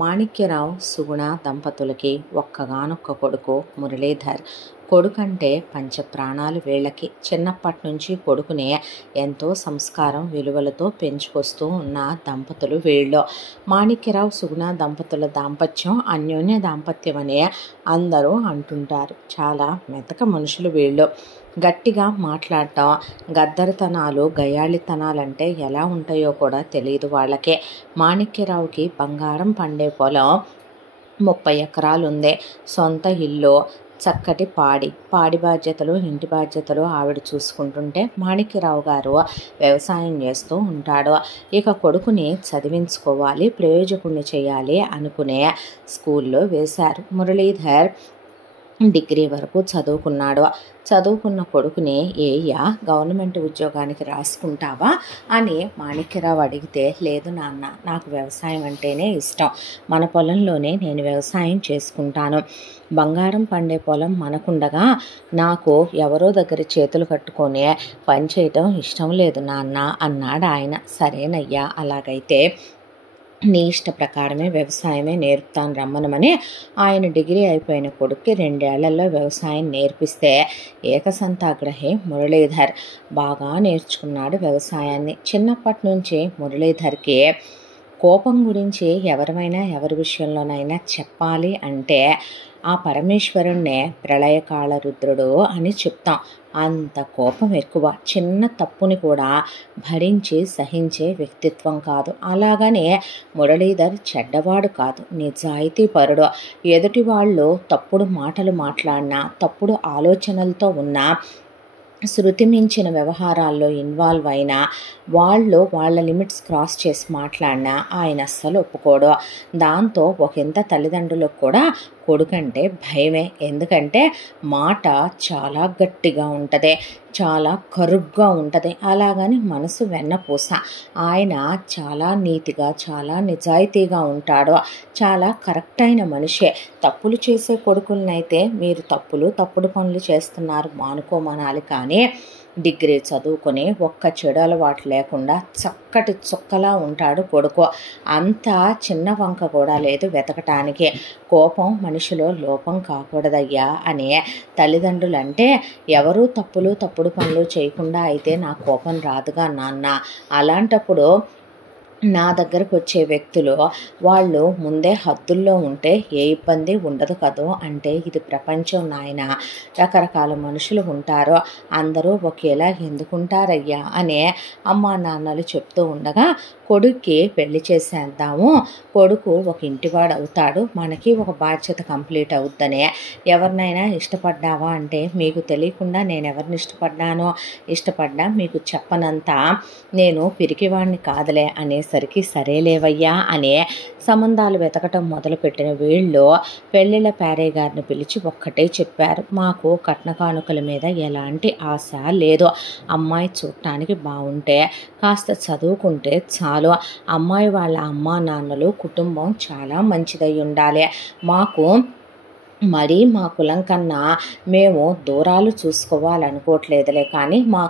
మాణిక్యరావు సుగుణ దంపతులకి ఒక్కగానొక్క కొడుకు మురళీధర్. కొడుకంటే పంచప్రాణాలు వీళ్ళకి. చిన్నప్పటి నుంచి కొడుకునే ఎంతో సంస్కారం విలువలతో పెంచుకొస్తూ ఉన్న దంపతులు వీళ్ళు. మాణిక్యరావు సుగుణ దంపతుల దాంపత్యం అన్యోన్య దాంపత్యం అనే అందరూ అంటుంటారు. చాలా మెతక మనుషులు వీళ్ళు. గట్టిగా మాట్లాడటం, గద్దరితనాలు, గయ్యాళితనాలంటే ఎలా ఉంటాయో కూడా తెలియదు వాళ్ళకే. మాణిక్యరావుకి బంగారం పండే పొలం 30 ఎకరాలు ఉంది. సొంత ఇల్లు, చక్కటి పాడి బాధ్యతలు, ఇంటి బాధ్యతలు ఆవిడ చూసుకుంటుంటే మాణిక్యరావు గారు వ్యవసాయం చేస్తూ ఉంటాడు. ఇక కొడుకుని చదివించుకోవాలి, ప్రయోజకుడిని చేయాలి అనుకునే స్కూల్లో వేశారు. మురళీధర్ డిగ్రీ వరకు చదువుకున్నాడు. చదువుకున్న కొడుకుని ఏయ్యా గవర్నమెంట్ ఉద్యోగానికి రాసుకుంటావా అని మాణిక్యరావు అడిగితే, లేదు నాన్న, నాకు వ్యవసాయం అంటేనే ఇష్టం. మన పొలంలోనే నేను వ్యవసాయం చేసుకుంటాను. బంగారం పండే పొలం మనకుండగా నాకు ఎవరో దగ్గర చేతులు కట్టుకొని పని చేయటం ఇష్టం లేదు నాన్న అన్నాడు ఆయన. సరేనయ్యా, అలాగైతే నీ ఇష్ట ప్రకారమే వ్యవసాయమే నేర్పుతాను రమ్మనమని ఆయన డిగ్రీ అయిపోయిన కొడుక్కి 2 ఏళ్లలో వ్యవసాయం నేర్పిస్తే ఏకసంతాగ్రహి మురళీధర్ బాగా నేర్చుకున్నాడు వ్యవసాయాన్ని. చిన్నప్పటి నుంచి మురళీధర్కి కోపం గురించి ఎవరి విషయంలోనైనా చెప్పాలి అంటే ఆ పరమేశ్వరుణ్ణే ప్రళయకాల రుద్రుడు అని చెప్తాం. అంత కోపం ఎక్కువ. చిన్న తప్పుని కూడా భరించి సహించే వ్యక్తిత్వం కాదు. అలాగనే మురళీధర్ చెడ్డవాడు కాదు, నిజాయితీ పరుడు. ఎదుటి వాళ్ళు తప్పుడు మాటలు మాట్లాడినా, తప్పుడు ఆలోచనలతో ఉన్నా, శృతి మించిన వ్యవహారాల్లో ఇన్వాల్వ్ అయినా, వాళ్ళ లిమిట్స్ క్రాస్ చేసి మాట్లాడినా ఆయన అస్సలు ఒప్పుకోడు. దాంతో ఒకంత తల్లిదండ్రులకు కూడా కొడుకంటే భయమే. ఎందుకంటే మాట చాలా గట్టిగా ఉంటుంది, చాలా కరుగ్గా ఉంటుంది. అలాగని మనసు వెన్నపూస. ఆయన చాలా నీతిగా, చాలా నిజాయితీగా ఉంటాడు. చాలా కరెక్ట్ అయిన మనిషే. తప్పులు చేసే కొడుకులనైతే మీరు తప్పుడు పనులు చేస్తున్నారు మానుకోమనాలి. కానీ డిగ్రీ చదువుకొని ఒక్క చెడు అలవాటు లేకుండా చక్కటి చుక్కలా ఉంటాడు కొడుకు. అంత చిన్న వంక కూడా లేదు వెతకటానికి. కోపం మనిషిలో లోపం కాకూడదయ్యా అనే తల్లిదండ్రులు అంటే, ఎవరూ తప్పుడు పనులు చేయకుండా అయితే నా కోపం రాదుగా నాన్న. అలాంటప్పుడు నా దగ్గరకు వచ్చే వ్యక్తులు వాళ్ళు ముందే హద్దుల్లో ఉంటే ఏ ఇబ్బంది ఉండదు కదూ అంటే, ఇది ప్రపంచం నాయన, రకరకాల మనుషులు ఉంటారు, అందరూ ఒకేలా ఎందుకుంటారయ్యా అనే అమ్మా నాన్నలు చెప్తూ ఉండగా, కొడుక్కి పెళ్లి చేసేద్దాము, కొడుకు ఒక ఇంటివాడు అవుతాడు, మనకి ఒక బాధ్యత కంప్లీట్ అవుద్దనే. ఎవరినైనా ఇష్టపడ్డావా అంటే, మీకు తెలియకుండా నేను ఎవరిని ఇష్టపడ్డా మీకు చెప్పనంత నేను పిరికివాడిని కాదులే అనేసరికి, సరేలేవయ్యా అనే సంబంధాలు వెతకటం మొదలుపెట్టిన వీళ్ళు పెళ్ళిళ్ళ ప్యారే గారిని పిలిచి ఒక్కటే చెప్పారు, మాకు కట్న కానుకల మీద ఎలాంటి ఆశ లేదు. అమ్మాయి చూడటానికి బాగుంటే, కాస్త చదువుకుంటే చాలు. అమ్మాయి వాళ్ళ అమ్మా నాన్నలు కుటుంబం చాలా మంచిదై ఉండాలి. మరి మా కులం కన్నా మేము దూరాలు చూసుకోవాలనుకోవట్లేదులే, కానీ మా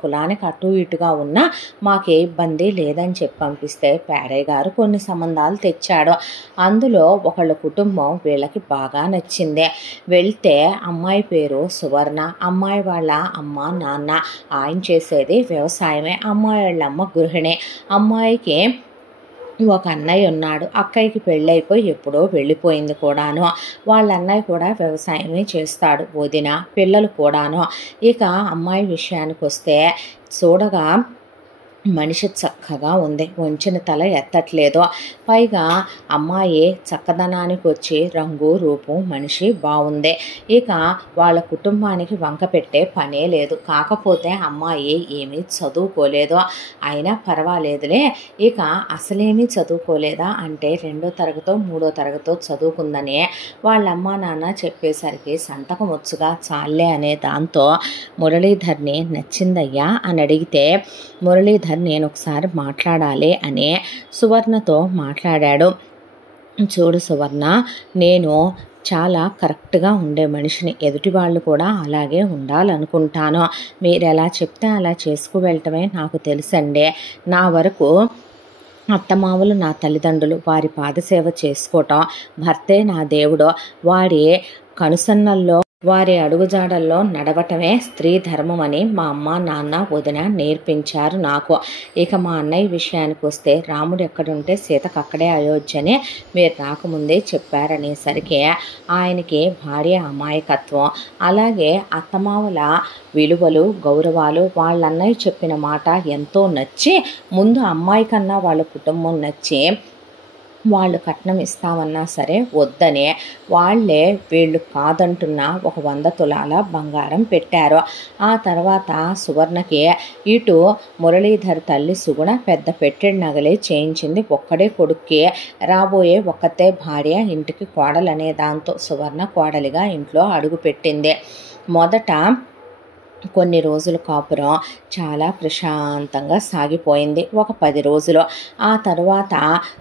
కులానికి అటు ఇటుగా ఉన్నా మాకే ఇబ్బంది లేదని చెప్పి పంపిస్తే ప్యారయ్య గారు కొన్ని సంబంధాలు తెచ్చాడు. అందులో ఒకళ్ళ కుటుంబం వీళ్ళకి బాగా నచ్చింది. వెళ్తే అమ్మాయి పేరు సువర్ణ, అమ్మాయి వాళ్ళ అమ్మ నాన్న, ఆయన చేసేది వ్యవసాయమే, అమ్మాయి వాళ్ళ అమ్మ గృహిణి. అమ్మాయికి ఒక అన్నయ్య ఉన్నాడు, అక్కయ్యకి పెళ్ళైపోయి ఎప్పుడో వెళ్ళిపోయింది కూడాను. వాళ్ళ అన్నయ్య కూడా వ్యవసాయమే చేస్తాడు, వదిన పిల్లలు కూడాను. ఇక అమ్మాయి విషయానికి వస్తే, చూడగా మనిషి చక్కగా ఉంది, వంచిన తల ఎత్తట్లేదు. పైగా అమ్మాయి చక్కదనానికి వచ్చి రంగు రూపం మనిషి బాగుంది. ఇక వాళ్ళ కుటుంబానికి వంక పెట్టే పనే లేదు. కాకపోతే అమ్మాయి ఏమీ చదువుకోలేదు, అయినా పర్వాలేదులే. ఇక అసలేమీ చదువుకోలేదా అంటే 2వ తరగతో 3వ తరగతో చదువుకుందని వాళ్ళ అమ్మా నాన్న చెప్పేసరికి సంతకం వచ్చుగా చాలే అనే దాంతో మురళీధర్ని నచ్చిందయ్యా అని అడిగితే, మురళీధర్ నేను ఒకసారి మాట్లాడాలి అని సువర్ణతో మాట్లాడాడు. చూడు సువర్ణ, నేను చాలా కరెక్ట్గా ఉండే మనిషిని, ఎదుటి వాళ్ళు కూడా అలాగే ఉండాలనుకుంటాను. మీరు ఎలా చెప్తే అలా చేసుకు వెళ్ళటమే నాకు తెలుసండి. నా వరకు అత్తమామలు నా తల్లిదండ్రులు, వారి పాదసేవ చేసుకోవటం, భర్తే నా దేవుడు, వారి కనుసన్నల్లో వారి అడుగుజాడల్లో నడవటమే స్త్రీ ధర్మం అని మా అమ్మ నాన్న వదిన నేర్పించారు నాకు. ఇక మా అన్నయ్య విషయానికి వస్తే, రాముడు ఎక్కడుంటే సీతకు అక్కడే అయోధ్య అని మీరు రాకముందే చెప్పారనేసరికి ఆయనకి భార్య అమాయకత్వం, అలాగే అత్తమామల విలువలు గౌరవాలు వాళ్ళ అన్నయ్య చెప్పిన మాట ఎంతో నచ్చి, ముందు అమ్మాయి కన్నా వాళ్ళ కుటుంబం నచ్చి వాళ్ళు కట్నం ఇస్తామన్నా సరే వద్దనే వాళ్ళే వీళ్ళు కాదంటున్న ఒక 100 తులాల బంగారం పెట్టారు. ఆ తర్వాత సువర్ణకి ఇటు మురళీధర్ తల్లి సుగుణ పెద్ద పెట్టెడు నగలే చేయించింది. ఒక్కడే కొడుక్కి రాబోయే ఒక్కతే భార్య, ఇంటికి కోడలనే దాంతో సువర్ణ కోడలిగా ఇంట్లో అడుగుపెట్టింది. మొదట కొన్ని రోజుల కాపురం చాలా ప్రశాంతంగా సాగిపోయింది, ఒక 10 రోజులు. ఆ తర్వాత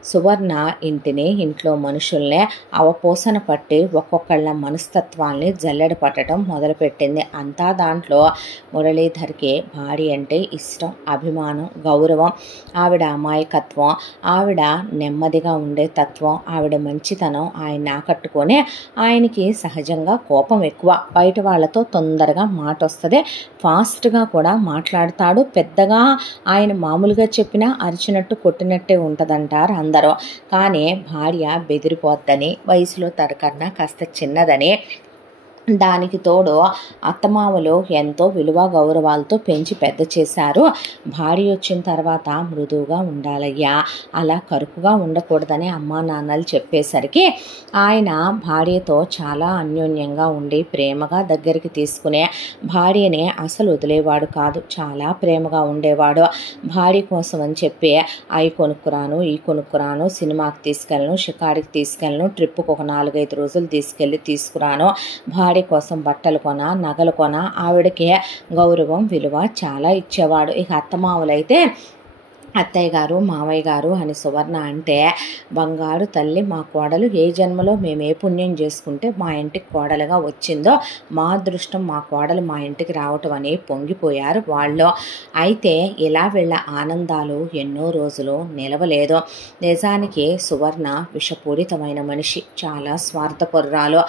సువర్ణ ఇంటిని, ఇంట్లో మనుషుల్ని అవపోసన పట్టి ఒక్కొక్కళ్ళ మనస్తత్వాల్ని జల్లెడ పట్టడం మొదలుపెట్టింది. అంతా దాంట్లో మురళీధర్కి భార్య అంటే ఇష్టం, అభిమానం, గౌరవం, ఆవిడ అమాయకత్వం, ఆవిడ నెమ్మదిగా ఉండే తత్వం, ఆవిడ మంచితనం ఆయన ఆకట్టుకొని ఆయనకి సహజంగా కోపం ఎక్కువ. బయట వాళ్ళతో తొందరగా మాట వస్తుంది, ఫాస్ట్గా కూడా మాట్లాడతాడు. పెద్దగా ఆయన మామూలుగా చెప్పినా అరిచినట్టు కొట్టినట్టే ఉంటుందంటారు అందరూ. కానీ భార్య బెదిరిపోద్దని, వయసులో తనకన్నా కాస్త చిన్నదని, దానికి తోడు అత్తమామలు ఎంతో విలువ గౌరవాలతో పెంచి పెద్ద చేశారు. భార్య వచ్చిన తర్వాత మృదువుగా ఉండాలయ్యా, అలా కరుకుగా ఉండకూడదని అమ్మా నాన్నలు చెప్పేసరికి ఆయన భార్యతో చాలా అన్యోన్యంగా ఉండి ప్రేమగా దగ్గరికి తీసుకునే, భార్యని అసలు వదిలేవాడు కాదు, చాలా ప్రేమగా ఉండేవాడు. భార్య కోసం అని చెప్పి అవి కొనుక్కురాను, ఈ కొనుక్కురాను, సినిమాకి తీసుకెళ్ళను, షికారికి తీసుకెళ్ళను, ట్రిప్పుకు ఒక 4-5 రోజులు తీసుకురాను, భార్య కోసం బట్టలు కొన, నగలు కొన, ఆవిడకి గౌరవం విలువ చాలా ఇచ్చేవాడు. ఇక అత్తమామలైతే అత్తయ్య గారు, మామయ్య గారు అని సువర్ణ అంటే, బంగారు తల్లి మా కోడలు, ఏ జన్మలో మేము ఏ పుణ్యం చేసుకుంటే మా ఇంటికి కోడలుగా వచ్చిందో, మా అదృష్టం మా కోడలు మా ఇంటికి రావటం అని పొంగిపోయారు వాళ్ళు. అయితే ఇలా వీళ్ళ ఆనందాలు ఎన్నో రోజులు నిలవలేదు. నిజానికి సువర్ణ విషపూరితమైన మనిషి, చాలా స్వార్థపరురాలు,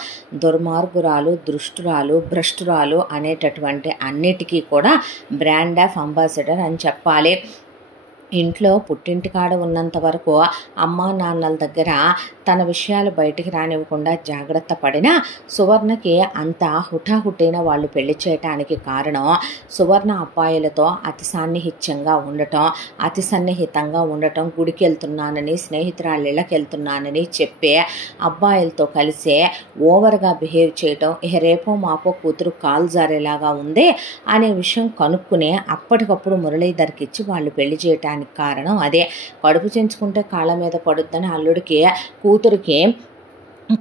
దుర్మార్గురాలు, దృష్టురాలు, భ్రష్టురాలు అనేటటువంటి అన్నిటికీ కూడా బ్రాండ్ ఆఫ్ అంబాసిడర్ అని చెప్పాలి. ఇంట్లో పుట్టింటికాడ ఉన్నంత వరకు అమ్మా నాన్నల దగ్గర తన విషయాలు బయటికి రానివ్వకుండా జాగ్రత్త పడినా, సువర్ణకి అంత హుటాహుటిన వాళ్ళు పెళ్లి చేయటానికి కారణం సువర్ణ అబ్బాయిలతో అతి సాన్నిహిత్యంగా ఉండటం, అతి సన్నిహితంగా ఉండటం, గుడికి వెళ్తున్నానని, స్నేహితురాళ్ళ ఇళ్ళకి వెళ్తున్నానని చెప్పి అబ్బాయిలతో కలిసి ఓవర్గా బిహేవ్ చేయటం, ఇక రేపో మాపో కూతురు కాలు జారేలాగా ఉంది అనే విషయం కనుక్కునే అప్పటికప్పుడు మురళీధర్కి ఇచ్చి వాళ్ళు పెళ్లి చేయటానికి కారణం అదే. కడుపు చెంచుకుంటే కాళ్ళ మీద పడుద్దని అల్లుడికి కూతురికి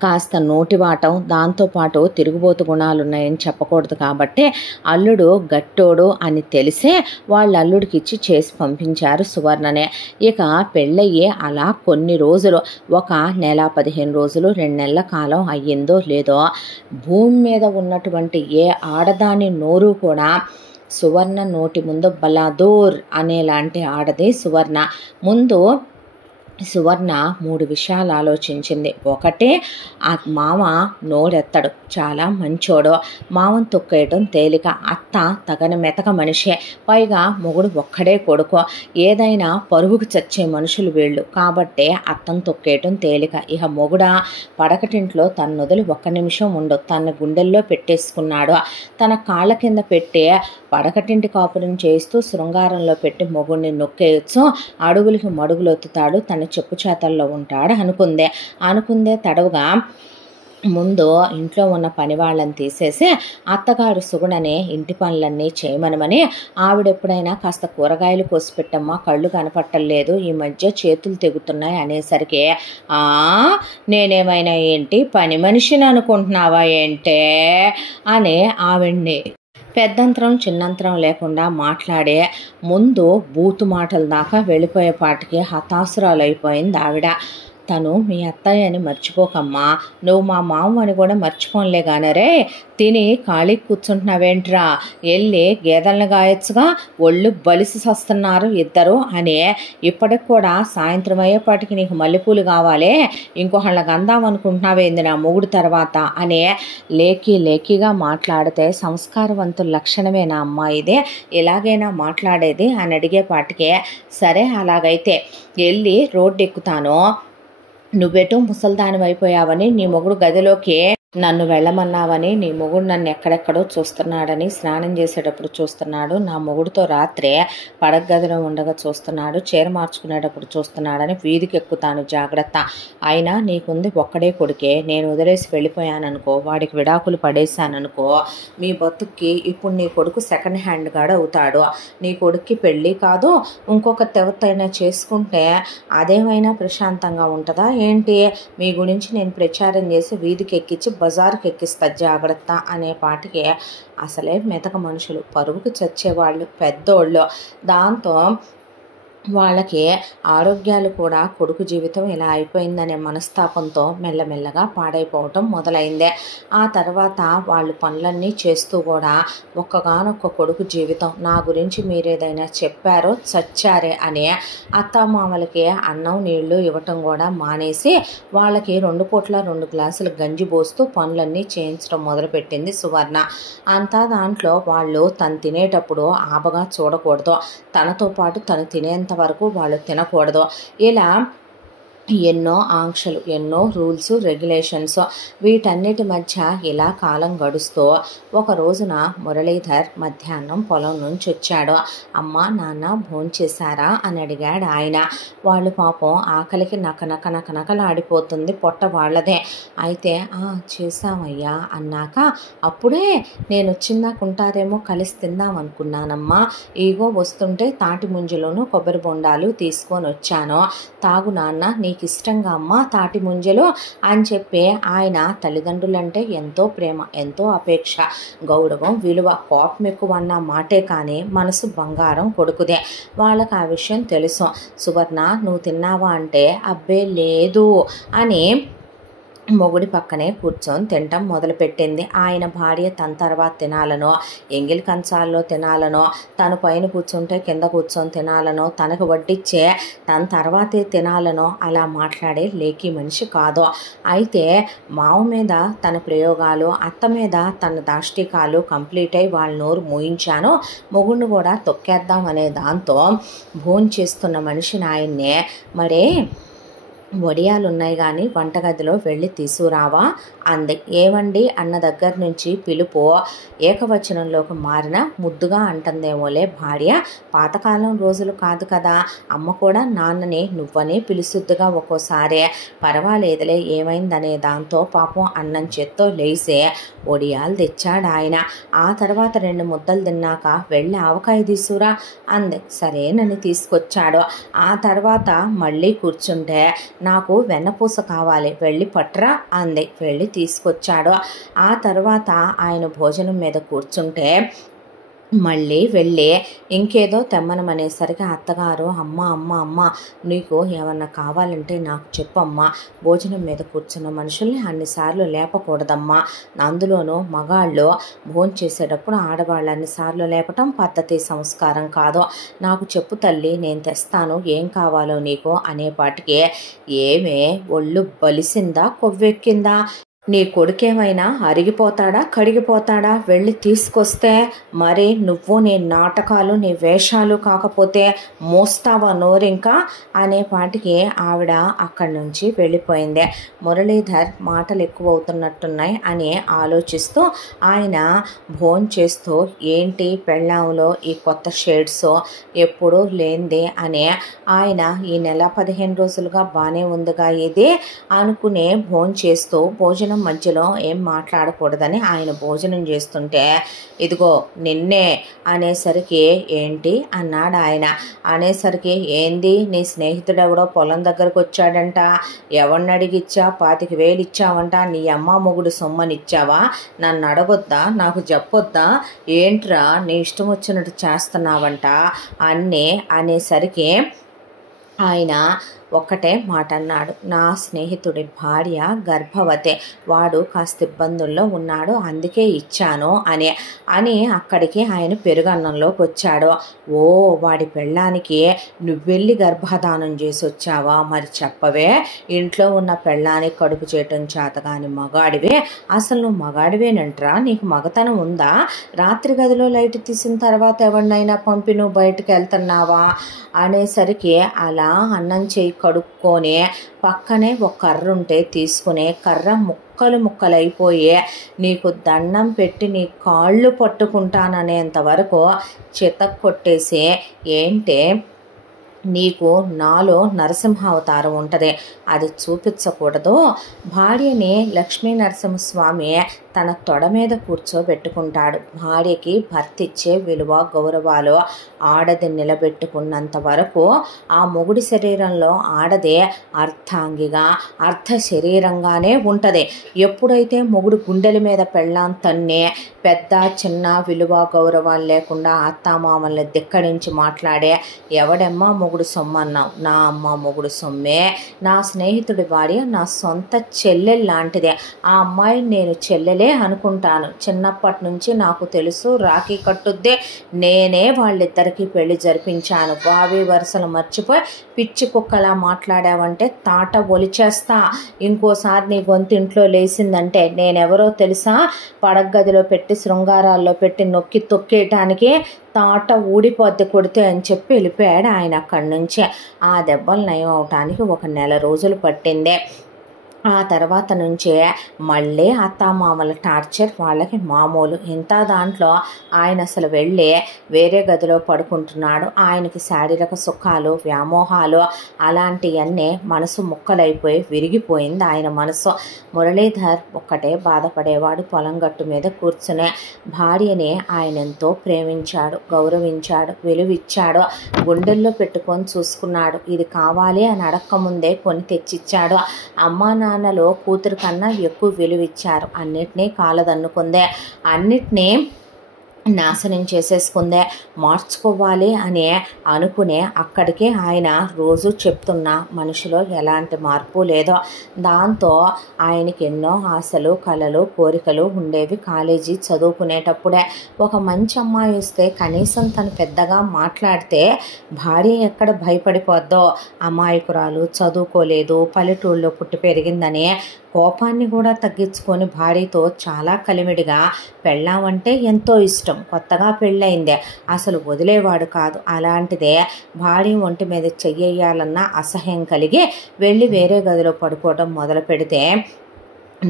కాస్త నోటివాటం, దాంతోపాటు తిరుగుబోతు గుణాలు ఉన్నాయని చెప్పకూడదు కాబట్టి అల్లుడు గట్టోడు అని తెలిసే వాళ్ళ అల్లుడికి ఇచ్చి చేసి పంపించారు సువర్ణనే. ఇక పెళ్ళయ్యి అలా కొన్ని రోజులు, ఒక నెల 15 రోజులు 2 నెలల కాలం అయ్యిందో లేదో, భూమి మీద ఉన్నటువంటి ఏ ఆడదాని నోరు కూడా సువర్ణ నోటి ముందు బలాదూర్ అనేలాంటి ఆడది సువర్ణ. ముందు సువర్ణ 3 విషయాలు ఆలోచించింది. ఒకటే, ఆ మామ నోరెత్తడు, చాలా మంచోడు, మామను తొక్కేయటం తేలిక, అత్త తగన మెతక మనిషే, పైగా మొగుడు ఒక్కడే కొడుకు, ఏదైనా పరుగుకు చచ్చే మనుషులు వీళ్ళు కాబట్టి అత్తను తొక్కేయటం తేలిక. ఇక మొగుడ పడకటింట్లో తన నొదలు 1 నిమిషం ఉండు, తన గుండెల్లో పెట్టేసుకున్నాడు. తన కాళ్ళ కింద పెట్టి పడకటింటి కాపురం చేస్తూ శృంగారంలో పెట్టి మొగుడిని నొక్కేయచ్చు, అడుగులకి మడుగులు ఒత్తుతాడు, తన చెప్పు చేతల్లో ఉంటాడు అనుకుందే తడవుగా ముందు ఇంట్లో ఉన్న పని వాళ్ళని తీసేసి అత్తగారు సుగుణనే ఇంటి పనులన్నీ చేయమనమని, ఆవిడెప్పుడైనా కాస్త కూరగాయలు కోసిపెట్టమ్మా, కళ్ళు కనపట్టలేదు, ఈ మధ్య చేతులు తెగుతున్నాయి అనేసరికి, నేనేమైనా ఏంటి పని మనిషిని అనుకుంటున్నావా ఏంటే అని ఆవిడ్ని పెద్దంతరం చిన్నంతరం లేకుండా మాట్లాడే ముందు బూతు మాటల దాకా వెళ్ళిపోయేపాటికి హతాసురాలైపోయింది ఆవిడ. తను మీ అత్తయ్య అని మర్చిపోకమ్మా, నువ్వు మా మామ అని కూడా మర్చిపోన్లే గానరే, తిని ఖాళీ కూర్చుంటున్నావేంట్రా, వెళ్ళి గేదెలను గాయొచ్చుగా, ఒళ్ళు బలిసి వస్తున్నారు ఇద్దరు అని. ఇప్పటికి కూడా సాయంత్రం అయ్యేపాటికి నీకు మల్లెపూలు కావాలి, ఇంకొకళ్ళకి అందామనుకుంటున్నావేంది నా మొగుడు తర్వాత అని లేకీగా మాట్లాడితే సంస్కారవంతుల లక్షణమేనా అమ్మా ఇదే, ఇలాగైనా మాట్లాడేది అని అడిగేపాటికే సరే అలాగైతే వెళ్ళి రోడ్డు ఎక్కుతాను, నువ్వెటో ముసల్దాని అయిపోయావని నీ మొగుడు గదిలోకి నన్ను వెళ్ళమన్నావని నీ మొగుడు నన్ను ఎక్కడెక్కడో చూస్తున్నాడని, స్నానం చేసేటప్పుడు చూస్తున్నాడు, నా మొగుడుతో రాత్రే పడక గదిలో ఉండగా చూస్తున్నాడు, చీర మార్చుకునేటప్పుడు చూస్తున్నాడని వీధికి ఎక్కుతాను జాగ్రత్త. అయినా నీకుంది ఒక్కడే కొడుకే, నేను వదిలేసి వెళ్ళిపోయాననుకో, వాడికి విడాకులు పడేశాననుకో, మీ బతుక్కి ఇప్పుడు నీ కొడుకు సెకండ్ హ్యాండ్ గాడు అవుతాడు. నీ కొడుక్కి పెళ్ళి కాదు, ఇంకొక తెవతైనా చేసుకుంటే అదేమైనా ప్రశాంతంగా ఉంటుందా ఏంటి? మీ గురించి నేను ప్రచారం చేసి వీధికి ఎక్కించి బజారుకి ఎక్కిస్తా జాగ్రత్త అనే పాటికి అసలే మెతక మనుషులు, పరుగుకి చచ్చేవాళ్ళు పెద్దోళ్ళు. దాంతో వాళ్ళకి ఆరోగ్యాలు కూడా కొడుకు జీవితం ఇలా అయిపోయిందనే మనస్తాపంతో మెల్లమెల్లగా పాడైపోవటం మొదలైందే. ఆ తర్వాత వాళ్ళు పనులన్నీ చేస్తూ కూడా ఒక్కగానొక్క కొడుకు జీవితం, నా గురించి మీరేదైనా చెప్పారో చచ్చారే అని అత్తామామలకి అన్నం నీళ్లు ఇవ్వటం కూడా మానేసి వాళ్ళకి 2 పూట్ల 2 గ్లాసులు గంజి పోస్తూ పనులన్నీ చేయించడం మొదలుపెట్టింది సువర్ణ. అంతా దాంట్లో వాళ్ళు తను తినేటప్పుడు ఆబగా చూడకూడదు, తనతో పాటు తను తినేంత వరకు వాళ్ళు తినకూడదు. ఇలా ఎన్నో ఆంక్షలు, ఎన్నో రూల్స్ రెగ్యులేషన్స్, వీటన్నిటి మధ్య ఇలా కాలం గడుస్తూ ఒక రోజున మురళీధర్ మధ్యాహ్నం పొలం నుంచి వచ్చాడు. అమ్మ నాన్న భోంచేశారా అని అడిగాడు ఆయన. వాళ్ళు పాపం ఆకలికి నకనకలాడిపోతుంది పొట్ట వాళ్ళదే. అయితే చేశామయ్యా అన్నాక, అప్పుడే నేను వచ్చిందాకుంటారేమో కలిసి తిందాం అనుకున్నానమ్మా, ఈగో వస్తుంటే తాటి ముంజలోను కొబ్బరి బొండాలు తీసుకొని వచ్చాను, తాగు నాన్న, నీకు ఇష్టంగా అమ్మ తాటి ముంజలు అని చెప్పి ఆయన తల్లిదండ్రులంటే ఎంతో ప్రేమ, ఎంతో అపేక్ష, గౌరవం, విలువ, కోపం ఎక్కువ అన్న మాటే కానీ మనసు బంగారం కొడుకుదే. వాళ్ళకి ఆ విషయం తెలుసు. సువర్ణ నువ్వు తిన్నావా అంటే అబ్బే లేదు అని మొగుడి పక్కనే కూర్చొని తినటం మొదలుపెట్టింది. ఆయన భార్య తన తర్వాత తినాలనో, ఎంగిలి కంచాల్లో తినాలనో, తను పైన కూర్చుంటే కింద కూర్చొని తినాలనో, తనకు వడ్డిచ్చే తన తర్వాతే తినాలనో అలా మాట్లాడే లేఖీ మనిషి కాదు. అయితే మావ మీద తన ప్రయోగాలు, అత్త మీద తన దాష్టికాలు కంప్లీట్ అయి వాళ్ళ నోరు మూయించాను, మొగుడిని కూడా తొక్కేద్దాం అనే దాంతో భోంచేస్తున్న మనిషిని ఆయన్నే మరే వడియాలున్నాయి కానీ వంటగదిలో వెళ్ళి తీసుకురావా అంది. ఏమండి అన్న దగ్గర నుంచి పిలుపు ఏకవచనంలోకి మారిన ముద్దుగా అంటుందేమోలే భార్య. పాతకాలం రోజులు కాదు కదా, అమ్మ కూడా నాన్నని నువ్వనే పిలుసుద్దుగా ఒక్కోసారి, పర్వాలేదులే ఏమైందనే దాంతో పాపం అన్నం చేత్తో లేసే వడియాలు తెచ్చాడు ఆయన. ఆ తర్వాత 2 ముద్దలు తిన్నాక వెళ్ళి ఆవకాయ తీసుకురా అంది. సరేనని తీసుకొచ్చాడు. ఆ తర్వాత మళ్ళీ కూర్చుంటే నాకు వెన్నపూస కావాలి, వెళ్ళి పట్రా అంది. వెళ్ళి తీసుకొచ్చాడు. ఆ తర్వాత ఆయన భోజనం మీద కూర్చుంటే మళ్ళీ వెళ్ళి ఇంకేదో తెమ్మనమనేసరికి అత్తగారు, అమ్మ నీకు ఏమన్నా కావాలంటే నాకు చెప్పమ్మా, భోజనం మీద కూర్చున్న మనుషుల్ని అన్నిసార్లు లేపకూడదమ్మా, అందులోనూ మగాళ్ళు భోంచేసేటప్పుడు ఆడవాళ్ళు అన్నిసార్లు లేపటం పద్ధతి, సంస్కారం కాదు, నాకు చెప్పు తల్లి నేను తెస్తాను, ఏం కావాలో నీకు అనేపాటికి ఏమే ఒళ్ళు బలిసిందా కొవ్వెక్కిందా, నీ కొడుకేమైనా అరిగిపోతాడా కడిగిపోతాడా, వెళ్ళి తీసుకొస్తే మరి నువ్వు నీ నాటకాలు నీ వేషాలు కాకపోతే మోస్తావా నోరింకా అనేపాటికి ఆవిడ అక్కడి నుంచి వెళ్ళిపోయింది. మురళీధర్ మాటలు ఎక్కువ అవుతున్నట్టున్నాయి అని ఆలోచిస్తూ ఆయన భోంచేస్తూ ఏంటి పెళ్ళాంలో ఈ కొత్త షేడ్స్ ఎప్పుడూ లేనిదే అని ఆయన ఈ నెల 15 రోజులుగా బాగానే ఉందిగా ఇది అనుకునే భోంచేస్తూ భోజనం మధ్యలో ఏం మాట్లాడకూడదని ఆయన భోజనం చేస్తుంటే ఇదిగో నిన్నే అనేసరికి ఏంటి అన్నాడు ఆయన. అనేసరికి ఏంది నీ స్నేహితుడెవడో పొలం దగ్గరకు వచ్చాడంట, ఎవరిని అడిగిచ్చా 25,000 ఇచ్చావంట, నీ అమ్మ మొగుడు సొమ్మనిచ్చావా, నన్ను అడగొద్దా, నాకు చెప్పొద్దా, ఏంట్రా నీ ఇష్టం వచ్చినట్టు చేస్తున్నావంట అన్నీ అనేసరికి ఆయన ఒక్కటే మాట అన్నాడు, నా స్నేహితుడి భార్య గర్భవతే, వాడు కాస్త ఇబ్బందుల్లో ఉన్నాడు, అందుకే ఇచ్చాను అని అక్కడికి ఆయన పెరుగన్నంలోకి వచ్చాడు. ఓ, వాడి పెళ్ళానికి నువ్వెళ్ళి గర్భధానం చేసి వచ్చావా? మరి చెప్పవే, ఇంట్లో ఉన్న పెళ్ళానికి కడుపు చేయటం చేతగాని మగాడివే, అసలు నువ్వు మగాడివేనంట్రా, నీకు మగతనం ఉందా? రాత్రి గదిలో లైట్ తీసిన తర్వాత ఎవరినైనా పంపి నువ్వు బయటకు వెళ్తున్నావా అనేసరికి అలా అన్నం చేయి కడుక్కొని పక్కనే ఒక కర్ర ఉంటే తీసుకునే, కర్ర ముక్కలైపోయి నీకు దండం పెట్టి నీ కాళ్ళు పట్టుకుంటాననేంత వరకు చితక్ కొట్టేసి, ఏంటే నీకు నాలో నరసింహ అవతారం ఉంటుంది, అది చూపించకూడదు. భార్యని లక్ష్మీ నరసింహస్వామి తన తొడ మీద కూర్చోబెట్టుకుంటాడు. భార్యకి భర్త ఇచ్చే విలువ గౌరవాలు ఆడది నిలబెట్టుకున్నంత వరకు ఆ మొగుడి శరీరంలో ఆడదే అర్ధాంగిగా అర్ధ శరీరంగానే ఉంటుంది. ఎప్పుడైతే మొగుడు గుండెల మీద పెళ్ళాం తన్నే పెద్ద చిన్న విలువ గౌరవాలు లేకుండా అత్తామామల్ని ధిక్కరించి మాట్లాడే, ఎవడెమ్మా మొగుడు సొమ్ము అన్నావు? నా అమ్మ మొగుడు సొమ్మే. నా స్నేహితుడి భార్య నా సొంత చెల్లెలు లాంటిదే. ఆ అమ్మాయిని నేను చెల్లెలే అనుకుంటాను. చిన్నప్పటి నుంచి నాకు తెలుసు, రాఖీ కట్టుద్దే నేనే వాళ్ళిద్దరికీ పెళ్లి జరిపించాను. బావి వరుసలు మర్చిపోయి పిచ్చి కుక్కలా మాట్లాడావంటే తాట ఒలిచేస్తా. ఇంకోసారి నీ గొంతింట్లో లేసిందంటే నేనెవరో తెలుసా? పడగదిలో పెట్టి శృంగారాల్లో పెట్టి నొక్కి తొక్కేయటానికి తాట ఊడిపోద్ది కొడితే అని చెప్పి వెళ్ళిపోయాడు ఆయన అక్కడి నుంచి. ఆ దెబ్బలు నయం అవటానికి 1 నెల రోజులు పట్టిందే. ఆ తర్వాత నుంచే మళ్ళీ అత్తామామల టార్చర్ వాళ్ళకి మామూలు. ఇంత దాంట్లో ఆయన అసలు వెళ్ళి వేరే గదిలో పడుకుంటున్నాడు. ఆయనకి శారీరక సుఖాలు, వ్యామోహాలు అలాంటివన్నీ మనసు ముక్కలైపోయి విరిగిపోయింది ఆయన మనసు. మురళీధర్ ఒక్కటే బాధపడేవాడు. పొలం గట్టు మీద కూర్చునే భార్యని ఆయన ఎంతో ప్రేమించాడు, గౌరవించాడు, విలువిచ్చాడు, గుండెల్లో పెట్టుకొని చూసుకున్నాడు. ఇది కావాలి అని అడక్కముందే కొని తెచ్చిచ్చాడు. అమ్మా నాన్నలో కూతురు కన్నా ఎక్కువ విలువిచ్చారు. అన్నిటినీ కాలదన్నుకుందే, అన్నిటినీ నాశనం చేసేసుకుందే. మార్చుకోవాలి అని అనుకునే అక్కడికి ఆయన రోజు చెప్తున్న మనిషిలో ఎలాంటి మార్పు లేదో. దాంతో ఆయనకి ఎన్నో ఆశలు, కలలు, కోరికలు ఉండేవి. కాలేజీ చదువుకునేటప్పుడే ఒక మంచి అమ్మాయి వస్తే కనీసం తను పెద్దగా మాట్లాడితే భార్య ఎక్కడ భయపడిపోద్దో, అమాయకురాలు, చదువుకోలేదు, పల్లెటూళ్ళలో పుట్టి పెరిగిందని కోపాన్ని కూడా తగ్గించుకొని భార్యతో చాలా కలిమిడిగా పెళ్ళామంటే ఎంతో ఇష్టం. కొత్తగా పెళ్ళయిందే, అసలు వదిలేవాడు కాదు. అలాంటిదే భార్య ఒంటి మీద చెయ్యాలన్న అసహ్యం కలిగి వెళ్ళి వేరే గదిలో పడుకోవడం మొదలు పెడితే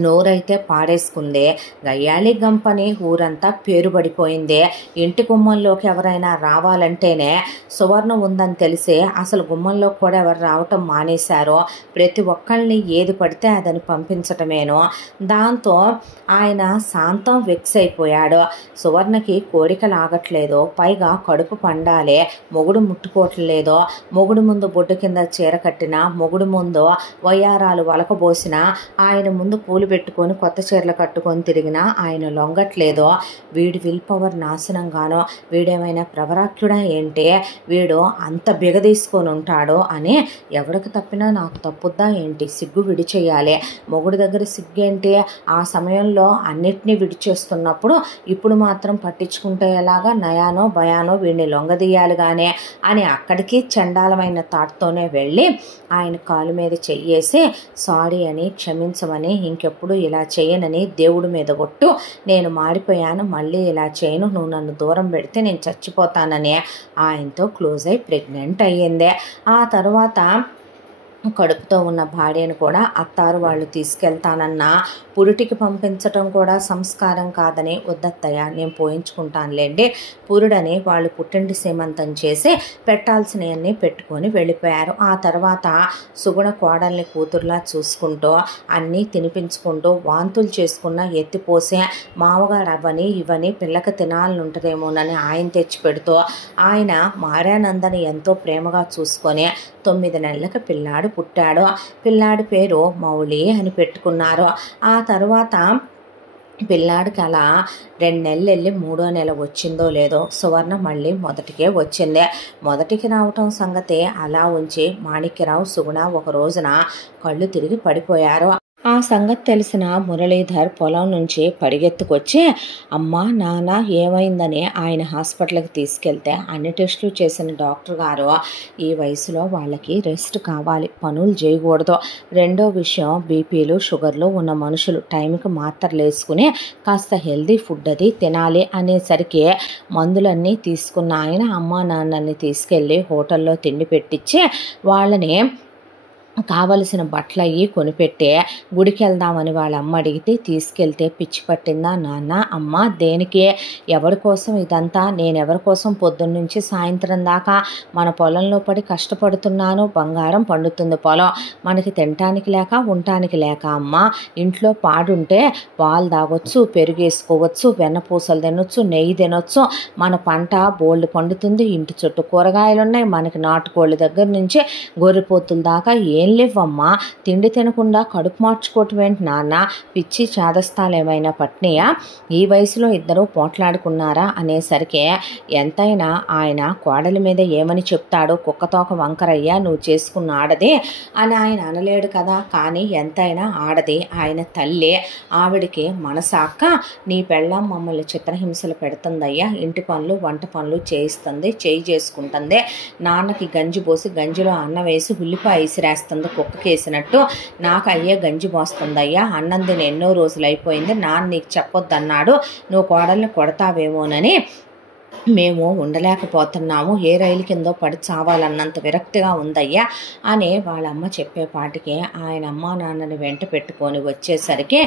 నోరైతే పాడేసుకుందే. గయ్యాళి గంపని ఊరంతా పేరుబడిపోయిందే. ఇంటి గుమ్మంలోకి ఎవరైనా రావాలంటేనే సువర్ణ ఉందని తెలిసే అసలు గుమ్మంలోకి కూడా ఎవరు రావటం మానేశారో. ప్రతి ఒక్కళ్ళని ఏది పడితే అదని పంపించటమేనో. దాంతో ఆయన శాంతం వెక్స్ అయిపోయాడు. సువర్ణకి కోరికలు ఆగట్లేదో, పైగా కడుపు పండాలే, మొగుడు ముట్టుకోవట్లేదో, మొగుడు ముందు బొడ్డు కింద చీర కట్టినా, మొగుడు ముందు వయ్యారాలు వలకబోసినా, ఆయన ముందు పూలు పెట్టుకొని కొత్త చీరలు కట్టుకొని తిరిగినా ఆయన లొంగట్లేదో. వీడి విల్ పవర్ నాశనంగానో, వీడేమైనా ప్రవరాఖ్యుడా ఏంటి, వీడు అంత బిగదీసుకొని ఉంటాడో అని ఎవరికి తప్పినా నాకు తప్పుద్దా ఏంటి, సిగ్గు విడిచేయాలి. మొగుడి దగ్గర సిగ్గేంటి, ఆ సమయంలో అన్నిటినీ విడిచేస్తున్నప్పుడు ఇప్పుడు మాత్రం పట్టించుకుంటే ఎలాగా, నయానో భయానో వీడిని లొంగదీయాలిగానే అని అక్కడికి చండాలమైన థాట్తోనే వెళ్ళి ఆయన కాలు మీద చెయ్యేసి సారీ అని, క్షమించమని, ఇంకెప్పుడు ఇలా చేయనని దేవుడి మీద ఒట్టు, నేను మారిపోయాను, మళ్ళీ ఇలా చేయను, నువ్వు నన్ను దూరం పెడితే నేను చచ్చిపోతానని ఆయనతో క్లోజ్ అయి ప్రెగ్నెంట్ అయ్యిందే. ఆ తర్వాత కడుపుతో ఉన్న భార్యను కూడా అత్తారు వాళ్ళు తీసుకెళ్తానన్నా పురిటికి పంపించటం కూడా సంస్కారం కాదని, వద్దత్తయ్య నేను పోయించుకుంటానులేండి పురుడని వాళ్ళు పుట్టింటి సీమంతం చేసి పెట్టాల్సినవన్నీ పెట్టుకొని వెళ్ళిపోయారు. ఆ తర్వాత సుగుణ కోడల్ని కూతురులా చూసుకుంటూ అన్నీ తినిపించుకుంటూ వాంతులు చేసుకున్న ఎత్తిపోసే మామగారు అవని ఇవని పిల్లకి తినాలనుంటుందేమోనని ఆయన తెచ్చి పెడుతూ ఆయన మారానందని ఎంతో ప్రేమగా చూసుకొని 9 నెలలకు పిల్లాడు పుట్టాడు. పిల్లాడి పేరు మౌళి అని పెట్టుకున్నారు. ఆ తర్వాత పిల్లాడికి అలా 2 నెలలు వెళ్ళి 3వ నెల వచ్చిందో లేదో సువర్ణ మళ్ళీ మొదటికే వచ్చింది. మొదటికి రావటం సంగతి అలా ఉంచి మాణిక్యరావు, సుగుణ ఒక రోజున కళ్ళు తిరిగి పడిపోయారు. ఆ సంగతి తెలిసిన మురళీధర్ పొలం నుంచి పరిగెత్తుకొచ్చి అమ్మా నాన్న ఏమైందని ఆయన హాస్పిటల్కి తీసుకెళ్తే అన్ని టెస్టులు చేసిన డాక్టర్ గారు ఈ వయసులో వాళ్ళకి రెస్ట్ కావాలి, పనులు చేయకూడదు. రెండో విషయం బీపీలు షుగర్లు ఉన్న మనుషులు టైంకి మాత్రలు వేసుకుని కాస్త హెల్దీ ఫుడ్ అది తినాలి అనేసరికి మందులన్నీ తీసుకున్న ఆయన అమ్మా నాన్నని తీసుకెళ్ళి హోటల్లో తిండి పెట్టించి వాళ్ళని కావలసిన బట్టలు అయ్యి కొనిపెట్టే గుడికి వెళ్దామని వాళ్ళ అమ్మ అడిగితే తీసుకెళ్తే పిచ్చి పట్టిందా నాన్న, అమ్మ దేనికి, ఎవరి కోసం ఇదంతా, నేను ఎవరి కోసం పొద్దున్నుంచి సాయంత్రం దాకా మన పొలంలో పడి కష్టపడుతున్నాను, బంగారం పండుతుంది పొలం, మనకి తినటానికి లేక ఉండటానికి లేక అమ్మ, ఇంట్లో పాడుంటే పాలు తాగొచ్చు, పెరుగు వేసుకోవచ్చు, వెన్నపూసలు తినొచ్చు, నెయ్యి తినొచ్చు, మన పంట బోల్డ్ పండుతుంది, ఇంటి చుట్టూ కూరగాయలు ఉన్నాయి, మనకి నాటుకోళ్ళ దగ్గర నుంచి గొర్రెపోతుల దాకా ఏం లేవమ్మా, తిండి తినకుండా కడుపు మార్చుకోవటం ఏంటి నాన్న, పిచ్చి చేదస్తాలు ఏమైనా పట్టినయా, ఈ వయసులో ఇద్దరు పోట్లాడుకున్నారా అనేసరికి ఎంతైనా ఆయన కోడలి మీద ఏమని చెప్తాడు, కుక్కతోక వంకరయ్యా నువ్వు చేసుకున్న ఆడది అని ఆయన అనలేడు కదా. కానీ ఎంతైనా ఆడది ఆయన తల్లి, ఆవిడికి మనసాక్క నీ పెళ్ళాం మమ్మల్ని చిత్రహింసలు పెడుతుందయ్యా, ఇంటి పనులు వంట పనులు చేయిస్తుంది, చేయి చేసుకుంటుంది, నాన్నకి గంజి పోసి గంజిలో అన్నం వేసి ఉల్లిపాయ ఇసిరేస్తుంది కుక్కకేసినట్టు, నాకు అయ్యే గంజి పోస్తుందయ్యా, అన్నం తిని ఎన్నో రోజులు అయిపోయింది, నాన్న నీకు చెప్పొద్దన్నాడు, నువ్వు కోడల్ని కొడతావేమోనని మేము ఉండలేకపోతున్నాము, ఏ రైలు కిందో పడి చావాలన్నంత విరక్తిగా ఉందయ్యా అని వాళ్ళమ్మ చెప్పేపాటికి ఆయన అమ్మా నాన్నని వెంట పెట్టుకొని వచ్చేసరికి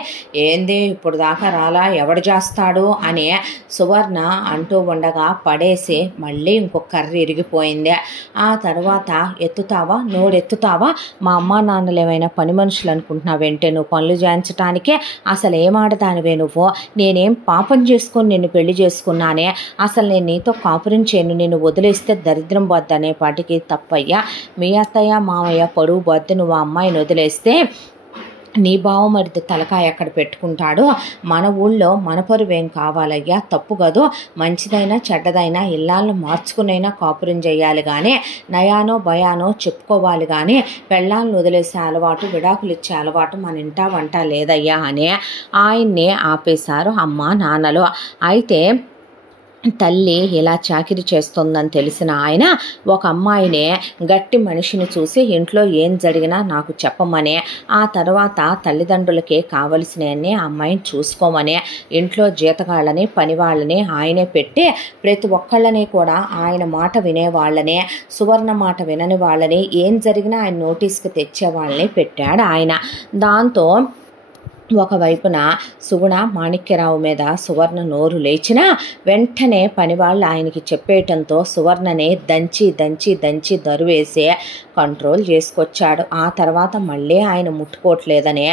ఏంది ఇప్పుడు దాకా రాలా, ఎవడు చేస్తాడు అని సువర్ణ అంటూ ఉండగా పడేసి మళ్ళీ ఇంకొక కర్రీ ఇరిగిపోయింది. ఆ తర్వాత ఎత్తుతావా, నోడెత్తుతావా, మా అమ్మా నాన్నలు ఏమైనా పని మనుషులు అనుకుంటున్నావేంటే నువ్వు పనులు చేయించడానికే, అసలు ఏమాడదానివే నువ్వు, నేనేం పాపం చేసుకొని నిన్ను పెళ్లి చేసుకున్నానే, అసలు నేను నీతో కాపురం చేయను, నేను వదిలేస్తే దరిద్రం బొద్దు అనేపాటికి తప్పయ్యా, మీ అత్తయ్య మామయ్య పరువు బొద్దు, నువ్వు ఆ అమ్మాయిని వదిలేస్తే నీ బావమరిది తలకాయ ఎక్కడ పెట్టుకుంటాడో, మన ఊళ్ళో మన పరువేం కావాలయ్యా, తప్పు కదూ, మంచిదైనా చెడ్డదైనా ఇల్లాలను మార్చుకునైనా కాపురం చేయాలి కానీ నయానో భయానో చెప్పుకోవాలి కానీ పెళ్ళాలను వదిలేసే అలవాటు, విడాకులు ఇచ్చే అలవాటు మన ఇంటా వంట లేదయ్యా అని ఆయన్ని ఆపేశారు అమ్మ నాన్నలు. అయితే తల్లి ఇలా చాకిరి చేస్తోందని తెలిసిన ఆయన ఒక అమ్మాయినే గట్టి మనిషిని చూసి ఇంట్లో ఏం జరిగినా నాకు చెప్పమని, ఆ తర్వాత తల్లిదండ్రులకి కావలసినవన్నీ అమ్మాయిని చూసుకోమని, ఇంట్లో జీతగాళ్ళని పనివాళ్ళని ఆయనే పెట్టి ప్రతి ఒక్కళ్ళని కూడా ఆయన మాట వినేవాళ్ళని, సువర్ణ మాట వినని వాళ్ళని, ఏం జరిగినా ఆయన నోటీస్కి తెచ్చే వాళ్ళని పెట్టాడు ఆయన. దాంతో ఒకవైపున సుగుణ మాణిక్యరావు మీద సువర్ణ నోరు లేచినా వెంటనే పనివాళ్ళు ఆయనకి చెప్పేయటంతో సువర్ణనే దంచి దంచి దంచి దరువేసి కంట్రోల్ చేసుకొచ్చాడు. ఆ తర్వాత మళ్ళీ ఆయన ముట్టుకోవట్లేదని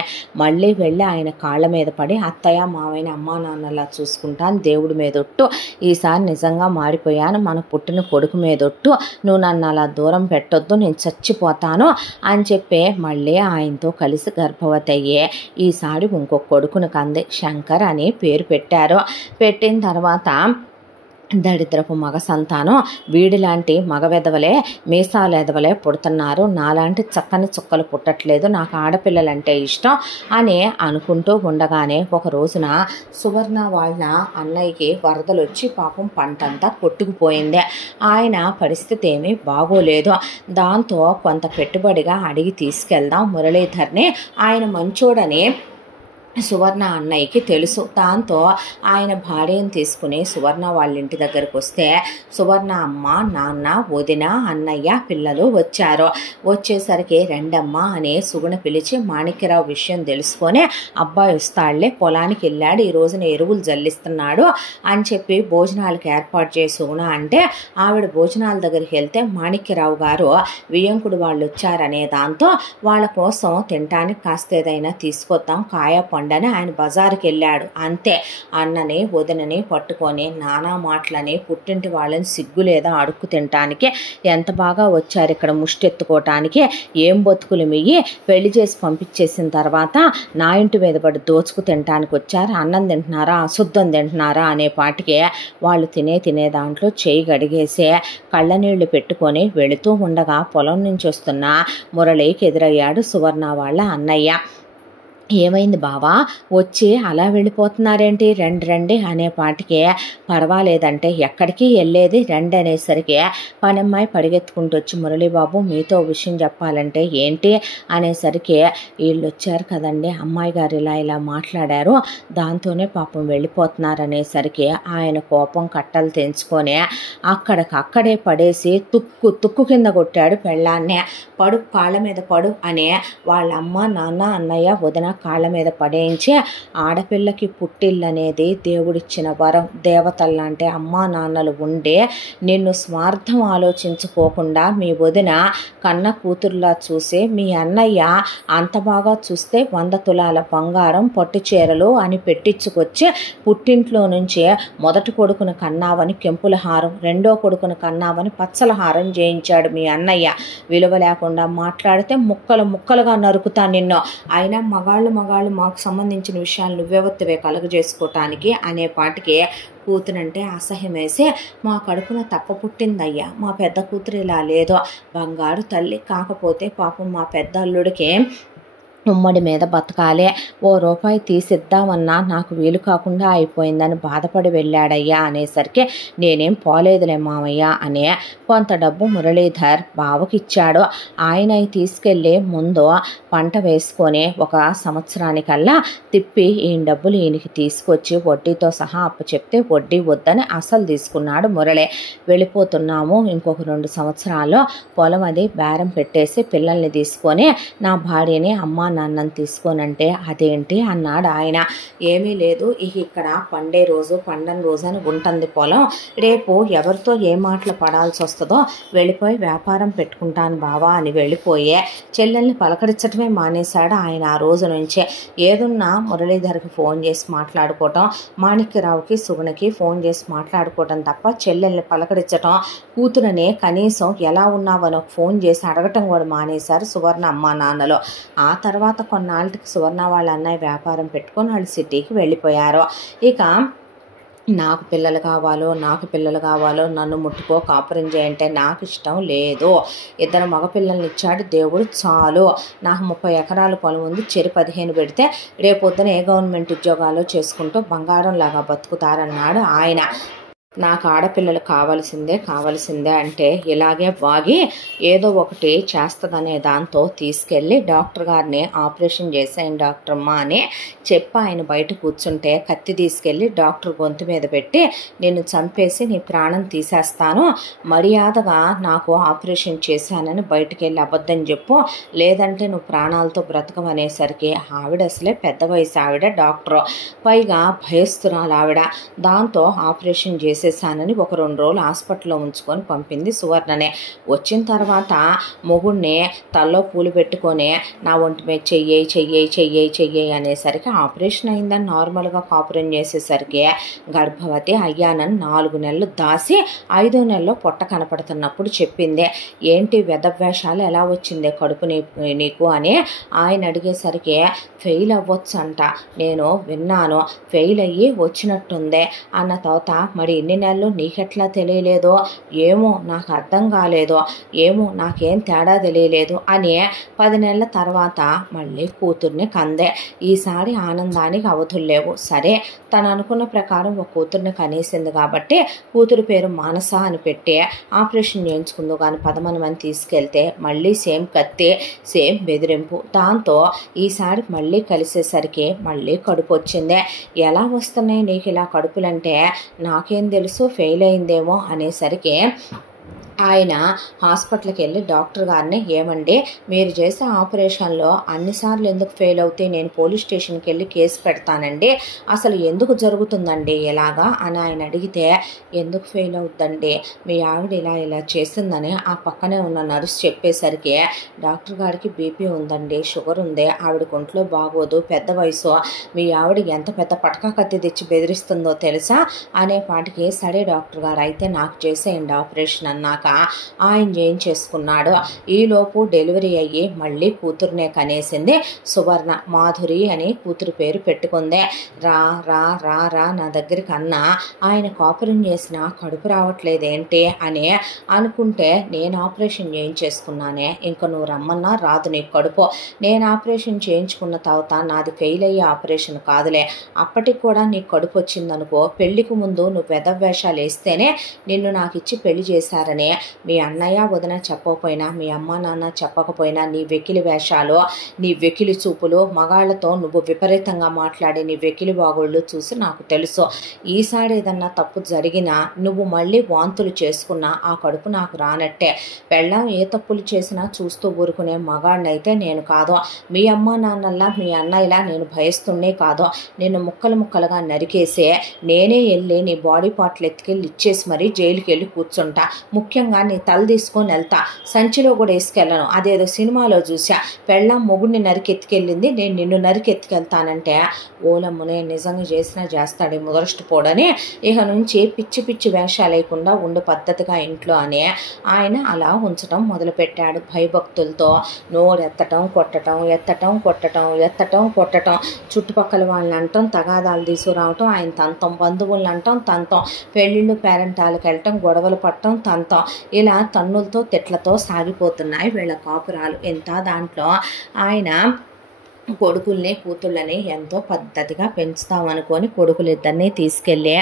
మళ్ళీ వెళ్ళి ఆయన కాళ్ళ మీద పడి అత్తయ్య మావయ్యని అమ్మా నాన్నలా చూసుకుంటాను, దేవుడి మీదొట్టు, ఈసారి నిజంగా మారిపోయాను, మన పుట్టిన కొడుకు మీదొట్టు, నువ్వు నన్ను అలా దూరం పెట్టొద్దు, నేను చచ్చిపోతాను అని చెప్పి మళ్ళీ ఆయనతో కలిసి గర్భవతి అయ్యే ఈసారి ఇంకొక కొడుకును కంది, శంకర్ అని పేరు పెట్టారు. పెట్టిన తర్వాత దరిద్రపు మగ సంతానం వీడిలాంటి మగవెదవలే మీసాలు ఎదవలే పుడుతున్నారు, నాలాంటి చక్కని చుక్కలు పుట్టట్లేదు, నాకు ఆడపిల్లలంటే ఇష్టం అని అనుకుంటూ ఉండగానే ఒక రోజున సువర్ణ వాళ్ళ అన్నయ్యకి వరదలు వచ్చి పాపం పంటంతా కొట్టుకుపోయింది. ఆయన పరిస్థితి ఏమీ బాగోలేదు. దాంతో కొంత పెట్టుబడిగా అడిగి తీసుకెళ్దాం మురళీధర్ని, ఆయన మంచోడని సువర్ణ అన్నయ్యకి తెలుసు. దాంతో ఆయన భార్యను తీసుకుని సువర్ణ వాళ్ళ ఇంటి దగ్గరకు వస్తే సువర్ణ అమ్మ నాన్న వదిన అన్నయ్య పిల్లలు వచ్చారు. వచ్చేసరికి రెండమ్మ అని సుగుణ పిలిచి మాణిక్యరావు విషయం తెలుసుకొని అబ్బాయి వస్తాళ్లే పొలానికి వెళ్ళాడు, ఈ రోజున ఎరువులు జల్లిస్తున్నాడు అని చెప్పి భోజనాలకు ఏర్పాటు చేసి సుగుణ అంటే ఆవిడ భోజనాల దగ్గరికి వెళ్తే మాణిక్యరావు గారు వియ్యంకుడు వాళ్ళు వచ్చారనే దాంతో వాళ్ళ కోసం తినటానికి కాస్త ఏదైనా తీసుకొద్దాం, కాయ పండు బండి అని ఆయన బజారుకి వెళ్ళాడు. అంతే. అన్నని వదినని పట్టుకొని నానా మాటలని పుట్టింటి వాళ్ళని సిగ్గు లేదా అడుక్కు తినటానికి ఎంత బాగా వచ్చారు ఇక్కడ ముష్టెత్తుకోవటానికి. ఏం బతుకులు మియ్యి పెళ్లి చేసి పంపించేసిన తర్వాత నా ఇంటి మీద పడి దోచుకు తినటానికి వచ్చారు. అన్నం తింటున్నారా అశుద్ధం తింటున్నారా అనే పాటికి వాళ్ళు తినే దాంట్లో చేయి గడిగేసే కళ్ళనీళ్లు పెట్టుకొని వెళుతూ ఉండగా పొలం నుంచి వస్తున్న మురళికి ఎదురయ్యాడు సువర్ణ వాళ్ళ అన్నయ్య. ఏమైంది బావా, వచ్చి అలా వెళ్ళిపోతున్నారేంటి, రండి రండి అనే పాటికి పర్వాలేదంటే ఎక్కడికి వెళ్ళేది రండి అనేసరికి పనమ్మాయి పరిగెత్తుకుంటూ వచ్చి మురళీబాబు మీతో విషయం చెప్పాలంటే ఏంటి అనేసరికి వీళ్ళు వచ్చారు కదండి అమ్మాయి గారు ఇలా మాట్లాడారు, దాంతోనే పాపం వెళ్ళిపోతున్నారు అనేసరికి ఆయన కోపం కట్టలు తెంచుకొని అక్కడికక్కడే పడేసి తుక్కు కింద కొట్టాడు పెళ్ళాన్నే. పడు కాళ్ళ మీద పడు అనే వాళ్ళ అమ్మ నాన్న అన్నయ్య వదిన కాళ్ళ మీద పడేయించి ఆడపిల్లకి పుట్టిల్లు అనేది దేవుడిచ్చిన వరం. దేవతల్లాంటి అమ్మా నాన్నలు ఉండే నిన్ను స్వార్థం ఆలోచించుకోకుండా మీ వదిన కన్న కూతురులా చూసి మీ అన్నయ్య అంత బాగా చూస్తే 100 తులాల బంగారం పట్టు చీరలు అని పెట్టించుకొచ్చి పుట్టింట్లో నుంచి మొదటి కొడుకును కన్నావని కెంపుల హారం, రెండో కొడుకును కన్నావని పచ్చల హారం చేయించాడు మీ అన్నయ్య. విలువ లేకుండా మాట్లాడితే ముక్కలుగా నరుకుతా నిన్ను. అయినా మగాళ్ళు మాకు సంబంధించిన విషయాలు నువ్వెవత్తువే కలుగజేసుకోవటానికి అనే పాటికి కూతురంటే అసహ్యం వేసి మా కడుపున తప్ప పుట్టిందయ్యా, మా పెద్ద కూతురు ఇలా లేదో బంగారు తల్లి, కాకపోతే పాపం మా పెద్ద అల్లుడికి ఉమ్మడి మీద బతకాలే, ఓ రూపాయి తీసిద్దామన్నా నాకు వీలు కాకుండా అయిపోయిందని బాధపడి వెళ్ళాడయ్యా అనేసరికి నేనేం పోలేదులే మామయ్య అనే కొంత డబ్బు మురళీధర్ బావకిచ్చాడు. ఆయన తీసుకెళ్ళి ముందు పంట వేసుకొని 1 సంవత్సరానికల్లా తిప్పి ఈ డబ్బులు ఈయనకి తీసుకొచ్చి వడ్డీతో సహా అప్పు చెప్తే వడ్డీ వద్దని అసలు తీసుకున్నాడు మురళి. వెళ్ళిపోతున్నాము, ఇంకొక 2 సంవత్సరాలు పొలం అది బేరం పెట్టేసి పిల్లల్ని తీసుకొని నా భార్యని అమ్మ నాన్నని తీసుకోనంటే అదేంటి అన్నాడు ఆయన. ఏమీ లేదు, ఇక్కడ పండే రోజు పండని రోజు అని ఉంటుంది పొలం, రేపు ఎవరితో ఏ మాటలు పడాల్సి వస్తుందో వెళ్ళిపోయి వ్యాపారం పెట్టుకుంటాను బావా అని వెళ్ళిపోయే చెల్లెల్ని పలకరించడమే మానేశాడు ఆయన. ఆ రోజు నుంచే ఏదున్నా మురళీధర్కి ఫోన్ చేసి మాట్లాడుకోవటం, మాణిక్యరావుకి సుగుణకి ఫోన్ చేసి మాట్లాడుకోవటం తప్ప చెల్లెల్ని పలకరించటం, కూతురనే కనీసం ఎలా ఉన్నావనో ఫోన్ చేసి అడగటం కూడా మానేశారు సువర్ణ అమ్మా నాన్నలు. ఆ తర్వాత కొన్నాళ్ళకి సువర్ణ వాళ్ళ అన్నయ్య వ్యాపారం పెట్టుకొని వాళ్ళు సిటీకి వెళ్ళిపోయారు. ఇక నాకు పిల్లలు కావాలో నన్ను ముట్టుకో కాపురం చేయంటే నాకు ఇష్టం లేదు, 2 మగపిల్లల్ని ఇచ్చాడు దేవుడు చాలు, నాకు 30 ఎకరాల పొలం ఉంది, చెరి 15 పెడితే రేపొద్దున ఏ గవర్నమెంట్ ఉద్యోగాలు చేసుకుంటూ బంగారం లాగా బతుకుతారన్నాడు ఆయన. నాకు ఆడపిల్లలు కావాల్సిందే అంటే ఇలాగే వాగి ఏదో ఒకటి చేస్తుందనే దాంతో తీసుకెళ్ళి డాక్టర్ గారిని ఆపరేషన్ చేసేయండి డాక్టర్ అమ్మ అని చెప్పి ఆయన బయట కూర్చుంటే కత్తి తీసుకెళ్ళి డాక్టర్ గొంతు మీద పెట్టి నిన్ను చంపేసి నీ ప్రాణం తీసేస్తాను, మర్యాదగా నాకు ఆపరేషన్ చేశానని బయటికి వెళ్ళి అబద్ధం చెప్పు, లేదంటే నువ్వు ప్రాణాలతో బ్రతకమనేసరికి ఆవిడ అసలే పెద్ద వయసు ఆవిడ డాక్టర్, పైగా భయస్తురాలు ఆవిడ. దాంతో ఆపరేషన్ చేసేసానని 1-2 రోజులు హాస్పిటల్లో ఉంచుకొని పంపింది సువర్ణనే. వచ్చిన తర్వాత మొగుడిని తల్లో పూలు పెట్టుకొని నా ఒంటి మీద చెయ్యి అనేసరికి ఆపరేషన్ అయిందని నార్మల్గా కాపురం చేసేసరికి గర్భవతి అయ్యానని 4 నెలలు దాసి 5వ నెలలో పొట్ట కనపడుతున్నప్పుడు చెప్పింది. ఏంటి వెధవేషాలు, ఎలా వచ్చిందే కడుపు నీకు అని ఆయన అడిగేసరికి ఫెయిల్ అవ్వచ్చు అంట, నేను విన్నాను, ఫెయిల్ అయ్యి వచ్చినట్టుందే అన్న తర్వాత మరి ఎన్ని నెలలు నీకెట్లా తెలియలేదో ఏమో, నాకు అర్థం కాలేదో ఏమో, నాకేం తేడా తెలియలేదు అని 10 నెలల తర్వాత మళ్ళీ కూతుర్ని కందే. ఈసారి ఆనందానికి అవధులు లేవు. సరే, తను అనుకున్న ప్రకారం ఒక కూతుర్ని కనేసింది కాబట్టి కూతురు పేరు మానస అని పెట్టి ఆపరేషన్ చేయించుకుందో కానీ 10 మంది తీసుకెళ్తే మళ్ళీ సేమ్ కత్తి, సేమ్ బెదిరింపు. దాంతో ఈసారి మళ్ళీ కలిసేసరికి మళ్ళీ కడుపు వచ్చిందే. ఎలా వస్తున్నాయి నీకు ఇలా కడుపులంటే నాకేం తెలుసు, ఫెయిల్ అయిందేమో అనేసరికి ఆయన హాస్పిటల్కి వెళ్ళి డాక్టర్ గారిని, ఏమండి మీరు చేసే ఆపరేషన్లో అన్నిసార్లు ఎందుకు ఫెయిల్ అవుతే నేను పోలీస్ స్టేషన్కి వెళ్ళి కేసు పెడతానండి, అసలు ఎందుకు జరుగుతుందండి ఇలాగా అని ఆయన అడిగితే, ఎందుకు ఫెయిల్ అవుద్దండి, మీ ఆవిడ ఇలా ఇలా చేసిందని ఆ పక్కనే ఉన్న నర్సు చెప్పేసరికి, డాక్టర్ గారికి బీపీ ఉందండి, షుగర్ ఉంది, ఆవిడ ఒంట్లో బాగోదు, పెద్ద వయసు, మీ ఆవిడ ఎంత పెద్ద పటకా కత్తి తెచ్చి బెదిరిస్తుందో తెలుసా అనేపాటికి, సరే డాక్టర్ గారు అయితే నాకు చేసేయండి ఆపరేషన్ అన్నాక ఆయన చేయించేసుకున్నాడు. ఈలోపు డెలివరీ అయ్యి మళ్ళీ కూతురునే కనేసింది సువర్ణ. మాధురి అని కూతురు పేరు పెట్టుకుంది. రా రా రా రా నా దగ్గరికి అన్నా, ఆయన కాపురం చేసిన కడుపు రావట్లేదేంటి అని అనుకుంటే, నేను ఆపరేషన్ చేయించేసుకున్నానే, ఇంకా నువ్వు రమ్మన్నా రాదు నీ కడుపు, నేను ఆపరేషన్ చేయించుకున్న తర్వాత నాది ఫెయిల్ అయ్యే ఆపరేషన్ కాదులే, అప్పటికి కూడా నీకు కడుపు వచ్చిందనుకో, పెళ్లికి ముందు నువ్వు వేషాలు వేస్తేనే నిన్ను నాకు ఇచ్చి పెళ్లి చేశారని మీ అన్నయ్య వదిన చెప్పకపోయినా, మీ అమ్మ నాన్న చెప్పకపోయినా, నీ వెకిలి వేషాలు, నీ వెకిలి చూపులు, మగాళ్లతో నువ్వు విపరీతంగా మాట్లాడే నీ వెకిలి బాగోళ్ళు చూసి నాకు తెలుసు. ఈసారి ఏదన్నా తప్పు జరిగినా, నువ్వు మళ్ళీ వాంతులు చేసుకున్నా ఆ కడుపు నాకు రానట్టే. పెళ్ళాం ఏ తప్పులు చేసినా చూస్తూ ఊరుకునే మగాడినైతే నేను కాదు. మీ అమ్మ నాన్నల్లా మీ అన్నయ్యలా నేను భయస్తున్నే కాదు. నిన్ను ముక్కలు ముక్కలుగా నరికేసే నేనే వెళ్ళి నీ బాడీ పార్ట్లు ఎత్తుకెళ్ళి ఇచ్చేసి మరీ జైలుకి వెళ్ళి కూర్చుంటా. ముఖ్యంగా నీ తల తీసుకొని వెళ్తా, సంచిలో కూడా వేసుకెళ్ళను. అదేదో సినిమాలో చూసా, పెళ్ళాం మొగుడిని నరికెత్తుకెళ్ళింది, నేను నిన్ను నరికెత్తుకెళ్తానంటే, ఓలమ్మునే నిజంగా చేసినా చేస్తాడు ముదరష్టపోడని, ఇక నుంచి పిచ్చి పిచ్చి వేషాలు లేకుండా ఉండు పద్ధతిగా ఇంట్లో అని ఆయన అలా ఉంచటం మొదలుపెట్టాడు. భయభక్తులతో నోరెత్తటం కొట్టడం, ఎత్తటం కొట్టడం, ఎత్తటం కొట్టడం, చుట్టుపక్కల వాళ్ళని అంటాం, తగాదాలు తీసుకురావటం, ఆయన తంతం, బంధువులను అంటాం తంతం, పెళ్ళిళ్ళు పేరెంటాలకు వెళ్ళటం, గొడవలు పట్టడం తంతం, ఇలా తన్నులతో తిట్లతో సాగిపోతున్నాయి వీళ్ళ కాపురాలు. ఎంత దాంట్లో ఆయన కొడుకుల్ని కూతుళ్ళని ఎంతో పద్ధతిగా పెంచుతామనుకొని కొడుకులిద్దరినీ తీసుకెళ్ళి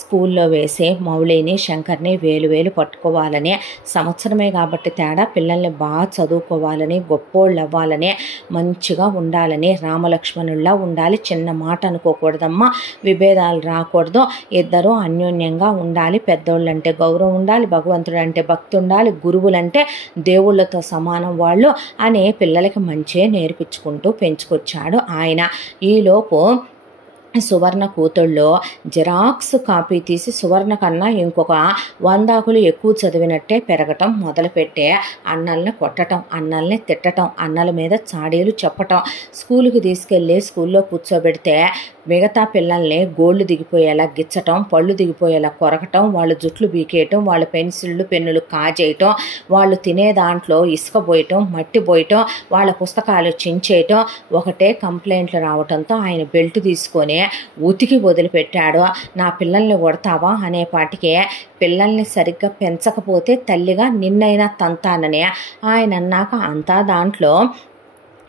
స్కూల్లో వేసి మౌళిని శంకర్ని వేలు పట్టుకోవాలని, సంవత్సరమే కాబట్టి తేడా, పిల్లల్ని బాగా చదువుకోవాలని, గొప్పోళ్ళు అవ్వాలని, మంచిగా ఉండాలని, రామలక్ష్మణుల్లా ఉండాలి, చిన్న మాట అనుకోకూడదమ్మా, విభేదాలు రాకూడదు, ఇద్దరూ అన్యోన్యంగా ఉండాలి, పెద్దోళ్ళంటే గౌరవం ఉండాలి, భగవంతుడు అంటే భక్తి ఉండాలి, గురువులంటే దేవుళ్ళతో సమానం వాళ్ళు అని పిల్లలకి మంచిగా నేర్పించుకుంటూ పెంచుకుంటారు వచ్చాడు ఆయన. ఈలోపు సువర్ణ కూతుళ్ళో జిరాక్స్ కాపీ తీసి సువర్ణ కన్నా ఇంకొక 100 ఆకులు ఎక్కువ చదివినట్టే పెరగటం మొదలుపెట్టే, అన్నల్ని కొట్టడం, అన్నల్ని తిట్టడం, అన్నల మీద చాడీలు చెప్పటం, స్కూలుకి తీసుకెళ్ళి స్కూల్లో కూర్చోబెడితే మిగతా పిల్లల్ని గోళ్ళు దిగిపోయేలా గిచ్చటం, పళ్ళు దిగిపోయేలా కొరకటం, వాళ్ళు జుట్లు బీకేయటం, వాళ్ళ పెన్సిళ్ళు పెన్నులు కాజేయటం, వాళ్ళు తినే దాంట్లో ఇసుక పోయటం, మట్టి పోయటం, వాళ్ళ పుస్తకాలు చించేయటం, ఒకటే కంప్లైంట్లు రావటంతో ఆయన బెల్ట్ తీసుకొని ఉతికి వదిలిపెట్టాడు. నా పిల్లల్ని కొడతావా అనేపాటికే, పిల్లల్ని సరిగ్గా పెంచకపోతే తల్లిగా నిన్నైనా తంతానని ఆయన అన్నాక, అంతా దాంట్లో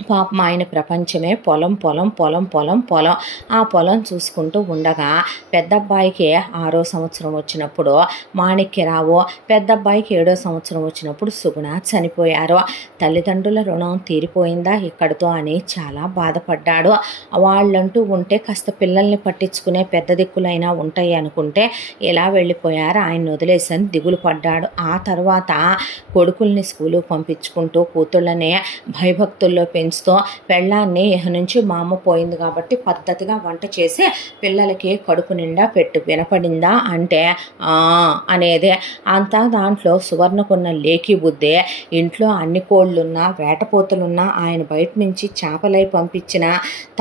పాపం ఆయన ప్రపంచమే పొలం పొలం పొలం పొలం పొలం. ఆ పొలం చూసుకుంటూ ఉండగా పెద్దబ్బాయికి 6వ సంవత్సరం వచ్చినప్పుడు మాణిక్యరావు, పెద్దబ్బాయికి 7వ సంవత్సరం వచ్చినప్పుడు సుగుణ చనిపోయారు. తల్లిదండ్రుల రుణం తీరిపోయిందా ఇక్కడితో అని చాలా బాధపడ్డాడు. వాళ్ళంటూ ఉంటే కాస్త పిల్లల్ని పట్టించుకునే పెద్ద దిక్కులైనా ఉంటాయి అనుకుంటే ఇలా వెళ్ళిపోయారు, ఆయన వదిలేసని దిగులు పడ్డాడు. ఆ తర్వాత కొడుకుల్ని స్కూలు పంపించుకుంటూ కూతుళ్ళని భయభక్తుల్లో పెంచుతూ, పెళ్ళాన్ని ఇహ నుంచి మా అమ్మ పోయింది కాబట్టి పద్ధతిగా వంట చేసి పిల్లలకి కడుపు నిండా పెట్టు, వినపడిందా అంటే అనేదే. అంతా దాంట్లో సువర్ణకున్న లేఖి బుద్ధే, ఇంట్లో అన్ని కోళ్ళున్నా వేటపోతులున్నా ఆయన బయట నుంచి చేపలై పంపించిన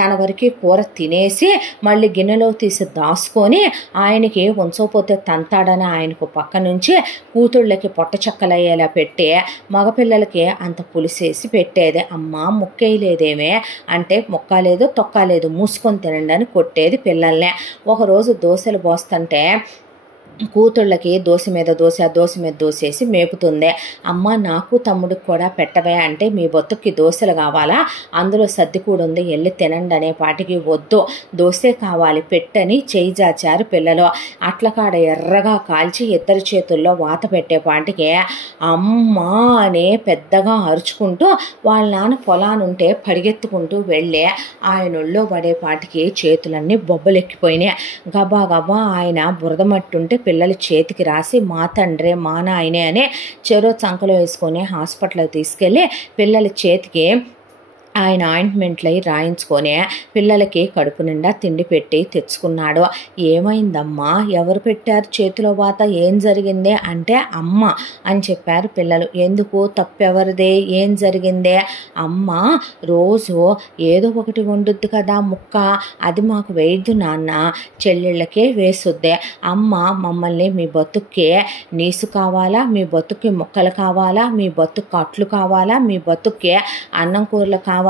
తన వరకు కూర తినేసి మళ్ళీ గిన్నెలో తీసి దాచుకొని ఆయనకి ఉంచకపోతే తంతాడని ఆయనకు పక్క నుంచి కూతుళ్ళకి పొట్ట చెక్కలయ్యేలా పెట్టి మగపిల్లలకి అంత పులిసేసి పెట్టేది. అమ్మ ముక్కేయలేదేమే అంటే, మొక్కలేదు తొక్కలేదు మూసుకొని తినండి అని కొట్టేది పిల్లల్ని. ఒకరోజు దోశలు పోస్తుంటే కూతుళ్ళకి దోశ మీద దోశ, దోశ మీద దోసేసి మేపుతుంది. అమ్మ నాకు తమ్ముడికి కూడా పెట్టవే అంటే, మీ బొత్తుకి దోశలు కావాలా, అందులో సర్ది కూడా ఉంది, వెళ్ళి తినండి అనే పాటికి, వద్దు దోశే కావాలి పెట్టని చేయి జాచారు పిల్లలు. అట్లకాడ ఎర్రగా కాల్చి ఇద్దరి చేతుల్లో వాత పెట్టేపాటికి అమ్మా అని పెద్దగా అరుచుకుంటూ వాళ్ళ నాన్న పొలానుంటే పరిగెత్తుకుంటూ వెళ్ళి ఆయన ఒళ్ళో పడేపాటికి చేతులన్నీ బొబ్బలెక్కిపోయినాయి. గబా గబా ఆయన బురద మట్టుంటే పిల్లల చేతికి రాసి మా తండ్రే మా నాయనే అని చెరో చంకలో వేసుకొని హాస్పిటల్కి తీసుకెళ్ళి పిల్లల చేతికి ఆయన ఆయింట్మెంట్లు అయి రాయించుకొని పిల్లలకి కడుపు నిండా తిండి పెట్టి తెచ్చుకున్నాడు. ఏమైందమ్మా, ఎవరు పెట్టారు చేతిలో వాత, ఏం జరిగిందే అంటే అమ్మ అని చెప్పారు పిల్లలు. ఎందుకు, తప్పెవరిదే, ఏం జరిగిందే? అమ్మ రోజు ఏదో ఒకటి వండుద్ది కదా ముక్క, అది మాకు వేయద్దు నాన్న, చెల్లెళ్ళకే వేసుద్దే. అమ్మ మమ్మల్ని మీ బతుక్కే నీసు కావాలా, మీ బతుక్కి ముక్కలు కావాలా, మీ బతుక్కి అట్లు కావాలా, మీ బతుక్కే అన్నం కూరలు కావాలా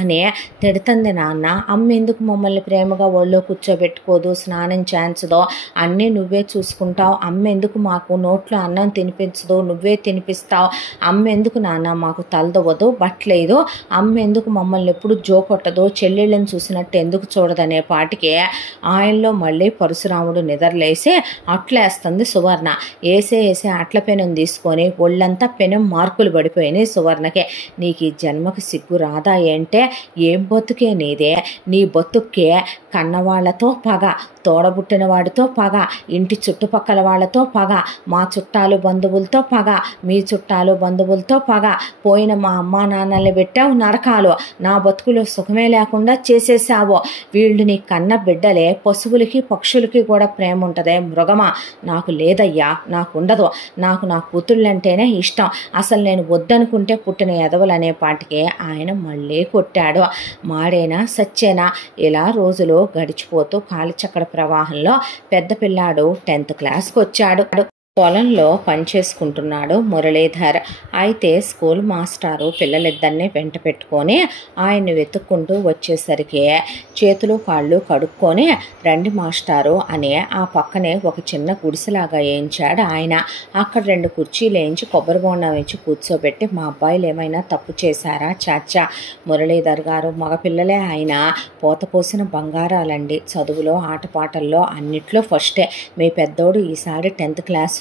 అని తిడుతుంది నాన్న. అమ్మ ఎందుకు మమ్మల్ని ప్రేమగా ఒళ్ళో కూర్చోబెట్టుకోదు, స్నానం చేయించదో, అన్నీ నువ్వే చూసుకుంటావు. అమ్మ ఎందుకు మాకు నోట్లో అన్నం తినిపించదు, నువ్వే తినిపిస్తావు. అమ్మ ఎందుకు నాన్న మాకు తలదవ్వదు, బట్టలేదు. అమ్మ ఎందుకు మమ్మల్ని ఎప్పుడు జోకొట్టదు, చెల్లెళ్ళని చూసినట్టు ఎందుకు చూడదనే పాటికి ఆయనలో మళ్ళీ పరశురాముడు నిద్రలేసి అట్లేస్తుంది సువర్ణ. వేసే అట్ల పెనం తీసుకొని ఒళ్ళంతా పెనం మార్కులు పడిపోయినాయి సువర్ణకే. నీకు ఈ జన్మకి సిగ్గు రాదా అంటే, ఏం బతుకే నీదే, నీ బతుక్కే కన్నవాళ్లతో పగ, తోడబుట్టిన వాడితో పగ, ఇంటి చుట్టుపక్కల వాళ్ళతో పగ, మా చుట్టాలు బంధువులతో పగ, మీ చుట్టాలు బంధువులతో పగ, పోయిన మా అమ్మా నాన్నల్ని పెట్టావు నరకాలు, నా బతుకులో సుఖమే లేకుండా చేసేసావు. వీళ్ళు నీ కన్న బిడ్డలే, పశువులకి పక్షులకి కూడా ప్రేమ ఉంటుందే మృగమా? నాకు లేదయ్యా, నాకు ఉండదు. నాకు నా కూతుళ్ళంటేనే ఇష్టం. అసలు నేను వద్దనుకుంటే పుట్టిన ఎదవలు అనే పాటికి ఆయన మళ్ళీ కొట్టాడు. మాడేనా సచ్చేనా ఇలా రోజులు గడిచిపోతూ కాలిచక్ర ప్రవాహంలో పెద్ద పిల్లాడు 10th క్లాస్కి వచ్చాడు. పొలంలో పనిచేసుకుంటున్నాడు మురళీధర్. అయితే స్కూల్ మాస్టారు పిల్లలిద్దరినీ వెంట పెట్టుకొని ఆయన్ని వెతుక్కుంటూ వచ్చేసరికి చేతులు కాళ్ళు కడుక్కొని రండి మాస్టారు అని ఆ పక్కనే ఒక చిన్న గుడిసెలాగా వేయించాడు ఆయన. అక్కడ 2 కుర్చీలు వేయించి కొబ్బరి బొండం వేయించి కూర్చోబెట్టి, మా అబ్బాయిలు ఏమైనా తప్పు చేశారా చాచా? మురళీధర్ గారు మగపిల్లలే, ఆయన పోతపోసిన బంగారాలండి, చదువులో ఆటపాటల్లో అన్నిట్లో ఫస్టే. మీ పెద్దోడు ఈసారి 10th క్లాస్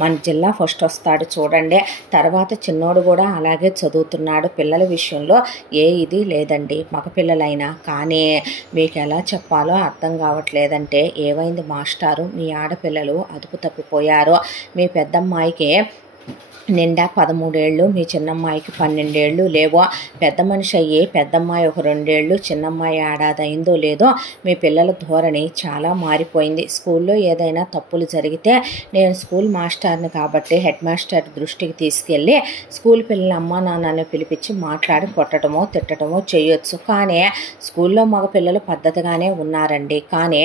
మన జిల్లా ఫస్ట్ వస్తాడు చూడండి. తర్వాత చిన్నోడు కూడా అలాగే చదువుతున్నాడు. పిల్లల విషయంలో ఇది లేదండి, మగపిల్లలైనా. కానీ మీకు ఎలా చెప్పాలో అర్థం కావట్లేదంటే, ఏమైంది మాస్టారు, మీ ఆడపిల్లలు అదుపు తప్పిపోయారు. మీ పెద్దమ్మాయికి నిండా 13 ఏళ్ళు, మీ చిన్నమ్మాయికి 12 ఏళ్ళు లేవో. పెద్ద మనిషి అయ్యి పెద్దమ్మాయి ఒక 2 ఏళ్ళు, చిన్నమ్మాయి ఏడాది అయిందో లేదో. మీ పిల్లల ధోరణి చాలా మారిపోయింది. స్కూల్లో ఏదైనా తప్పులు జరిగితే నేను స్కూల్ మాస్టర్ని కాబట్టి హెడ్ మాస్టర్ దృష్టికి తీసుకెళ్ళి స్కూల్ పిల్లల అమ్మా నాన్నని పిలిపించి మాట్లాడి కొట్టడమో తిట్టడమో చేయొచ్చు. కానీ స్కూల్లో మగ పిల్లలు పద్ధతిగానే ఉన్నారండి. కానీ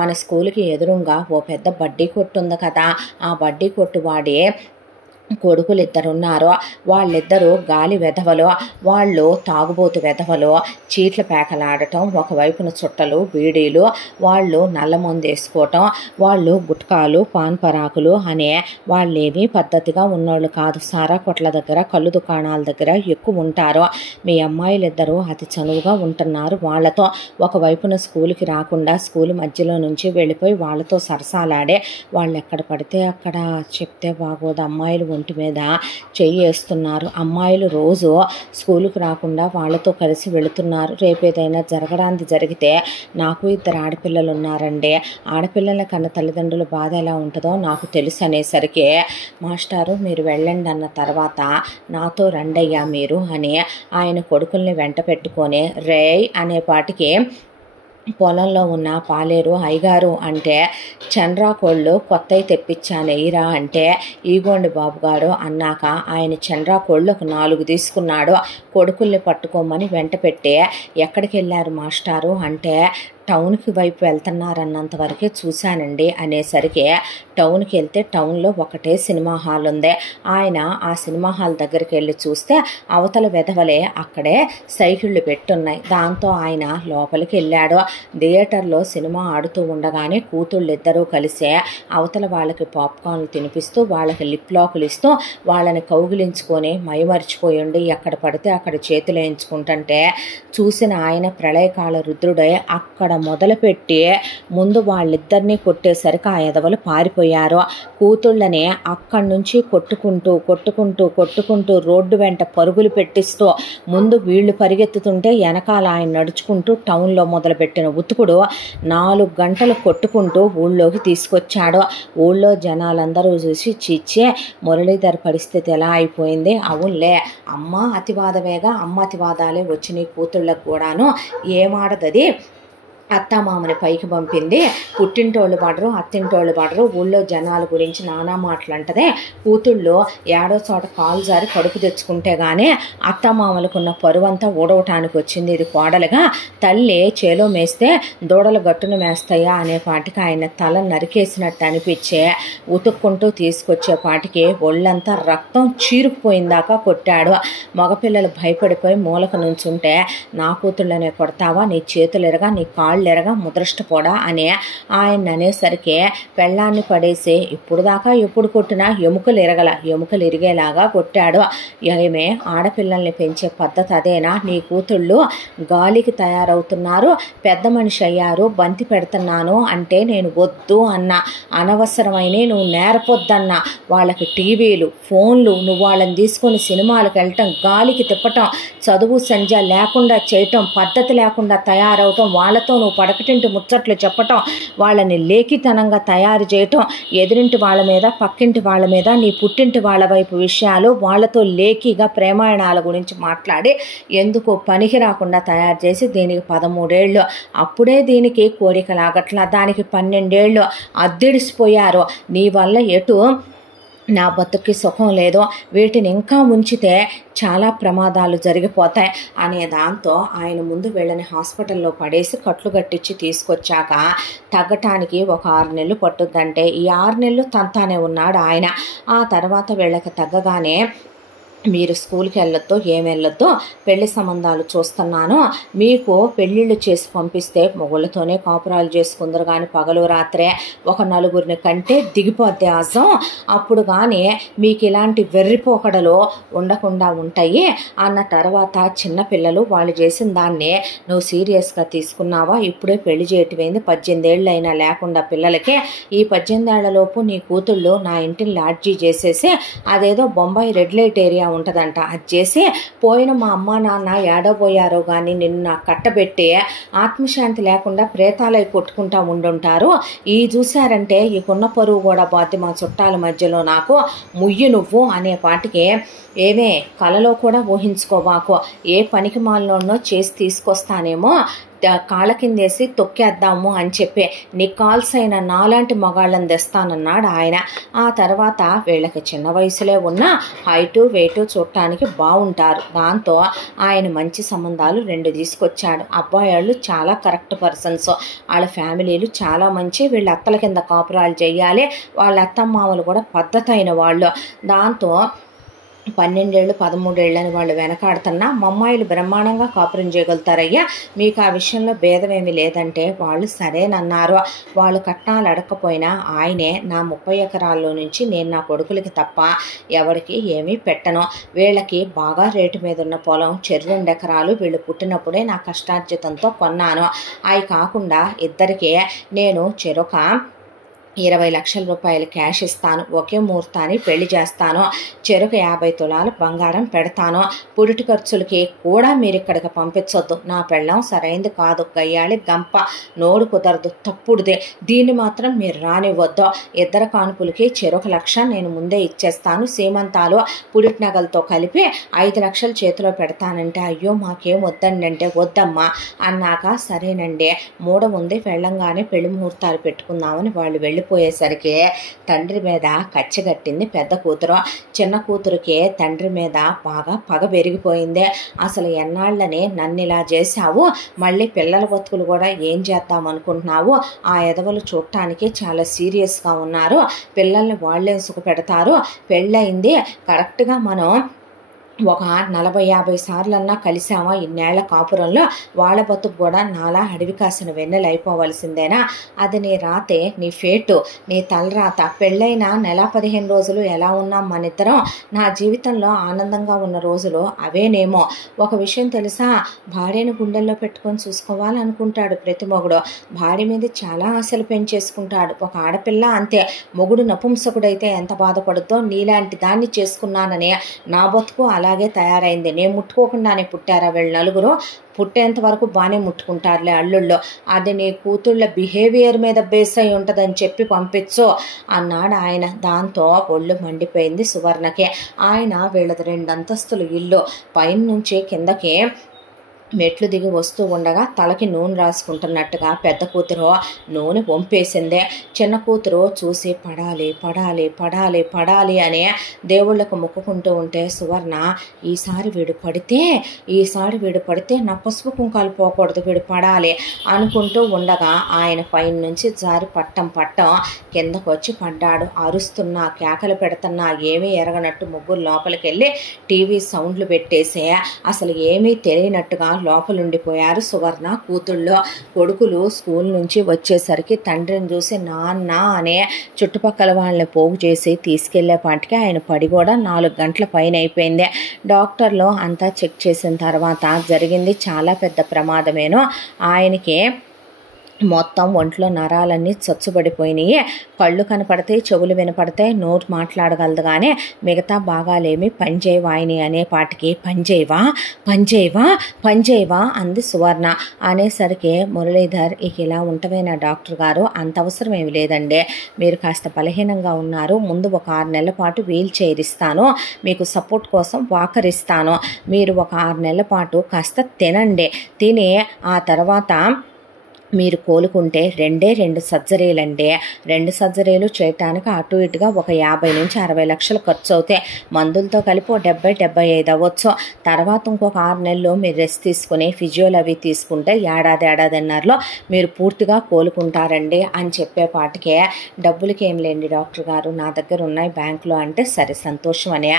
మన స్కూల్కి ఎదురుగా ఓ పెద్ద బడ్డీ కొట్టు ఉంది కదా, ఆ బడ్డీ కొట్టు వాడి కొడుకులు 2 ఉన్నారు. వాళ్ళిద్దరూ గాలి వెధవలు, వాళ్ళు తాగుబోతు వెధవలు, చీట్ల పేకలాడటం, ఒకవైపున చుట్టలు బీడీలు, వాళ్ళు నల్ల మందు వేసుకోవటం, వాళ్ళు గుట్కాలు పాన్ పరాకులు అనే వాళ్ళేమీ పద్ధతిగా ఉన్నోళ్ళు కాదు. సారా కొట్ల దగ్గర కళ్ళు దుకాణాల దగ్గర ఎక్కువ ఉంటారు. మీ అమ్మాయిలిద్దరూ అతి చనువుగా ఉంటున్నారు వాళ్ళతో. ఒకవైపున స్కూల్కి రాకుండా స్కూల్ మధ్యలో నుంచి వెళ్ళిపోయి వాళ్ళతో సరసాలాడే, వాళ్ళు ఎక్కడ పడితే అక్కడ చెప్తే బాగోదు, అమ్మాయిలు ఒంటి మీద చెయ్యేస్తున్నారు. అమ్మాయిలు రోజు స్కూలుకు రాకుండా వాళ్ళతో కలిసి వెళుతున్నారు. రేపేదైనా జరగడానికి జరిగితే, నాకు 2 ఆడపిల్లలు ఉన్నారండి, ఆడపిల్లల కన్న తల్లిదండ్రుల బాధ ఎలా ఉంటుందో నాకు తెలుసు అనేసరికి, మాస్టారు మీరు వెళ్ళండి అన్న తర్వాత నాతో రండయ్యా మీరు అని ఆయన కొడుకుల్ని వెంట పెట్టుకొని రేయ్ అనేపాటికి పొలంలో ఉన్న పాలేరు అయ్యగారు అంటే, చండ్రా కోళ్ళు కొత్తవి తెప్పించాను ఎయిరా అంటే, ఈగోండి బాబుగారు అన్నాక ఆయన చండ్రా కోళ్ళు ఒక 4 తీసుకున్నాడు. కొడుకుల్ని పట్టుకోమని వెంట పెట్టి, ఎక్కడికి వెళ్ళారు మాస్టారు అంటే, టౌన్కి వైపు వెళ్తున్నారన్నంత వరకే చూశానండి అనేసరికి, టౌన్కి వెళ్తే టౌన్లో ఒకటే సినిమా హాల్ ఉంది. ఆయన ఆ సినిమా హాల్ దగ్గరికి వెళ్ళి చూస్తే అవతల వెధవలే అక్కడే సైకిళ్ళు పెట్టున్నాయి. దాంతో ఆయన లోపలికి వెళ్ళాడు. థియేటర్లో సినిమా ఆడుతూ ఉండగానే కూతుళ్ళిద్దరూ కలిసి అవతల వాళ్ళకి పాప్కార్న్లు తినిపిస్తూ, వాళ్ళకి లిప్ లాకులు ఇస్తూ, వాళ్ళని కౌగిలించుకొని మైమరిచిపోయిండి ఎక్కడ పడితే అక్కడ చేతులు వేయించుకుంటుంటే చూసిన ఆయన ప్రళయకాల రుద్రుడే అక్కడ మొదలుపెట్టి ముందు వాళ్ళిద్దరినీ కొట్టేసరికి ఆ ఎదవలు పారిపోయారు. కూతుళ్ళని అక్కడి నుంచి కొట్టుకుంటూ రోడ్డు వెంట పరుగులు పెట్టిస్తూ ముందు వీళ్ళు పరిగెత్తుతుంటే వెనకాల ఆయన నడుచుకుంటూ టౌన్లో మొదలుపెట్టిన ఉతుకుడు 4 గంటలు కొట్టుకుంటూ ఊళ్ళోకి తీసుకొచ్చాడు. ఊళ్ళో జనాలందరూ చూసి చీచే మురళీధర్ పరిస్థితి ఎలా అయిపోయింది, అవునులే అమ్మ అతివాదమేగా, అమ్మ అతివాదాలే వచ్చినాయి కూతుళ్ళకు కూడాను, ఏమాడదది, అత్తమామని పైకి పంపింది, పుట్టింటోళ్ళు పడరు అత్తింటోళ్ళు పడరు, ఊళ్ళో జనాల గురించి నానా మాటలంటదే, కూతుళ్ళు ఏడో చోట కాలు జారి కడుపు తెచ్చుకుంటే గానీ అత్తమామలకున్న పరువంతా ఊడవటానికి వచ్చింది ఇది కోడలుగా, తల్లి చేలో మేస్తే దూడలు గట్టును మేస్తాయా అనే పాటికి ఆయన తల నరికేసినట్టు అనిపించే ఉతుక్కుంటూ తీసుకొచ్చే పాటికి ఒళ్ళంతా రక్తం చీరుకుపోయిందాకా కొట్టాడు. మగపిల్లలు భయపడిపోయి మూలకు నుంచుంటే నా కూతుళ్ళనే కొడతావా, నీ చేతులు ఎరగా నీ కాళ్ళు ఎరగా ముద్రష్టపోడా అని ఆయన అనేసరికి పెళ్ళాన్ని పడేసి ఇప్పుడు దాకా ఎప్పుడు కొట్టినా ఎముకలు ఇరిగేలాగా కొట్టాడు. ఏమే ఆడపిల్లల్ని పెంచే పద్ధతి అదేనా, నీ కూతుళ్ళు గాలికి తయారవుతున్నారు, పెద్ద మనిషి అయ్యారు, బంతి పెడుతున్నాను అంటే నేను వద్దు అన్నా, అనవసరమైన నువ్వు నేర్పొద్దన్నా, వాళ్ళకి టీవీలు ఫోన్లు నువ్వు వాళ్ళని తీసుకొని సినిమాలకు వెళ్ళటం, గాలికి తిప్పటం, చదువు సంధ్య లేకుండా చేయటం, పద్ధతి లేకుండా తయారవటం, వాళ్ళతో నువ్వు పడకటింటి ముచ్చట్లు చెప్పటం, వాళ్ళని లేఖితనంగా తయారు చేయటం, ఎదురింటి వాళ్ళ మీద పక్కింటి వాళ్ళ మీద నీ పుట్టింటి వాళ్ళ వైపు విషయాలు వాళ్ళతో లేఖిగా ప్రేమాయణాల గురించి మాట్లాడి ఎందుకు పనికి రాకుండా తయారు చేసి దీనికి 13 ఏళ్ళు, అప్పుడే దీనికి కోరికలాగట్లా, దానికి 12 ఏళ్ళు అద్దెడిసిపోయారు. నీ వల్ల ఎటు నా బతుక్కి సుఖం లేదో, వీటిని ఇంకా ముంచితే చాలా ప్రమాదాలు జరిగిపోతాయి అనే దాంతో ఆయన ముందు వీళ్ళని హాస్పిటల్లో పడేసి కట్లు కట్టించి తీసుకొచ్చాక తగ్గటానికి ఒక 6 నెలలు పట్టుద్దంటే ఈ 6 నెలలు తంతానే ఉన్నాడు ఆయన. ఆ తర్వాత వీళ్ళకి తగ్గగానే మీరు స్కూల్కి వెళ్ళొద్దు, ఏం వెళ్ళొద్దు, పెళ్లి సంబంధాలు చూస్తున్నాను, మీకు పెళ్ళిళ్ళు చేసి పంపిస్తే మొగుళ్ళతోనే కాపురాలు చేసుకుందరు కానీ పగలు రాత్రే ఒక 4గురిని కంటే దిగిపోద్ది ఆజం, అప్పుడు కానీ మీకు ఇలాంటి వెర్రిపోకడలు ఉండకుండా ఉంటాయి అన్న తర్వాత చిన్నపిల్లలు వాళ్ళు చేసిన దాన్నే నువ్వు సీరియస్గా తీసుకున్నావా, ఇప్పుడే పెళ్లి చేయటమైంది, 18 ఏళ్ళు అయినా లేకుండా పిల్లలకే, ఈ 18 ఏళ్లలోపు నీ కూతుళ్ళు నా ఇంటిని లాడ్జీ చేసేసి అదేదో బొంబాయి రెడ్ లైట్ ఏరియా ఉంటుందంట, అది చేసి పోయిన మా అమ్మ నాన్న ఏడబోయారో కానీ నిన్ను నాకు కట్టబెట్టి ఆత్మశాంతి లేకుండా ప్రేతాలై కొట్టుకుంటా ఉండుంటారు, ఈ చూశారంటే ఈ కున్న పరువు కూడా బాధ్య మా చుట్టాల మధ్యలో నాకు ముయ్యి నువ్వు అనే పాటికి ఏమే కలలో కూడా ఊహించుకోబాకు, ఏ పనికి మాలినోన్నో చేసి తీసుకొస్తానేమో కాళ్ళ కిందేసి తొక్కేద్దాము అని చెప్పి నీకు కాల్సైన నాలాంటి మగాళ్ళని తెస్తానన్నాడు ఆయన. ఆ తర్వాత వీళ్ళకి చిన్న వయసులో ఉన్న హైటు వెయిటు చూడటానికి బాగుంటారు, దాంతో ఆయన మంచి సంబంధాలు 2 తీసుకొచ్చాడు. అబ్బాయిళ్ళు చాలా కరెక్ట్ పర్సన్స్, వాళ్ళ ఫ్యామిలీలు చాలా మంచి, వీళ్ళ అత్తల కింద కాపురాలు చేయాలి, వాళ్ళ అత్తమ్మామలు కూడా పద్ధతి అయిన వాళ్ళు, దాంతో 12 ఏళ్ళు 13 ఏళ్ళు అని వాళ్ళు వెనకాడుతున్నా మమ్మాయిలు బ్రహ్మాండంగా కాపురం చేయగలుగుతారయ్యా, మీకు ఆ విషయంలో భేదమేమీ లేదంటే వాళ్ళు సరేనన్నారు. వాళ్ళు కట్నాలు అడగకపోయినా ఆయనే నా 30 ఎకరాల్లో నుంచి నేను నా కొడుకులకి తప్ప ఎవరికి ఏమీ పెట్టను, వీళ్ళకి బాగా రేటు మీద ఉన్న పొలం 2 ఎకరాలు వీళ్ళు పుట్టినప్పుడే నా కష్టార్జితంతో కొన్నాను, అవి కాకుండా ఇద్దరికే నేను చెరొక 20 లక్షల రూపాయలు క్యాష్ ఇస్తాను, ఒకే ముహూర్తాన్ని పెళ్లి చేస్తాను, చెరుకు 50 తులాలు బంగారం పెడతాను, పురిటి ఖర్చులకి కూడా మీరు ఇక్కడికి పంపించొద్దు, నా పెళ్ళం సరైంది కాదు, గయ్యాళి గంప, నోడు కుదరదు, తప్పుడుదే, దీన్ని మాత్రం మీరు రానివ్వద్దు, ఇద్దరు కానుపులకి చెరుకు 1 లక్ష నేను ముందే ఇచ్చేస్తాను, సీమంతాలు పురిటి నగలతో కలిపి 5 లక్షలు చేతిలో పెడతానంటే అయ్యో మాకేం వద్దండి అంటే వద్దమ్మా అన్నాక సరేనండి మూడ ఉంది వెళ్ళంగానే పెళ్లి ముహూర్తాలు పెట్టుకుందామని వాళ్ళు వెళ్ళిపోయేసరికి తండ్రి మీద కచ్చిగట్టింది పెద్ద కూతురు. చిన్న కూతురుకి తండ్రి మీద బాగా పగ పెరిగిపోయింది. అసలు ఎన్నాళ్ళని నన్ను ఇలా చేశావు, మళ్ళీ పిల్లల బతుకులు కూడా ఏం చేద్దాం అనుకుంటున్నావు, ఆ ఎదవలు చూడటానికి చాలా సీరియస్గా ఉన్నారు, పిల్లల్ని వాళ్ళే సుఖ పెడతారు, పెళ్ళయింది కరెక్ట్గా మనం ఒక 40-50 సార్లన్నా కలిసామా ఇన్నేళ్ల కాపురంలో, వాళ్ళ బతుకు కూడా నాలా అడవి కాసిన వెన్నెల అయిపోవలసిందేనా? అది నీ రాతే, నీ ఫేటు, నీ తలరాత. పెళ్ళైన నెల 15 రోజులు ఎలా ఉన్నాం మనిద్దరం? నా జీవితంలో ఆనందంగా ఉన్న రోజులు అవేనేమో. ఒక విషయం తెలుసా, భార్యను గుండెల్లో పెట్టుకొని చూసుకోవాలనుకుంటాడు ప్రతి మొగుడు. భార్య మీద చాలా ఆశలు పెంచేసుకుంటాడు. ఒక ఆడపిల్ల అంతే. మొగుడు నపుంసకుడైతే ఎంత బాధపడుతో, నీలాంటి దాన్ని చేసుకున్నానని నా బతుకు అలాగే తయారైంది. నేను ముట్టుకోకుండానే పుట్టారా వీళ్ళు నలుగురు? పుట్టేంత వరకు బాగానే ముట్టుకుంటారులే అల్లుళ్ళు. అది నీ కూతుళ్ళ బిహేవియర్ మీద బేస్ అయి ఉంటుందని చెప్పి పంపించు అన్నాడు ఆయన. దాంతో ఒళ్ళు మండిపోయింది సువర్ణకి. ఆయన వీళ్ళది 2 అంతస్తులు ఇల్లు. పైన నుంచి కిందకి మెట్లు దిగి వస్తూ ఉండగా తలకి నూనె రాసుకుంటున్నట్టుగా పెద్ద కూతురు నూనె వంపేసిందే. చిన్న కూతురు చూసి పడాలి పడాలి పడాలి పడాలి అని దేవుళ్ళకు మొక్కుకుంటూ ఉంటే సువర్ణ, ఈసారి వీడు పడితే నా పసుపు కుంకాలు పోకూడదు, వీడు పడాలి అనుకుంటూ ఉండగా ఆయన పైన నుంచి జారి పట్టం కిందకు వచ్చి పడ్డాడు. అరుస్తున్నా, కేకలు పెడుతున్నా ఏమీ ఎరగనట్టు ముగ్గురు లోపలికి వెళ్ళి టీవీ సౌండ్లు పెట్టేసే అసలు ఏమీ తెలియనట్టుగా లోపలుండిపోయారు సువర్ణ కూతుళ్ళు. కొడుకులు స్కూల్ నుంచి వచ్చేసరికి తండ్రిని చూసి నాన్న అనే చుట్టుపక్కల వాళ్ళని పోగు చేసి తీసుకెళ్లేపాటికి ఆయన పడి కూడా 4 గంటల పైన అయిపోయింది. డాక్టర్లు అంతా చెక్ చేసిన తర్వాత జరిగింది చాలా పెద్ద ప్రమాదమేనో. ఆయనకి మొత్తం ఒంట్లో నరాలన్నీ చచ్చుబడిపోయినాయి. కళ్ళు కనపడతాయి, చెవులు వినపడతాయి, నోరు మాట్లాడగలదు కానీ మిగతా భాగాలేమి పనిచేయవాయిని అనేపాటికి పనిచేయవా అంది సువర్ణ. అనేసరికి మురళీధర్, ఇక ఇలా ఉంటవేనా డాక్టర్ గారు? అంత అవసరం ఏమి లేదండి, మీరు కాస్త బలహీనంగా ఉన్నారు. ముందు ఒక 6 నెలల పాటు వీల్ చైర్ ఇస్తాను, మీకు సపోర్ట్ కోసం వాకర్ ఇస్తాను. మీరు ఒక 6 నెలల పాటు కాస్త తినండి. తిని ఆ తర్వాత మీరు కోలుకుంటే 2 సర్జరీలండి. 2 సర్జరీలు చేయటానికి అటు ఇటుగా ఒక 50 నుంచి 60 లక్షలు ఖర్చు అవుతాయి. మందులతో కలిపి 70-75 అవ్వచ్చు. తర్వాత ఇంకొక 6 నెలలు మీరు రెస్ట్ తీసుకుని ఫిజియోలు అవి తీసుకుంటే ఏడాదిన్నరలో మీరు పూర్తిగా కోలుకుంటారండి అని చెప్పేపాటికే, డబ్బులకి ఏం లేండి డాక్టర్ గారు, నా దగ్గర ఉన్నాయి బ్యాంకులో అంటే, సరే సంతోషం అని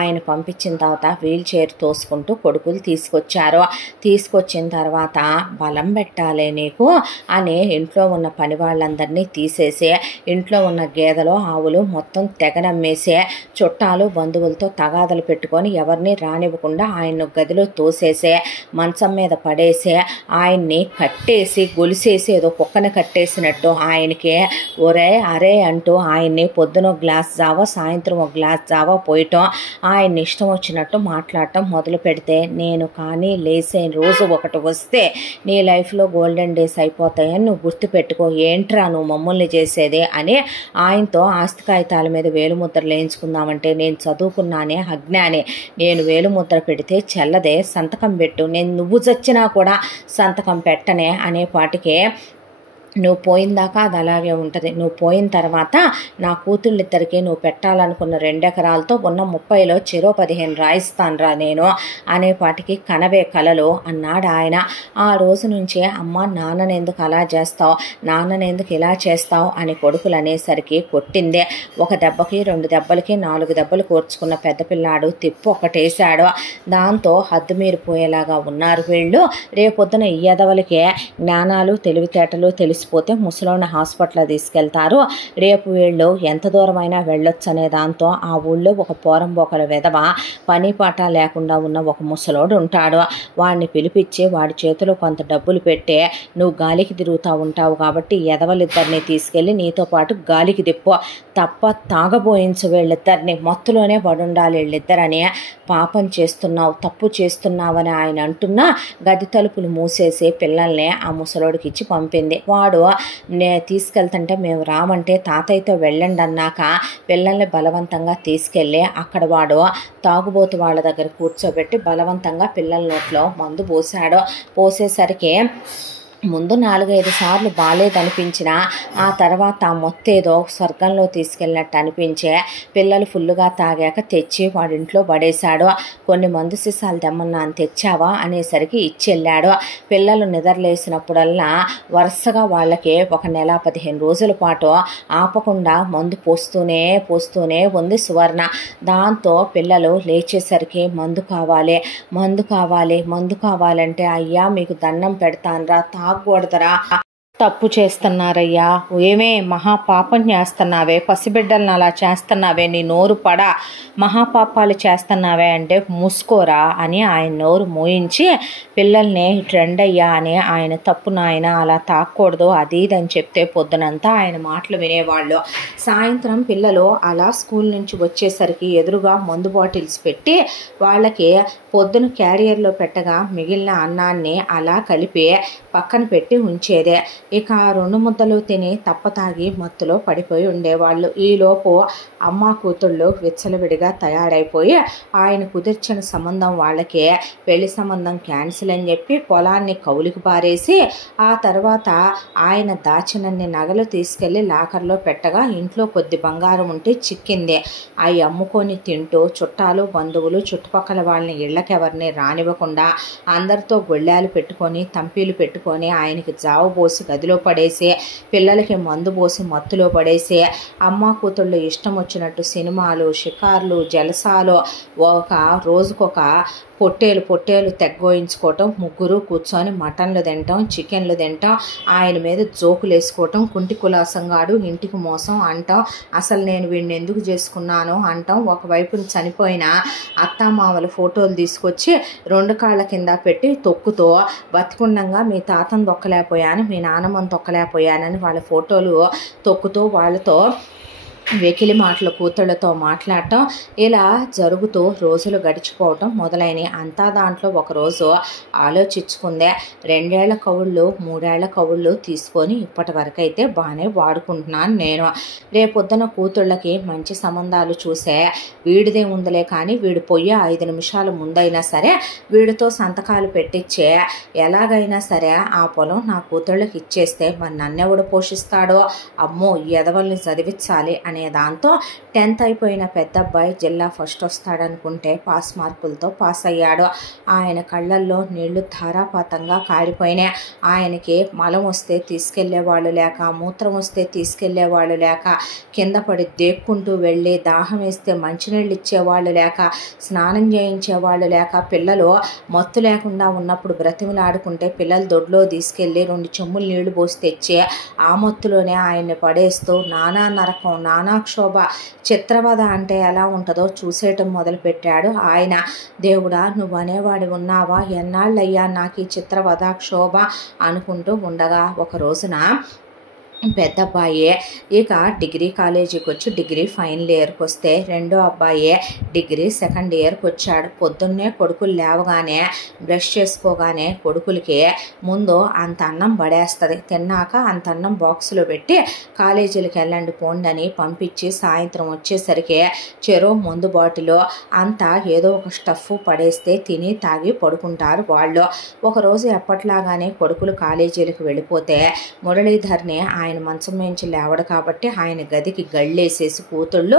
ఆయన పంపించిన తర్వాత వీల్ చైర్ తోసుకుంటూ కొడుకులు తీసుకొచ్చిన తర్వాత బలం పెట్టాలి నీకు అని ఇంట్లో ఉన్న పని వాళ్ళందరినీ తీసేసి ఇంట్లో ఉన్న గేదెలు ఆవులు మొత్తం తెగనమ్మేసి చుట్టాలు బంధువులతో తగాదలు పెట్టుకొని ఎవరిని రానివ్వకుండా ఆయన్ను గదిలో తోసేసి మంచం మీద పడేసి ఆయన్ని కట్టేసి గొలిసేసి ఏదో కుక్కని కట్టేసినట్టు ఆయనకి ఒరే అరే అంటూ ఆయన్ని పొద్దున ఒక గ్లాస్ జావా సాయంత్రం ఒక గ్లాస్ జావా పోయటం, ఆయన్ని ఇష్టం వచ్చినట్టు మాట్లాడటం మొదలు పెడితే, నేను కానీ లేసే రోజు ఒకటి వస్తే నీ లైఫ్లో గోల్డెన్ డేస్ అయిపోతాయని నువ్వు గుర్తుపెట్టుకో, ఏంట్రా నువ్వు మమ్మల్ని చేసేది అని ఆయనతో ఆస్తి కాగితాల మీద వేలుముద్రలు వేయించుకుందామంటే, నేను చదువుకున్నానే అజ్ఞాని, నేను వేలుముద్ర పెడితే చెల్లదే, సంతకం పెట్టు, నువ్వు చచ్చినా కూడా సంతకం పెట్టనే అనేపాటికే, నువ్వు పోయిన దాకా అది అలాగే ఉంటుంది, నువ్వు పోయిన తర్వాత నా కూతుళ్ళిద్దరికీ నువ్వు పెట్టాలనుకున్న 2 ఎకరాలతో ఉన్న 30లో చెరో 15 రాయిస్తానురా నేను అనేపాటికి కనవే కలలు అన్నాడు ఆయన. ఆ రోజు నుంచే అమ్మ నాన్ననెందుకు అలా చేస్తావు, నాన్ననెందుకు ఇలా చేస్తావు అని కొడుకులు అనేసరికి కొట్టిందే. 1 దెబ్బకి 2 దెబ్బలకి 4 దెబ్బలు కూర్చుకున్న పెద్ద పిల్లాడు తిప్పు ఒకటేశాడు. దాంతో హద్దు మీరిపోయేలాగా ఉన్నారు వీళ్ళు. రేపొద్దున ఈ ఎదవలకే జ్ఞానాలు తెలివితేటలు తెలిసిపోతే ముసలోని హాస్పిటల్ తీసుకెళ్తారు. రేపు వీళ్ళు ఎంత దూరమైనా వెళ్ళొచ్చు అనే దాంతో ఆ ఊళ్ళో ఒక పోరంబోకల వెధవ పని పాట లేకుండా ఉన్న ఒక ముసలోడు ఉంటాడు. వాడిని పిలిపించి వాడి చేతిలో కొంత డబ్బులు పెట్టే, నువ్వు గాలికి తిరుగుతూ ఉంటావు కాబట్టి ఎదవలిద్దరిని తీసుకెళ్ళి నీతో పాటు గాలికి తిప్పు, తప్ప తాగబోయించు వీళ్ళిద్దరిని, మత్తులోనే పడుండాలి వీళ్ళిద్దరని. పాపం చేస్తున్నావు, తప్పు చేస్తున్నావని ఆయన అంటున్నా గది తలుపులు మూసేసి పిల్లల్ని ఆ ముసలోడికి ఇచ్చి పంపింది. వాడు తీసుకెళ్తుంటే మేము రామంటే తాతయ్యతో వెళ్ళండి అన్నాక పిల్లల్ని బలవంతంగా తీసుకెళ్ళి అక్కడ వాడు తాగుబోతు వాళ్ళ దగ్గర కూర్చోబెట్టి బలవంతంగా పిల్లల నోట్లో మందు పోసాడు. పోసేసరికి ముందు 4-5 సార్లు బాలేదనిపించినా ఆ తర్వాత మొత్తేదో స్వర్గంలో తీసుకెళ్ళినట్టు అనిపించే. పిల్లలు ఫుల్లుగా తాగాక తెచ్చి వాడింట్లో పడేశాడు. కొన్ని మందు సీసాలు తెమ్మన్నా అని తెచ్చావా అనేసరికి ఇచ్చెళ్ళాడు. పిల్లలు నిద్రలేసినప్పుడల్లా వరుసగా వాళ్ళకి 1 నెల 15 రోజుల పాటు ఆపకుండా మందు పోస్తూనే ఉంది సువర్ణ. దాంతో పిల్లలు లేచేసరికి మందు కావాలంటే అయ్యా మీకు దండం పెడతానరా, తాగకూడదురా, తప్పు చేస్తున్నారయ్యా, ఏమే మహాపాపం చేస్తున్నావే, పసిబిడ్డలను అలా చేస్తున్నావే, నీ నోరు పడా, మహాపాపాలు చేస్తున్నావే అంటే మూసుకోరా అని ఆయన నోరు మూయించి పిల్లల్ని ట్రెండ్ అయ్యా అని ఆయన తప్పు నాయన అలా తాకూడదు అది ఇదని చెప్తే పొద్దునంతా ఆయన మాటలు వినేవాళ్ళు. సాయంత్రం పిల్లలు అలా స్కూల్ నుంచి వచ్చేసరికి ఎదురుగా మందు బాటిల్స్ పెట్టి వాళ్ళకి పొద్దున క్యారియర్లో పెట్టగా మిగిలిన అన్నాన్ని అలా కలిపి పక్కన పెట్టి ఉంచేదే. ఇక 2 ముద్దలు తిని తప్పతాగి మత్తులో పడిపోయి ఉండేవాళ్ళు. ఈలోపు అమ్మ కూతుళ్ళు విచ్చలవిడిగా తయారైపోయి ఆయన కుదిర్చిన సంబంధం వాళ్ళకి పెళ్లి సంబంధం క్యాన్సిల్ అని చెప్పి పొలాన్ని కౌలికి పారేసి ఆ తర్వాత ఆయన దాచినన్ని నగలు తీసుకెళ్లి లాకర్లో పెట్టగా ఇంట్లో కొద్ది బంగారం ఉంటే చిక్కింది. అవి అమ్ముకొని తింటూ చుట్టాలు బంధువులు చుట్టుపక్కల వాళ్ళని ఇళ్లకెవరిని రానివ్వకుండా అందరితో గొళ్ళాలు పెట్టుకొని తంపీలు పెట్టుకొని ఆయనకి జావు పోసి గదిలో పడేసి పిల్లలకి మందు పోసి మత్తులో పడేసి అమ్మ కూతుళ్ళు ఇష్టం వచ్చినట్టు సినిమాలు షికార్లు జలసాలు ఒక రోజుకొక పొట్టేలు తెగ్గోయించుకోవటం, ముగ్గురు కూర్చొని మటన్లు తింటాం, చికెన్లు తింటాం, ఆయన మీద జోకులు వేసుకోవటం, కుంటి కులాసంగాడు, ఇంటికి మోసం అంటాం, అసలు నేను వీడిని ఎందుకు చేసుకున్నాను అంటాం, ఒకవైపున చనిపోయిన అత్తామామల ఫోటోలు తీసుకొచ్చి 2 కాళ్ళ కింద పెట్టి తొక్కుతో బతికుండంగా మీ తాతను తొక్కలేకపోయాను, మీ నాన్నమ్మని తొక్కలేకపోయానని వాళ్ళ ఫోటోలు తొక్కుతూ వాళ్ళతో వెకిలి మాటలు కూతుళ్లతో మాట్లాడటం ఇలా జరుగుతూ రోజులు గడిచిపోవటం మొదలైనవి. అంతా దాంట్లో ఒకరోజు ఆలోచించుకుందే. 2 ఏళ్ల కవుళ్ళు 3 ఏళ్ల కవుళ్ళు తీసుకొని ఇప్పటి వరకు అయితే బాగానే వాడుకుంటున్నాను నేను. రేపొద్దున కూతుళ్ళకి మంచి సంబంధాలు చూసే వీడిదే ఉందలే కానీ వీడు పొయ్యి 5 నిమిషాల ముందైనా సరే వీడితో సంతకాలు పెట్టించే ఎలాగైనా సరే ఆ పొలం నా కూతుళ్ళకి ఇచ్చేస్తే మరి నన్నెవడు పోషిస్తాడో, అమ్మో ఈ ఎదవల్ని చదివించాలి అనే దాంతో 10th అయిపోయిన పెద్ద అబ్బాయి జిల్లా ఫస్ట్ వస్తాడనుకుంటే పాస్ మార్కులతో పాస్ అయ్యాడు. ఆయన కళ్ళల్లో నీళ్లు ధారాపాతంగా కారిపోయినాయి. ఆయనకి మలం వస్తే తీసుకెళ్లేవాళ్ళు లేక, మూత్రం వస్తే తీసుకెళ్లేవాళ్ళు లేక, కింద పడి దేక్కుంటూ వెళ్ళి దాహం వేస్తే మంచినీళ్ళు ఇచ్చేవాళ్ళు లేక, స్నానం చేయించేవాళ్ళు లేక, పిల్లలు మత్తు లేకుండా ఉన్నప్పుడు బ్రతిమలాడుకుంటే పిల్లలు దొడ్లో తీసుకెళ్ళి 2 చెమ్ములు నీళ్లు పోసి తెచ్చి ఆ మత్తులోనే ఆయన్ని పడేస్తూ నానా నరకం నానా క్షోభ చిత్రవద అంటే ఎలా ఉంటుందో చూసేయటం మొదలుపెట్టాడు ఆయన. దేవుడా నువ్వు అనేవాడు ఉన్నావా, ఎన్నాళ్ళయ్యా నాకు ఈ చిత్రవద క్షోభ అనుకుంటూ ఉండగా ఒక రోజున పెద్ద అబ్బాయి ఇక డిగ్రీ కాలేజీకి వచ్చి డిగ్రీ ఫైనల్ ఇయర్కి వస్తే రెండో అబ్బాయి డిగ్రీ సెకండ్ ఇయర్కి వచ్చాడు. పొద్దున్నే కొడుకులు లేవగానే బ్రష్ చేసుకోగానే కొడుకులకి ముందు అంత అన్నం పడేస్తుంది. తిన్నాక అంత అన్నం బాక్సులో పెట్టి కాలేజీలకు వెళ్ళండి పోండి అని పంపించి సాయంత్రం వచ్చేసరికి చెరో మందు బాటిలో అంతా ఏదో ఒక స్టఫ్ పడేస్తే తిని తాగి పడుకుంటారు వాళ్ళు. ఒకరోజు ఎప్పట్లాగానే కొడుకులు కాలేజీలకు వెళ్ళిపోతే మురళీధర్ని ఆయన మంచం నుంచి లేవడు కాబట్టి ఆయన గదికి గళ్ళేసేసి కూతుళ్ళు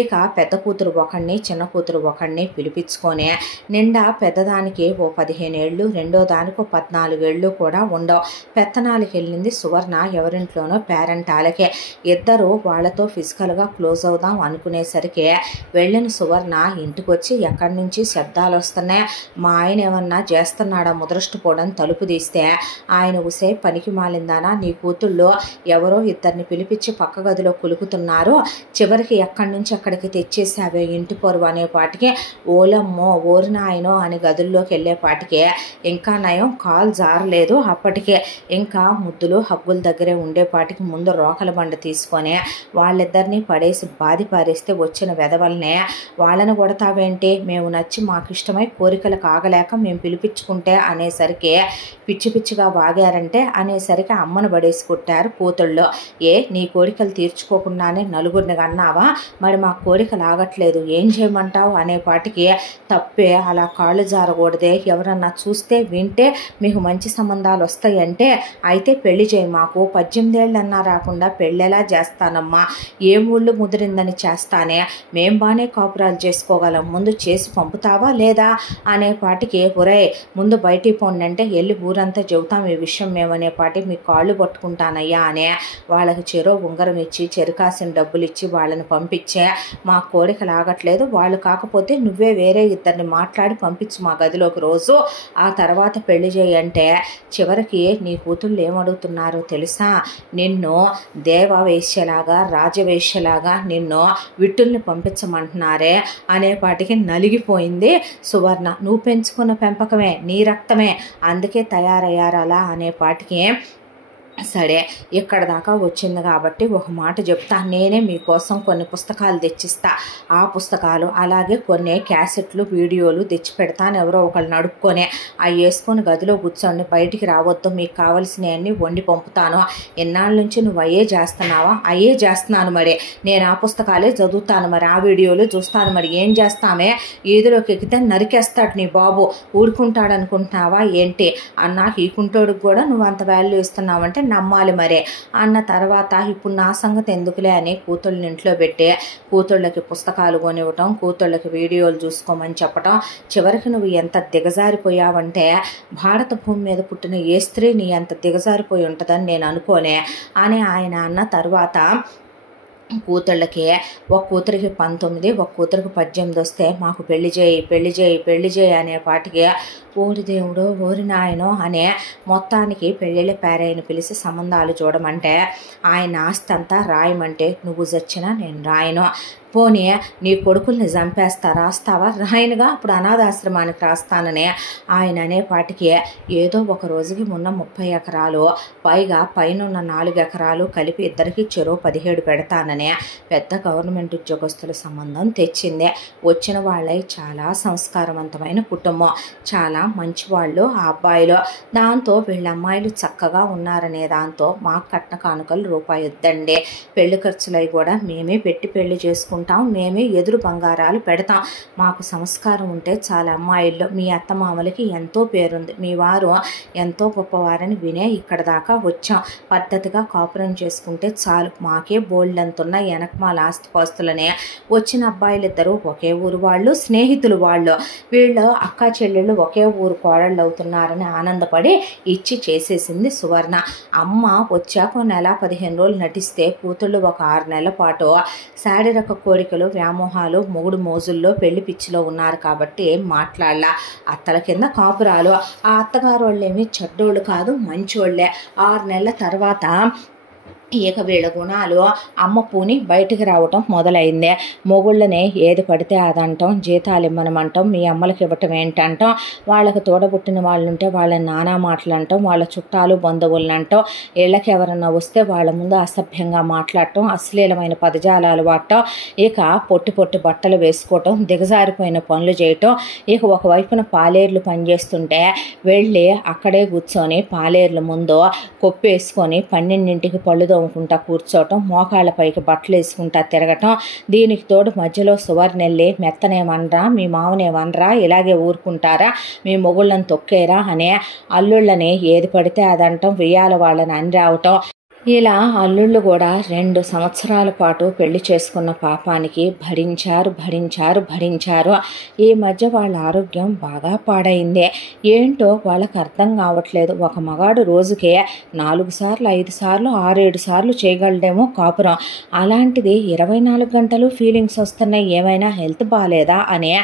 ఇక పెద్ద కూతురు ఒకడిని చిన్న కూతురు ఒకడిని పిలిపించుకొని నిండా పెద్దదానికి ఓ 15 ఏళ్ళు రెండో దానికి 14 ఏళ్ళు కూడా ఉండవు. పెత్తనాలకి వెళ్ళింది సువర్ణ ఎవరింట్లోనో పేరెంటాలకే. ఇద్దరు వాళ్ళతో ఫిజికల్గా క్లోజ్ అవుదాం అనుకునేసరికి వెళ్ళిన సువర్ణ ఇంటికి వచ్చి ఎక్కడి నుంచి శబ్దాలు వస్తున్నాయి, మా ఆయన ఏమన్నా చేస్తున్నాడా ముదృష్టపోవడం తలుపు తీస్తే ఆయన ఉసే పనికి మాలిందానా నీ కూతుళ్ళు ఎవరో ఇద్దరిని పిలిపించి పక్క గదిలో కులుకుతున్నారు, చివరికి ఎక్కడి నుంచి అక్కడికి తెచ్చేసావే ఇంటి పొరువు అనేపాటికి ఓలమ్మో ఓరినాయనో అని గదుల్లోకి వెళ్ళేపాటికే ఇంకా నయం కాల్ జారలేదు. అప్పటికే ఇంకా ముద్దులు హగ్గుల దగ్గరే ఉండేపాటికి ముందు రోకల బండ తీసుకొని వాళ్ళిద్దరినీ పడేసి బాధి పారేస్తే వచ్చిన వెధవల్నే వాళ్ళని కొడతావేంటి, మేము నచ్చి మాకు ఇష్టమై కోరికలు కాగలేక మేము పిలిపించుకుంటే అనేసరికి పిచ్చి పిచ్చిగా వాగారంటే అనేసరికి అమ్మను పడేసి కొట్టారు కూతురు. కూతుళ్ళు. నీ కోరికలు తీర్చుకోకుండానే నలుగురిని కన్నావా, మరి మా కోరికలు ఆగట్లేదు, ఏం చేయమంటావు అనేపాటికి తప్పే, అలా కాళ్ళు జారకూడదే, ఎవరన్నా చూస్తే వింటే మీకు మంచి సంబంధాలు వస్తాయంటే అయితే పెళ్లి చేయి, మాకు 18 ఏళ్ళన్నా రాకుండా పెళ్ళెలా చేస్తానమ్మా, ఏ ఊళ్ళు ముదిరిందని చేస్తానే, మేం బాగానే కాపురాలు చేసుకోగలం, ముందు చేసి పంపుతావా లేదా అనేపాటికి ఒరే ముందు బయటికి పోండి అంటే వెళ్ళి ఊరంతా చెబుతాం ఈ విషయం మేమనేపాటికి మీ కాళ్ళు పట్టుకుంటానయ్యా అనే వాళ్ళకి చెరో ఉంగరం ఇచ్చి చెరుకాసిన డబ్బులు ఇచ్చి వాళ్ళని పంపించే, మా కోరికలు ఆగట్లేదు, వాళ్ళు కాకపోతే నువ్వే వేరే ఇద్దరిని మాట్లాడి పంపించు మా గదిలోకి రోజు, ఆ తర్వాత పెళ్లి చేయంటే చివరికి నీ కూతుళ్ళు ఏమడుగుతున్నారో తెలుసా, నిన్ను దేవవేశ్యలాగా రాజవేశ్యలాగా నిన్ను విట్టుల్ని పంపించమంటున్నారే అనేపాటికి నలిగిపోయింది సువర్ణ. నువ్వు పెంచుకున్న పెంపకమే, నీ రక్తమే, అందుకే తయారయ్యారలా అనేపాటికి సరే ఇక్కడ దాకా వచ్చింది కాబట్టి ఒక మాట చెప్తా, నేనే మీకోసం కొన్ని పుస్తకాలు తెచ్చిస్తా, ఆ పుస్తకాలు అలాగే కొన్ని క్యాసెట్లు వీడియోలు తెచ్చి పెడతాను, ఎవరో ఒకళ్ళు నడుపుకొని అవి వేసుకొని గదిలో కూర్చోండి, బయటికి రావద్దు, మీకు కావలసినవన్నీ వండి పంపుతాను, ఎన్నాళ్ళ నుంచి నువ్వు అయ్యే చేస్తున్నావా, అయ్యే చేస్తున్నాను, మరి నేను ఆ పుస్తకాలే చదువుతాను, మరి ఆ వీడియోలు చూస్తాను, మరి ఏం చేస్తామే, ఈదులోకి ఎక్కితే నరికేస్తాడు నీ బాబు, ఊరుకుంటాడు అనుకుంటున్నావా ఏంటి అన్నా, ఈ కుంటోడికి కూడా నువ్వు అంత వాల్యూ ఇస్తున్నావంటే నమ్మాలి మరే అన్న తర్వాత ఇప్పుడు నా సంగతి ఎందుకులే అని కూతుళ్ళని ఇంట్లో పెట్టి కూతుళ్ళకి పుస్తకాలు కొనివ్వటం, కూతుళ్ళకి వీడియోలు చూసుకోమని చెప్పటం, చివరికి నువ్వు ఎంత దిగజారిపోయావంటే భారత భూమి మీద పుట్టిన ఏ స్త్రీ నీ అంత దిగజారిపోయి ఉంటుందని నేను అనుకోనే అని ఆయన అన్న తర్వాత కూతుళ్ళకి ఒక కూతురికి 19 ఒక కూతురికి 18 వస్తే మాకు పెళ్లి చేయి పెళ్లి చేయి పెళ్లి చేయి అనే పాటికి ఓరి దేవుడో ఓరి నాయనో అనే మొత్తానికి పెళ్ళిళ్ళ పేరైన పిలిచి సంబంధాలు చూడమంటే ఆయన ఆస్తి అంతా రాయమంటే నువ్వు చచ్చినా నేను రాయను, పోనీ నీ కొడుకుల్ని చంపేస్తా రాస్తావా, రాయనుగా అప్పుడు అనాథాశ్రమానికి రాస్తానని ఆయన అనేపాటికి ఏదో ఒక రోజుకి మొన్న 30 ఎకరాలు పైగా పైన 4 ఎకరాలు కలిపి ఇద్దరికి చెరో 17 పెడతానని పెద్ద గవర్నమెంట్ ఉద్యోగస్తుల సంబంధం తెచ్చింది. వచ్చిన వాళ్ళే చాలా సంస్కారవంతమైన కుటుంబం, చాలా మంచి వాళ్ళు ఆ అబ్బాయిలు, దాంతో వీళ్ళ అమ్మాయిలు చక్కగా ఉన్నారనే దాంతో మాకు కట్న కానుకలు రూపాయి వద్దండి, పెళ్లి ఖర్చులవి కూడా మేమే పెట్టి పెళ్లి చేసుకుంటాం, మేమే ఎదురు బంగారాలు పెడతాం, మాకు సంస్కారం ఉంటే చాలా అమ్మాయిల్లో, మీ అత్తమామలకి ఎంతో పేరుంది, మీ వారు ఎంతో గొప్పవారని వినే ఇక్కడ దాకా వచ్చాం, పద్ధతిగా కాపురం చేసుకుంటే చాలు, మాకే బోల్డంతున్న వెనకమాల ఆస్తిపాస్తులనే. వచ్చిన అబ్బాయిలిద్దరూ ఒకే ఊరు వాళ్ళు, స్నేహితులు వాళ్ళు, వీళ్ళు అక్కా చెల్లెళ్ళు ఒకే ఊరు కోడళ్ళు అవుతున్నారని ఆనందపడి ఇచ్చి చేసేసింది సువర్ణ. అమ్మ వచ్చాక నెల 15 రోజులు నటిస్తే కూతుళ్ళు ఒక 6 నెలల పాటు శారీరక కోరికలు వ్యామోహాలు మొగుడు మోజుల్లో పెళ్లి పిచ్చిలో ఉన్నారు కాబట్టి ఏం మాట్లాడలా, అత్తల కింద కాపురాలు, ఆ అత్తగారు వాళ్ళేమి చెడ్డోళ్ళు కాదు మంచోళ్లే. 6 నెలల తర్వాత ఇక వీళ్ళ గుణాలు అమ్మ పూని బయటికి రావటం మొదలైందే, మొగుళ్ళని ఏది పడితే అదంటాం, జీతాలు ఇమ్మనమంటాం, మీ అమ్మలకి ఇవ్వటం ఏంటంటాం, వాళ్ళకి తోడబుట్టిన వాళ్ళు ఉంటే వాళ్ళని నానా మాటలు అంటాం, వాళ్ళ చుట్టాలు బంధువులను అంటాం, ఇళ్ళకి ఎవరన్నా వస్తే వాళ్ళ ముందు అసభ్యంగా మాట్లాడటం, అశ్లీలమైన పదజాలాలు వాడటం, ఇక పొట్టి పొట్టి బట్టలు వేసుకోవటం, దిగజారిపోయిన పనులు చేయటం, ఇక ఒకవైపున పాలేర్లు పనిచేస్తుంటే వెళ్ళి అక్కడే కూర్చొని పాలేర్ల ముందు కొప్పేసుకొని 12ంటికి పళ్ళు తోముకుంటా కూర్చోవటం, మోకాళ్ళ పైకి బట్టలు వేసుకుంటా తిరగటం, దీనికి తోడు మధ్యలో సువర్ణెల్లి మెత్తనేమనరా మీ మావనేమనరా ఇలాగే ఊరుకుంటారా మీ మొగుళ్ళని తొక్కేరా అనే అల్లుళ్ళని ఏది పడితే అదంటాం, వెయ్యాల వాళ్ళని అని రావటం, ఇలా అల్లుళ్ళు కూడా 2 సంవత్సరాల పాటు పెళ్లి చేసుకున్న పాపానికి భరించారు. ఈ మధ్య వాళ్ళ ఆరోగ్యం బాగా పాడైంది, ఏంటో వాళ్ళకి అర్థం కావట్లేదు. ఒక మగాడు రోజుకే 4 సార్లు 5 సార్లు 6-7 సార్లు చేయగలడేమో కాపురం, అలాంటిది 24 గంటలు ఫీలింగ్స్ వస్తున్నాయి, ఏమైనా హెల్త్ బాగాలేదా అనే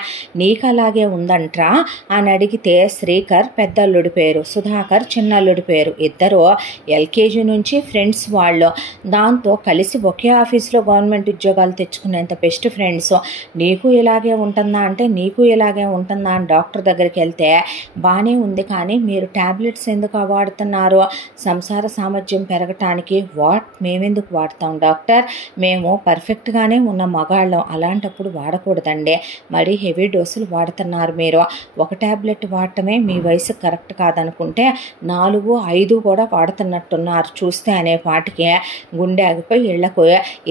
నీకు అలాగే ఉందంట్రా అని అడిగితే శ్రీకర్ పెద్దల్లుడి పేరు, సుధాకర్ చిన్నల్లుడి పేరు, ఇద్దరు ఎల్కేజీ నుంచి ఫ్రెండ్స్ వాళ్ళు, దాంతో కలిసి ఒకే ఆఫీస్లో గవర్నమెంట్ ఉద్యోగాలు తెచ్చుకునేంత బెస్ట్ ఫ్రెండ్స్. నీకు ఇలాగే ఉంటుందా అంటే నీకు ఇలాగే ఉంటుందా అని డాక్టర్ దగ్గరికి వెళ్తే బాగానే ఉంది కానీ మీరు ట్యాబ్లెట్స్ ఎందుకు వాడుతున్నారు, సంసార సామర్థ్యం పెరగటానికి. మేమెందుకు వాడతాం డాక్టర్, మేము పర్ఫెక్ట్గానే ఉన్న మగాళ్ళం, అలాంటప్పుడు వాడకూడదండి, మరి హెవీ డోసులు వాడుతున్నారు మీరు, ఒక ట్యాబ్లెట్ వాడటమే మీ వయసు కరెక్ట్ కాదనుకుంటే 4-5 కూడా వాడుతున్నట్టున్నారు చూస్తే అనే అనేపాటికి గుండె ఆగిపోయి ఇళ్లకు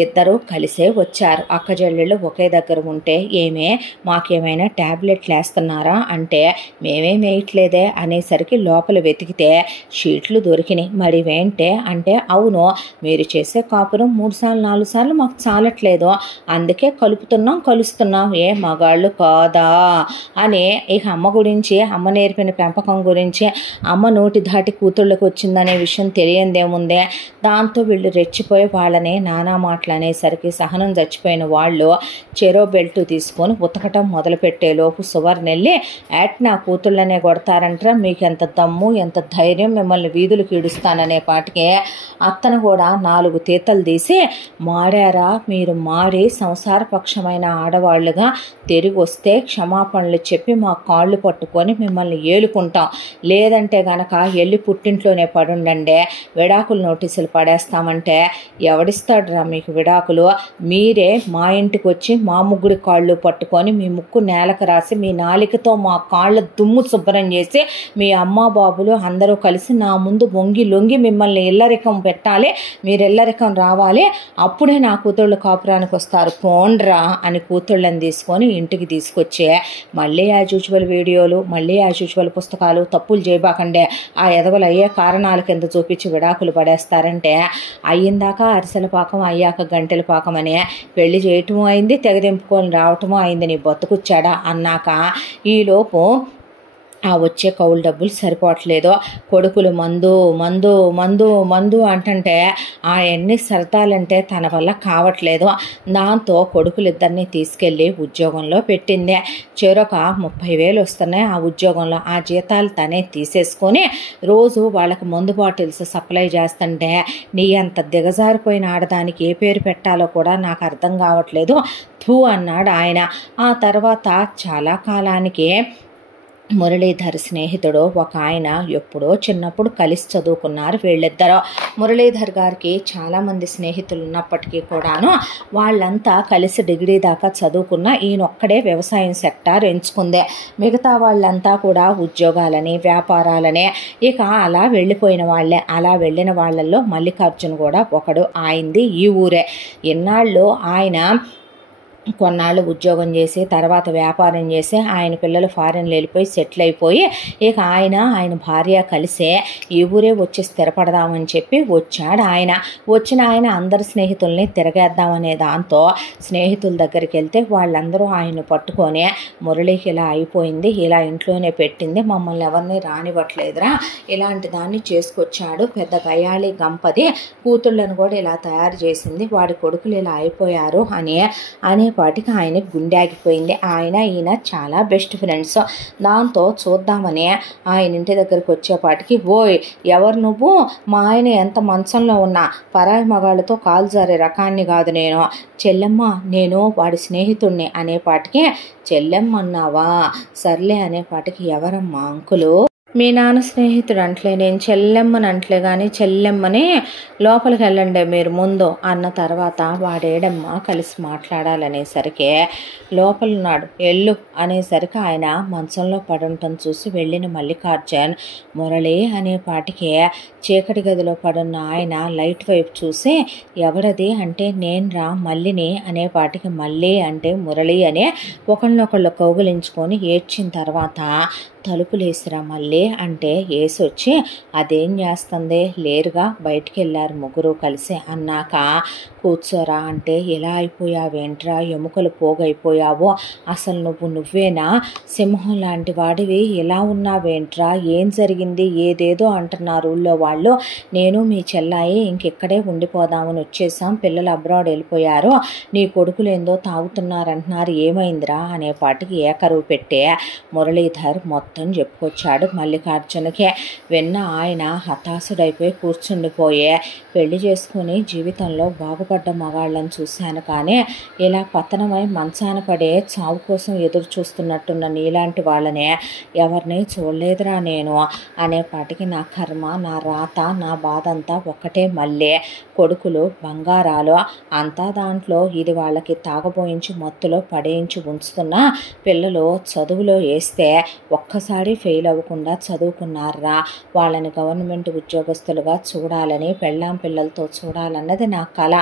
ఇద్దరు కలిసే వచ్చారు. అక్కచెల్లెళ్ళు ఒకే దగ్గర ఉంటే ఏమే మాకేమైనా ట్యాబ్లెట్లు వేస్తున్నారా అంటే మేమేం వేయట్లేదే అనేసరికి లోపల వెతికితే షీట్లు దొరికినాయి. మరి వేంటే అంటే అవును మీరు చేసే కాపురం 3 సార్లు 4 సార్లు మాకు చాలట్లేదు, అందుకే కలుస్తున్నాం ఏ మగాళ్ళు కాదా అని ఇక అమ్మ గురించి, అమ్మ నేర్పిన పెంపకం గురించి, అమ్మ నోటి దాటి కూతుళ్ళకి వచ్చిందనే విషయం తెలియందేముందే. దాంతో వీళ్ళు రెచ్చిపోయి వాళ్ళని నానా మాటలు అనేసరికి సహనం చచ్చిపోయిన వాళ్ళు చెరో బెల్ట్ తీసుకొని ఉతకటం మొదలుపెట్టేలోపు సువర్ణెల్లి నా కూతుళ్ళనే కొడతారంటారా, మీకు ఎంత దమ్ము ఎంత ధైర్యం, మిమ్మల్ని వీధులకు ఈడుస్తాననే పాటికి అత్తను కూడా 4 తీతలు తీసి మారారా మీరు, మారి సంసారపక్షమైన ఆడవాళ్ళుగా తిరిగి వస్తే క్షమాపణలు చెప్పి మా కాళ్ళు పట్టుకొని మిమ్మల్ని ఏలుకుంటాం, లేదంటే గనక వెళ్ళి పుట్టింట్లోనే పడుండండి, విడాకులు నోటీసులు పడేస్తామంటే ఎవడిస్తాడురా మీకు విడాకులు, మీరే మా ఇంటికి వచ్చి మా ముగ్గురి కాళ్ళు పట్టుకొని మీ ముక్కు నేలకు రాసి మీ నాలికతో మా కాళ్ళ దుమ్ము శుభ్రం చేసి మీ అమ్మ బాబులు అందరూ కలిసి నా ముందు వంగి లొంగి మిమ్మల్ని ఇల్లరికం పెట్టాలి, మీరు ఇల్లరికం రావాలి, అప్పుడే నా కూతుళ్ళు కాపురానికి వస్తారు పోండ్రా అని కూతుళ్ళని తీసుకొని ఇంటికి తీసుకొచ్చే మళ్ళీ యాజ్ యూజువల్ వీడియోలు, మళ్ళీ యాజ్ యూజువల్ పుస్తకాలు, తప్పులు చేయబాకండే ఆ ఎదవలు అయ్యే కారణాల కింద చూపించి విడాకులు పడేస్తారంటే అయ్యిందాకా అరిసెల పాకం అయ్యాక గంటెల పాకం అనే పెళ్లి చేయటము అయింది, తెగదింపుకొని రావటము అయింది నీ బతుకుచ్చాడా అన్నాక ఈలోపు ఆ వచ్చే కౌలు డబ్బులు సరిపోవట్లేదు, కొడుకులు మందు మందు మందు మందు అంటుంటే ఎన్ని సరదాలంటే తన వల్ల కావట్లేదు. దాంతో కొడుకులిద్దరిని తీసుకెళ్ళి ఉద్యోగంలో పెట్టింది. చెరొక 30,000 వస్తున్నాయి ఆ ఉద్యోగంలో, ఆ జీతాలు తనే తీసేసుకొని రోజు వాళ్ళకి మందు బాటిల్స్ సప్లై చేస్తుంటే నీ అంత దిగజారిపోయిన ఆడదానికి ఏ పేరు పెట్టాలో కూడా నాకు అర్థం కావట్లేదు థూ అన్నాడు ఆయన. ఆ తర్వాత చాలా కాలానికి మురళీధర్ స్నేహితుడు ఒక ఆయన ఎప్పుడో చిన్నప్పుడు కలిసి చదువుకున్నారు వీళ్ళిద్దరూ. మురళీధర్ గారికి చాలామంది స్నేహితులు ఉన్నప్పటికీ కూడాను వాళ్ళంతా కలిసి డిగ్రీ దాకా చదువుకున్న ఈయనొక్కడే వ్యవసాయం సెక్టార్ ఎంచుకుందే, మిగతా వాళ్ళంతా కూడా ఉద్యోగాలని వ్యాపారాలనే ఇక అలా వెళ్ళిపోయిన వాళ్ళే. అలా వెళ్ళిన వాళ్ళల్లో మల్లికార్జున్ కూడా ఒకడు. ఆయనది ఈ ఊరే. ఇన్నాళ్ళు ఆయన కొన్నాళ్ళు ఉద్యోగం చేసి తర్వాత వ్యాపారం చేసి ఆయన పిల్లలు ఫారెన్లో వెళ్ళిపోయి సెటిల్ అయిపోయి ఇక ఆయన భార్య కలిసే ఈ ఊరే వచ్చి స్థిరపడదామని చెప్పి వచ్చాడు ఆయన. వచ్చిన ఆయన అందరి స్నేహితుల్ని తిరగేద్దామనే దాంతో స్నేహితుల దగ్గరికి వెళ్తే వాళ్ళందరూ ఆయన్ని పట్టుకొని మురళికి ఇలా అయిపోయింది, ఇలా ఇంట్లోనే పెట్టింది, మమ్మల్ని ఎవరిని రానివ్వట్లేదురా, ఇలాంటి దాన్ని చేసుకొచ్చాడు, పెద్ద గయాళి గంపది, కూతుళ్ళను కూడా ఇలా తయారు చేసింది, వాడి కొడుకులు ఇలా అయిపోయారు అనే పాటికి ఆయన గుండె ఆగిపోయింది. ఈయన చాలా బెస్ట్ ఫ్రెండ్స్. దాంతో చూద్దామని ఆయన ఇంటి దగ్గరికి వచ్చేపాటికి ఓయ్ ఎవరు నువ్వు, మా ఆయన ఎంత మంచంలో ఉన్నా పరాయి మగాళ్ళతో కాలు జారే రకాన్ని కాదు నేను, చెల్లెమ్మ నేను వాడి స్నేహితుడిని అనేపాటికి చెల్లెమ్మ అన్నావా, సర్లే అనేపాటికి ఎవరమ్మా అంకులు, మీ నాన్న స్నేహితుడు అంటలే, నేను చెల్లెమ్మని అంటలే కానీ చెల్లెమ్మని లోపలికి వెళ్ళండి మీరు ముందు అన్న తర్వాత వాడేడమ్మ కలిసి మాట్లాడాలనేసరికి లోపలున్నాడు ఎల్లు అనేసరికి ఆయన మంచంలో పడుంటం చూసి వెళ్ళిన మల్లికార్జున్ మురళి అనే పాటికి చీకటి గదిలో పడున్న ఆయన లైట్ వైపు చూసి ఎవరది అంటే నేను రా మల్లిని అనే పాటికి మళ్ళీ అంటే మురళి అనే ఒకళ్ళనొకళ్ళు కౌగిలించుకొని ఏడ్చిన తర్వాత తలుపులేసిరా మళ్ళీ అంటే వేసొచ్చి అదేం చేస్తుంది లేరుగా బయటికి వెళ్ళారు ముగ్గురు కలిసి అన్నాక కూర్చోరా అంటే ఎలా అయిపోయావేంట్రా, ఎముకలు పోగైపోయావో, అసలు నువ్వేనా, సింహం లాంటి వాడివి ఇలా ఉన్నావేంట్రా, ఏం జరిగింది, ఏదేదో అంటున్నారు ఊళ్ళో వాళ్ళు, నేను మీ చెల్లాయి ఇంకెక్కడే ఉండిపోదామని వచ్చేసాం, పిల్లలు అబ్రాడ్ వెళ్ళిపోయారు, నీ కొడుకులు ఏందో తాగుతున్నారంటున్నారు, ఏమైందిరా అనేపాటికి ఏకరువు పెట్టే మురళీధర్ మొత్తం చెప్పుకొచ్చాడు మల్లికార్జునకే. విన్న ఆయన హతాశుడైపోయి కూర్చుండిపోయే పెళ్లి చేసుకుని జీవితంలో బాగుపడ్డ మగాళ్ళని చూశాను కానీ ఇలా పతనమై మంచాన పడే చావు కోసం ఎదురు చూస్తున్నట్టున్న నీలాంటి వాళ్ళనే ఎవరిని చూడలేదురా నేను అనేపాటికి నా కర్మ, నా రాత, నా బాధ అంతా ఒక్కటే మళ్ళీ, కొడుకులు బంగారాలు అంతా దాంట్లో ఇది వాళ్ళకి తాగబోయించి మత్తులో పడేయించి ఉంచుతున్న పిల్లలు చదువులో వేస్తే ఒక్క ఒక్కసారి ఫెయిల్ అవ్వకుండా చదువుకున్నారా, వాళ్ళని గవర్నమెంట్ ఉద్యోగస్తులుగా చూడాలని, పెళ్ళాం పిల్లలతో చూడాలన్నది నా కళ,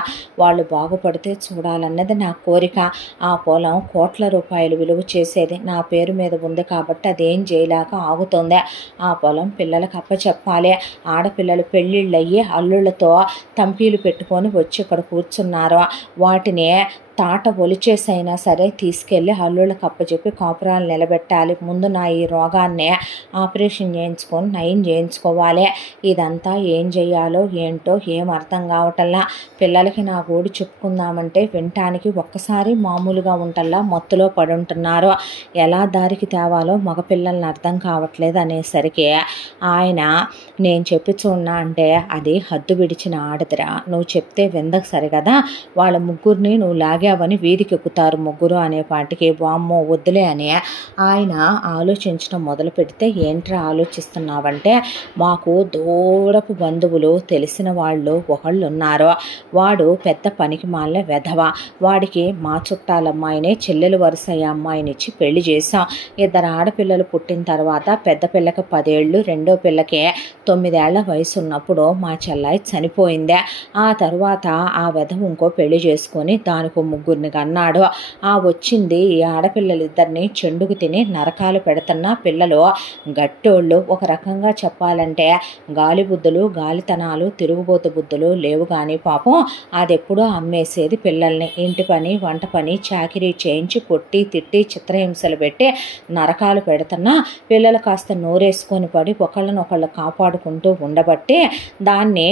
వాళ్ళు బాగుపడితే చూడాలన్నది నా కోరిక. ఆ పొలం కోట్ల రూపాయలు విలువ చేసేది, నా పేరు మీద ఉంది కాబట్టి అదేం చేయలేక ఆగుతుంది. ఆ పొలం పిల్లలకు అప్పచెప్పాలి. ఆడపిల్లలు పెళ్ళిళ్ళయ్యి అల్లుళ్ళతో తంపీలు పెట్టుకొని వచ్చి ఇక్కడ కూర్చున్నారు. వాటిని తాట ఒలిచేసైనా సరే తీసుకెళ్ళి అల్లుళ్ళకి అప్పచెప్పి కాపురాలు నిలబెట్టాలి. ముందు నా ఈ రోగాన్ని ఆపరేషన్ చేయించుకొని నయం చేయించుకోవాలి. ఇదంతా ఏం చేయాలో ఏంటో ఏం అర్థం కావటల్లా. పిల్లలకి నా గోడు చెప్పుకుందామంటే వినటానికి ఒక్కసారి మామూలుగా ఉంటల్లా మత్తులో పడి ఉంటున్నారు. ఎలా దారికి తేవాలో మగపిల్లల్ని అర్థం కావట్లేదు అనేసరికి ఆయన నేను చెప్పి చూడనా అంటే అది హద్దు విడిచిన ఆడదిరా, నువ్వు చెప్తే విందకు సరిగదా, వాళ్ళ ముగ్గురిని నువ్వు లాగావని వీధికి ఎక్కుతారు ముగ్గురు అనేపాటికి వామ్మో వద్దులే అని ఆయన ఆలోచించడం మొదలు పెడితే ఏంట్రా ఆలోచిస్తున్నావంటే మాకు దూరపు బంధువులు తెలిసిన వాళ్ళు ఒకళ్ళు ఉన్నారు. వాడు పెద్ద పనికి మాలిన వెధవ. వాడికి మా చుట్టాలమ్మాయినే చెల్లెలు వరుస అమ్మాయినిచ్చి పెళ్లి చేశాం. 2 ఆడపిల్లలు పుట్టిన తర్వాత పెద్ద పిల్లకి 10 ఏళ్ళు, రెండో పిల్లకి 9 ఏళ్ల వయసు ఉన్నప్పుడు మా చెల్లాయి చనిపోయిందే. ఆ తర్వాత ఆ వెధవ ఇంకో పెళ్లి చేసుకొని దానికో ముగ్గురిని కన్నాడు. ఆ వచ్చింది ఈ ఆడపిల్లలిద్దరిని చెండుకు తిని నరకాలు పెడుతున్న పిల్లలు గట్టోళ్ళు. ఒక రకంగా చెప్పాలంటే గాలి బుద్ధులు, గాలితనాలు, తిరుగుబోతు బుద్ధులు లేవు కానీ పాపం అది ఎప్పుడో అమ్మేసేది పిల్లల్ని. ఇంటి పని, వంట పని, చాకిరీ చేయించి కొట్టి తిట్టి చిత్రహింసలు పెట్టి నరకాలు పెడుతున్నా పిల్లలు కాస్త నోరేసుకొని పడి ఒకళ్ళనొకళ్ళు కాపాడుకుంటూ ఉండబట్టి దాన్ని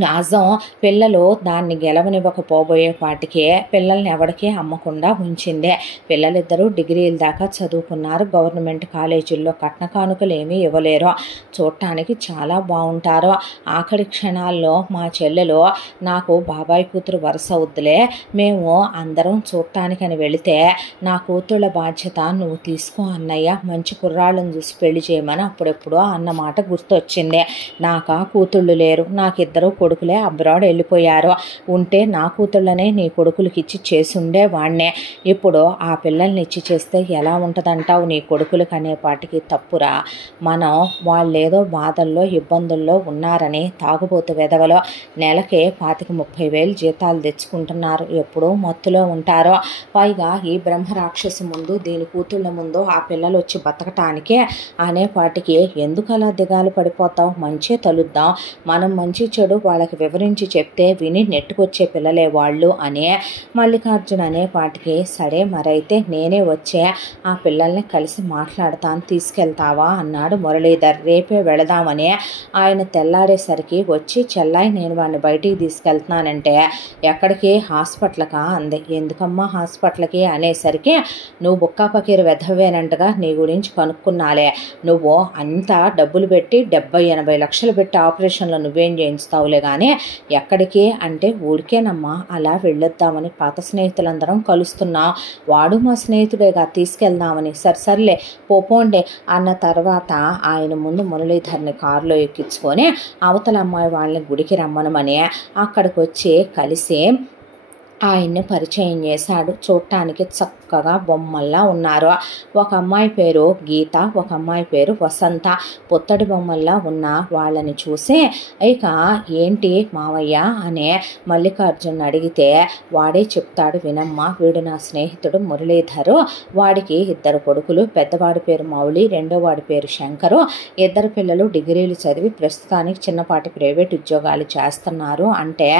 నిజం పిల్లలు దాన్ని గెలవనివ్వకపోబోయేపాటికే పిల్లల్ని ఎవరికీ అమ్మకుండా ఉంచిందే. పిల్లలిద్దరూ డిగ్రీల దాకా చదువుకున్నారు. గవర్నమెంట్ కాలేజీల్లో కట్న కానుకలు ఏమీ ఇవ్వలేరు. చూడటానికి చాలా బాగుంటారు. ఆఖరి క్షణాల్లో మా చెల్లెలు నాకు బాబాయ్ కూతురు వరుస అవుద్దులే, మేము అందరం చూడటానికని వెళితే నా కూతుళ్ళ బాధ్యత నువ్వు తీసుకో అన్నయ్య, మంచి కుర్రాళ్ళని చూసి పెళ్లి చేయమని అప్పుడెప్పుడో అన్నమాట గుర్తొచ్చింది. నాకా కూతుళ్ళు లేరు, నాకిద్దరు కొడుకులే అబ్రాడ్ వెళ్ళిపోయారు. ఉంటే నా కూతుళ్ళనే నీ కొడుకులకి ఇచ్చి చేసుండే వాణ్ణే. ఇప్పుడు ఆ పిల్లల్ని ఇచ్చి చేస్తే ఎలా ఉంటుందంటావు నీ కొడుకులకి అనేపాటికి తప్పురా. మనం వాళ్ళేదో బాధల్లో ఇబ్బందుల్లో ఉన్నారని తాగుబోతు వెధవలో నెలకే 25-30 వేలు జీతాలు తెచ్చుకుంటున్నారు. ఎప్పుడూ మత్తులో ఉంటారో. పైగా ఈ బ్రహ్మరాక్షసు ముందు దీని కూతుళ్ళ ముందు ఆ పిల్లలు వచ్చి బతకటానికే అనేపాటికి ఎందుకు అలా దిగాలు పడిపోతావు? మంచి తలుద్దాం, మనం మంచి చెడు వాళ్ళకి వివరించి చెప్తే విని నెట్టుకొచ్చే పిల్లలే వాళ్ళు అనే మల్లికార్జున అనేపాటికి సరే మరైతే నేనే వచ్చే ఆ పిల్లల్ని కలిసి మాట్లాడతాను, తీసుకెళ్తావా అన్నాడు మురళీధర్. రేపే వెళదామని ఆయన తెల్లాడేసరికి వచ్చి చెల్లాయి నేను వాడిని బయటికి తీసుకెళ్తున్నానంటే ఎక్కడికి? హాస్పిటల్కా అంది. ఎందుకమ్మా హాస్పిటల్కి అనేసరికి నువ్వు బుక్కా పకీరు వెధవేనంటగా, నీ గురించి కనుక్కున్నాలే, నువ్వు అంతా డబ్బులు పెట్టి 70-80 లక్షలు పెట్టి ఆపరేషన్లో నువ్వేం చేయించుతావులే కానీ ఎక్కడికి అంటే ఊరికేనమ్మా అలా వెళ్ళొద్దామని పాత స్నేహితులందరం కలుస్తున్నాం, వాడు మా స్నేహితుడేగా తీసుకెళ్దామని. సర్లే పోపోండే అన్న తర్వాత ఆయన ముందు మురళీధర్ని కారులో ఎక్కించుకొని అవతల అమ్మాయి వాళ్ళని గుడికి రమ్మనమని అక్కడికి వచ్చి కలిసి ఆయన్ని పరిచయం చేశాడు. చూడటానికి చక్కగా బొమ్మల్లా ఉన్నారు. ఒక అమ్మాయి పేరు గీత, ఒక అమ్మాయి పేరు వసంత. పుత్తడి బొమ్మల్లా ఉన్న వాళ్ళని చూసి ఇక ఏంటి మావయ్య అనే మల్లికార్జున్ అడిగితే వాడే చెప్తాడు వినమ్మా, వీడు నా స్నేహితుడు మురళీధరు, వాడికి 2 కొడుకులు, పెద్దవాడి పేరు మౌళి, రెండోవాడి పేరు శంకరు. 2 పిల్లలు డిగ్రీలు చదివి ప్రస్తుతానికి చిన్నపాటి ప్రైవేట్ ఉద్యోగాలు చేస్తున్నారు అంటే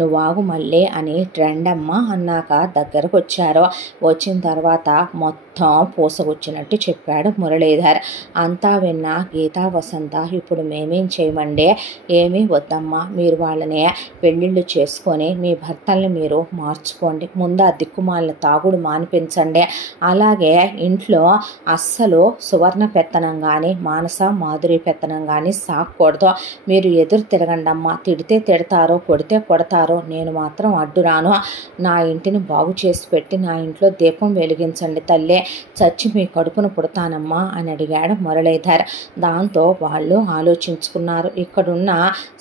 నువ్వాగు మళ్ళీ అని రండమ్మా అన్నాక దగ్గరకు వచ్చారు. వచ్చిన తర్వాత మొత్తం పూసగుచ్చినట్టు చెప్పాడు మురళీధర్. అంతా విన్న గీతా వసంత ఇప్పుడు మేమేం చేయమండే? ఏమీ వద్దమ్మా, మీరు వాళ్ళని పెళ్ళిళ్ళు చేసుకొని మీ భర్తల్ని మీరు మార్చుకోండి, ముందు ఆ దిక్కుమాలిన తాగుడు మానిపించండి, అలాగే ఇంట్లో అస్సలు సువర్ణ పెత్తనం కానీ మానస మాధురి పెత్తనం కానీ సాగకూడదు, మీరు ఎదురు తిరగండమ్మా, తిడితే తిడతారో కొడితే కొడతారో నేను మాత్రం అడ్డురాను, నా ఇంటిని బాగు చేసి పెట్టి నా ఇంట్లో దీపం దీపం వెలిగించండి తల్లే, చచ్చి మీ కడుపును పుడతానమ్మా అని అడిగాడు మురళీధర్. దాంతో వాళ్ళు ఆలోచించుకున్నారు, ఇక్కడున్న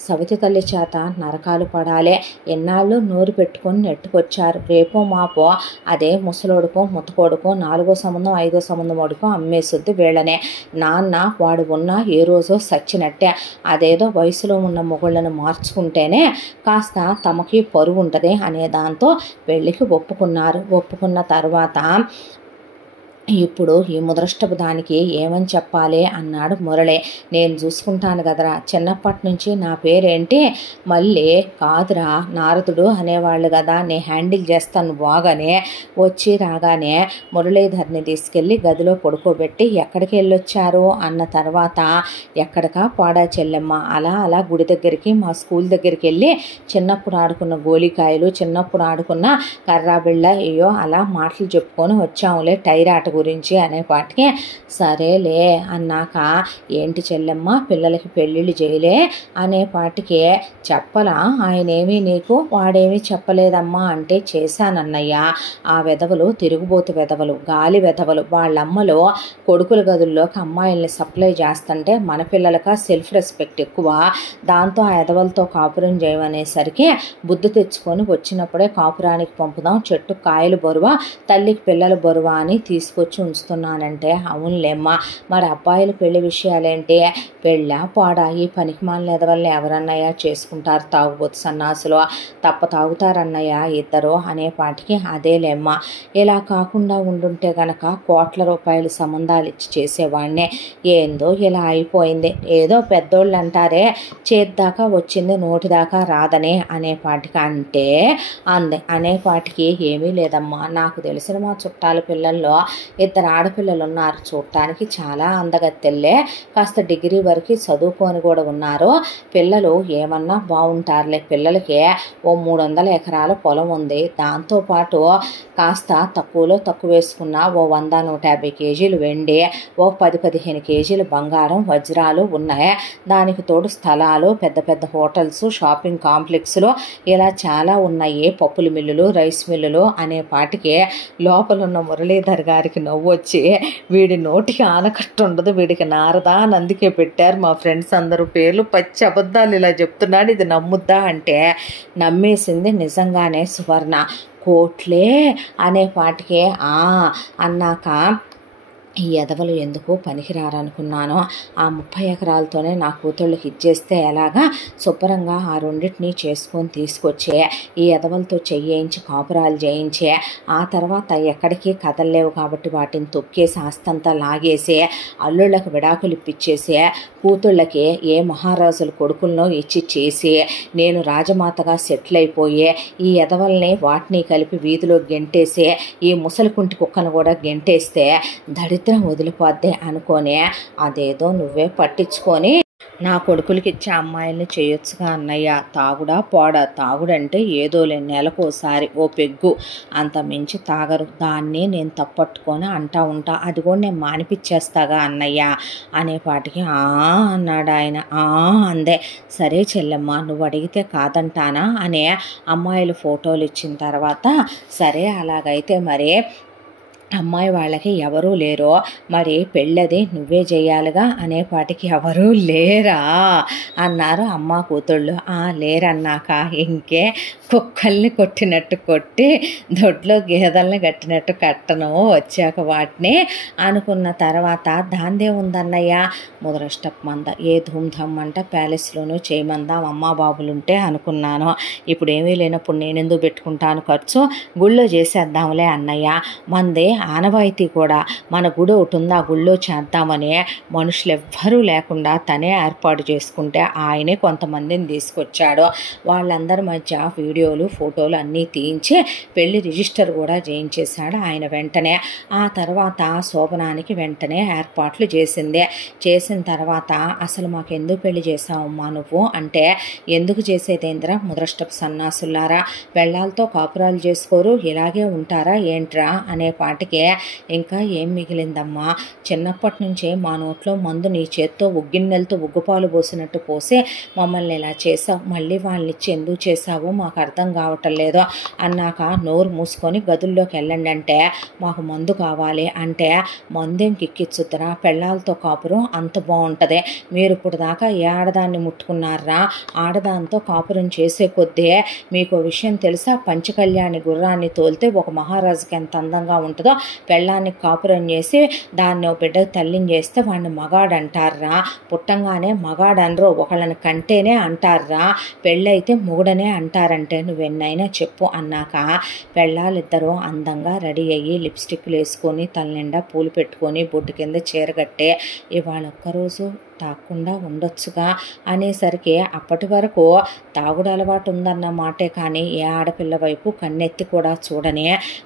సవితి తల్లి చేత నరకాలు పడాలే, ఎన్నాళ్ళు నోరు పెట్టుకొని నెట్టుకొచ్చారు, రేపో మాపో అదే ముసలోడుకో ముతకోడుకో 4వ సంబంధం 5వ సంబంధం వాడుకో అమ్మేసుద్ది వీళ్ళనే. నాన్న వాడు ఉన్నా ఏ రోజో సచ్చినట్టే, అదేదో వయసులో ఉన్న మొగుళ్ళను మార్చుకుంటేనే కాస్త తమకి పరువు ఉంటుంది అనే దాంతో పెళ్ళికి ఒప్పుకున్నారు. ఒప్పుకున్న తర్వాత ఇప్పుడు ఈ ముదృష్టపు దానికి ఏమని చెప్పాలి అన్నాడు మురళి. నేను చూసుకుంటాను కదరా, చిన్నప్పటి నుంచి నా పేరేంటి, మళ్ళీ కాదురా నారదుడు అనేవాళ్ళు కదా, నేను హ్యాండిల్ చేస్తాను బాగానే. వచ్చి రాగానే మురళీధర్ని తీసుకెళ్ళి గదిలో పడుకోబెట్టి ఎక్కడికి వెళ్ళొచ్చారు అన్న తర్వాత, ఎక్కడికా పాడా చెల్లెమ్మ, అలా అలా గుడి దగ్గరికి మా స్కూల్ దగ్గరికి వెళ్ళి చిన్నప్పుడు ఆడుకున్న గోలికాయలు, చిన్నప్పుడు ఆడుకున్న కర్రాబిళ్ళ అయ్యో అలా మాటలు చెప్పుకొని వచ్చాములే టైర్ ఆట గురించి అనేపాటికి, సరేలే అన్నాక ఏంటి చెల్లెమ్మ పిల్లలకి పెళ్ళిళ్ళు చేయలే అనేపాటికి, చెప్పలా ఆయనేమీ నీకు, వాడేమీ చెప్పలేదమ్మా అంటే, చేశానన్నయ్య, ఆ వెధవలు తిరుగుబోతు వెధవలు, గాలి వెధవలు, వాళ్ళమ్మలో కొడుకుల గదుల్లోకి అమ్మాయిల్ని సప్లై చేస్తుంటే మన పిల్లలక సెల్ఫ్ రెస్పెక్ట్ ఎక్కువ, దాంతో ఆ ఎదవలతో కాపురం చేయమనేసరికి బుద్ధి తెచ్చుకొని వచ్చినప్పుడే కాపురానికి పంపుదాం, చెట్టు కాయలు బరువా తల్లికి పిల్లలు బరువా అని తీసుకొచ్చి ఉంచుతున్నానంటే, అవునులేమ్మా మరి అబ్బాయిల పెళ్లి విషయాలేంటి, పెళ్ళా పాడా, ఈ పనికి మాలిన ఎదవల్ని ఎవరన్నయ్య చేసుకుంటారు, తాగుబోతు సన్నాసులు తప్ప తాగుతారన్నయ్య ఇద్దరు అనేపాటికి, అదేలేమ్మా ఇలా కాకుండా ఉండుంటే గనక కోట్ల రూపాయల సంబంధాలు ఇచ్చి చేసేవాడినే, ఏందో ఇలా అయిపోయింది, ఏదో పెద్దోళ్ళు అంటారే చేద్దాకా వచ్చింది నోటిదాకా రాదని అనేపాటికి, అంటే అంది అనేపాటికి, ఏమీ లేదమ్మా నాకు తెలిసిన మా చుట్టాల పిల్లల్లో 2 ఆడపిల్లలు ఉన్నారు, చూడటానికి చాలా అందగత్తెల్లే, కాస్త డిగ్రీ వరకు చదువుకొని కూడా ఉన్నారు, పిల్లలు ఏమన్నా బాగుంటారులే, పిల్లలకి ఓ 300 ఎకరాల పొలం ఉంది, దాంతోపాటు కాస్త తక్కువలో తక్కువ వేసుకున్న ఓ 100-150 కేజీలు వెండి, ఓ 10-15 కేజీలు బంగారం వజ్రాలు ఉన్నాయి, దానికి తోడు స్థలాలు, పెద్ద పెద్ద హోటల్స్, షాపింగ్ కాంప్లెక్స్లు ఇలా చాలా ఉన్నాయి, పప్పుల మిల్లులు, రైస్ మిల్లులు అనేపాటికి లోపలున్న మురళీధర్ గారికి నవ్వొచ్చి, వీడి నోటికి ఆనకట్టు ఉండదు, వీడికి నారదా అని అందుకే పెట్టారు మా ఫ్రెండ్స్ అందరూ పేర్లు, పచ్చి అబద్ధాలు ఇలా చెప్తున్నాడు, ఇది నమ్ముద్దా అంటే నమ్మేసింది నిజంగానే సువర్ణ. కోట్లే అనేపాటికే అన్నాక, ఈ ఎదవలు ఎందుకు పనికిరారనుకున్నాను, ఆ 30 ఎకరాలతోనే నా కూతుళ్ళకి ఇచ్చేస్తే ఎలాగా, శుభ్రంగా ఆ రెండింటినీ చేసుకొని తీసుకొచ్చే ఈ ఎదవలతో చెయ్యించి కాపురాలు చేయించే, ఆ తర్వాత ఎక్కడికి కదలలేవు కాబట్టి వాటిని తొక్కేసి ఆస్తంతా లాగేసి అల్లుళ్ళకి విడాకులు ఇప్పించేసి కూతుళ్ళకి ఏ మహారాజుల కొడుకులను ఇచ్చి చేసి నేను రాజమాతగా సెటిల్ అయిపోయి ఈ ఎదవల్ని వాటిని కలిపి వీధిలో గెంటేసి ఈ ముసలికుంటి కుక్కను కూడా గెంటేస్తే దరిద్రం వదిలిపోద్ది అనుకోనే, అదేదో నువ్వే పట్టించుకొని నా కొడుకులకి ఇచ్చే అమ్మాయిల్ని చేయొచ్చుగా అన్నయ్య, తాగుడా పోడా, తాగుడంటే ఏదోలే నెలకోసారి ఓ పెగ్గు, అంత మించి తాగరు, దాన్ని నేను తప్పట్టుకొని అంటా ఉంటా, అది కూడా నేను మానిపించేస్తాగా అన్నయ్య అనేపాటికి, అన్నాడు ఆయన. అందే, సరే చెల్లెమ్మ నువ్వు అడిగితే కాదంటానా అనే అమ్మాయిల ఫోటోలు ఇచ్చిన తర్వాత, సరే అలాగైతే మరి అమ్మాయి వాళ్ళకి ఎవరూ లేరో మరి పెళ్ళది నువ్వే చేయాలిగా అనేపాటికి, ఎవరూ లేరా అన్నారు అమ్మ కూతుళ్ళు. లేరన్నాక ఇంకే కుక్కల్ని కొట్టినట్టు కొట్టి దొడ్లో గేదెల్ని కట్టినట్టు కట్టను వచ్చాక వాటిని అనుకున్న తర్వాత, దాందే ఉందన్నయ్య ముదరష్టప్ మంద, ఏ ధూమ్ధామ్ అంట ప్యాలెస్లోనూ చేయమందాం అమ్మా బాబులుంటే అనుకున్నాను, ఇప్పుడు ఏమీ లేనప్పుడు నేనెందుకు పెట్టుకుంటాను ఖర్చు, గుళ్ళో చేసేద్దాంలే అన్నయ్య, మందే ఆనవాయితీ కూడా, మన గుడి ఒకటి ఉంది ఆ గుళ్ళో చేద్దామని మనుషులు ఎవ్వరూ లేకుండా తనే ఏర్పాటు చేసుకుంటే ఆయనే కొంతమందిని తీసుకొచ్చాడు, వాళ్ళందరి మధ్య వీడియోలు ఫోటోలు అన్నీ తీయించి పెళ్లి రిజిస్టర్ కూడా చేయించేశాడు ఆయన వెంటనే. ఆ తర్వాత శోభనానికి వెంటనే ఏర్పాట్లు చేసింది. చేసిన తర్వాత, అసలు మాకెందుకు పెళ్లి చేసావమ్మా నువ్వు అంటే, ఎందుకు చేసేదేంద్ర ముదరష్టపు సన్నాసులారా, పెళ్ళాలతో కాపురాలు చేసుకోరు, ఇలాగే ఉంటారా ఏంట్రా అనేపాటికి, పాటికే ఇంకా ఏం మిగిలిందమ్మా, చిన్నప్పటి నుంచే మా నోట్లో మందు నీ చేత్తో ఉగ్గిన్నెలతో ఉగ్గుపాలు పోసినట్టు పోసి మమ్మల్ని ఇలా చేసావు, మళ్ళీ వాళ్ళని ఇచ్చి ఎందుకు చేసావో మాకు అర్థం కావటం లేదు అన్నాక నోరు మూసుకొని గదుల్లోకి వెళ్ళండి అంటే మాకు మందు కావాలి అంటే మందేం కిక్కిచ్చుద్దరా, పెళ్ళాలతో కాపురం అంత బాగుంటుంది, మీరు ఇప్పుడు దాకా ఏ ఆడదాన్ని ముట్టుకున్నారా, ఆడదాంతో కాపురం చేసే కొద్దీ మీకు విషయం తెలుసా, పంచకళ్యాణి గుర్రాన్ని తోలితే ఒక మహారాజుకి ఎంత అందంగా ఉంటుందో, పెళ్ళాన్ని కాపురం చేసి దాన్ని ఒక బిడ్డకు తల్లిని చేస్తే వాడిని మగాడు అంటారా, పుట్టంగానే మగాడు అనరు, ఒకళ్ళని కంటేనే అంటారా, పెళ్ళైతే మొగుడనే అంటారంటే నువ్వెన్నైనా చెప్పు అన్నాక పెళ్ళాలిద్దరూ అందంగా రెడీ అయ్యి లిప్స్టిక్లు వేసుకొని తలనిండా పూలు పెట్టుకొని బొడ్డు కింద చీర కట్టే ఇవాళ ఒక్కరోజు తాగకుండా ఉండొచ్చుగా అనేసరికి అప్పటి వరకు తాగుడు అలవాటు ఉందన్న మాటే కానీ ఏ ఆడపిల్ల వైపు కన్నెత్తి కూడా చూడని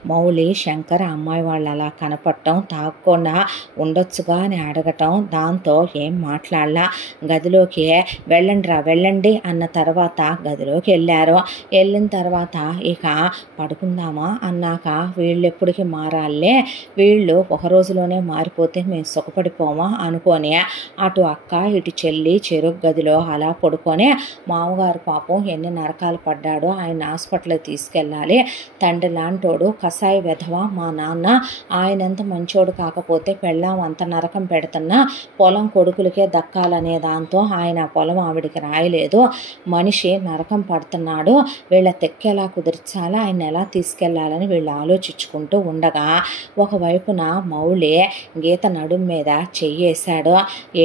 మౌలి శంకర్ అమ్మాయి వాళ్ళు అలా కనపడటం, తాగకుండా ఉండొచ్చుగా అని అడగటం, దాంతో ఏం మాట్లాడలా గదిలోకి వెళ్ళండి అన్న తర్వాత గదిలోకి వెళ్ళారు. వెళ్ళిన తర్వాత ఇక పడుకుందామా అన్నాక వీళ్ళు ఎప్పటికీ మారాలే, వీళ్ళు ఒక రోజులోనే మారిపోతే మేము సుఖపడిపోమా అనుకొని అటు అక్క ఇటు చెల్లి చెరుకు గదిలో అలా పడుకొని మామగారు పాపం ఎన్ని నరకాలు పడ్డాడో ఆయన హాస్పిటల్కి తీసుకెళ్ళాలి, తండ్రి లాంటోడు కసాయి వెధవ మా నాన్న, ఆయనంత మంచోడు కాకపోతే పెళ్ళాం అంత నరకం పెడుతున్నా పొలం కొడుకులకే దక్కాలనే దాంతో ఆయన పొలం ఆవిడికి రాయలేదు, మనిషి నరకం పడుతున్నాడు, వీళ్ళ తెక్కెలా కుదిర్చాలా, ఆయన ఎలా తీసుకెళ్లాలని వీళ్ళు ఆలోచించుకుంటూ ఉండగా ఒకవైపున మౌలి గీత నడుం మీద చెయ్యేశాడు.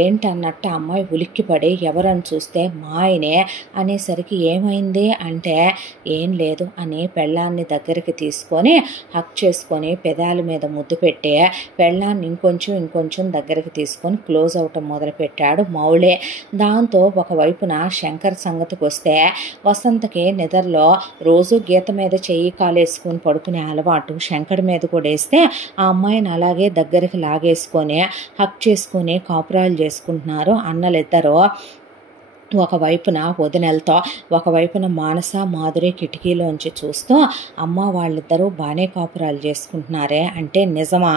ఏంటన్నట్టు అమ్మాయి ఉలిక్కిపడి ఎవరని చూస్తే మా ఆయనే అనేసరికి ఏమైంది అంటే ఏం లేదు అని పెళ్ళాన్ని దగ్గరికి తీసుకొని హక్ చేసుకొని పెదాల మీద ముద్దు పెట్టి పెళ్ళాన్ని ఇంకొంచెం దగ్గరికి తీసుకొని క్లోజ్ అవటం మొదలుపెట్టాడు మౌలే. దాంతో ఒకవైపున శంకర్ సంగతికి వస్తే వసంతకి నిద్రలో రోజు గీత మీద చెయ్యి కాలేసుకొని పడుకునే అలవాటు శంకర్ మీద కూడా వేస్తే ఆ అమ్మాయిని అలాగే దగ్గరికి లాగేసుకొని హక్ చేసుకొని కాపురాలు చేసుకుంటున్నారు అన్నలిద్దరూ. ఒకవైపున వదినెలతో ఒకవైపున మానస మాధురి కిటికీలోంచి చూస్తూ అమ్మ వాళ్ళిద్దరూ బాగానే కాపురాలు చేసుకుంటున్నారే అంటే నిజమా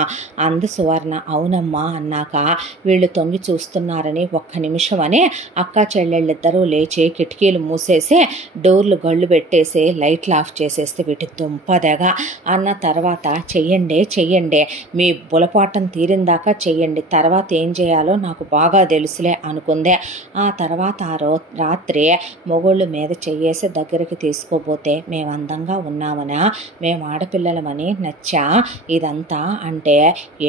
అంది సువర్ణ. అవునమ్మా అన్నాక వీళ్ళు తొంగి చూస్తున్నారని ఒక్క నిమిషం అని అక్క చెల్లెళ్ళిద్దరూ లేచి కిటికీలు మూసేసి డోర్లు గళ్ళు పెట్టేసి లైట్లు ఆఫ్ చేసేస్తే వీటి దుంపదగా అన్న తర్వాత చెయ్యండి మీ బులపాటం తీరిందాకా చెయ్యండి, తర్వాత ఏం చేయాలో నాకు బాగా తెలుసులే అనుకుందే. ఆ తర్వాత రాత్రి మొగుళ్ళు మీద చెయ్యేసి దగ్గరికి తీసుకోపోతే మేము అందంగా ఉన్నామనా, మేము ఆడపిల్లలమని నచ్చా ఇదంతా అంటే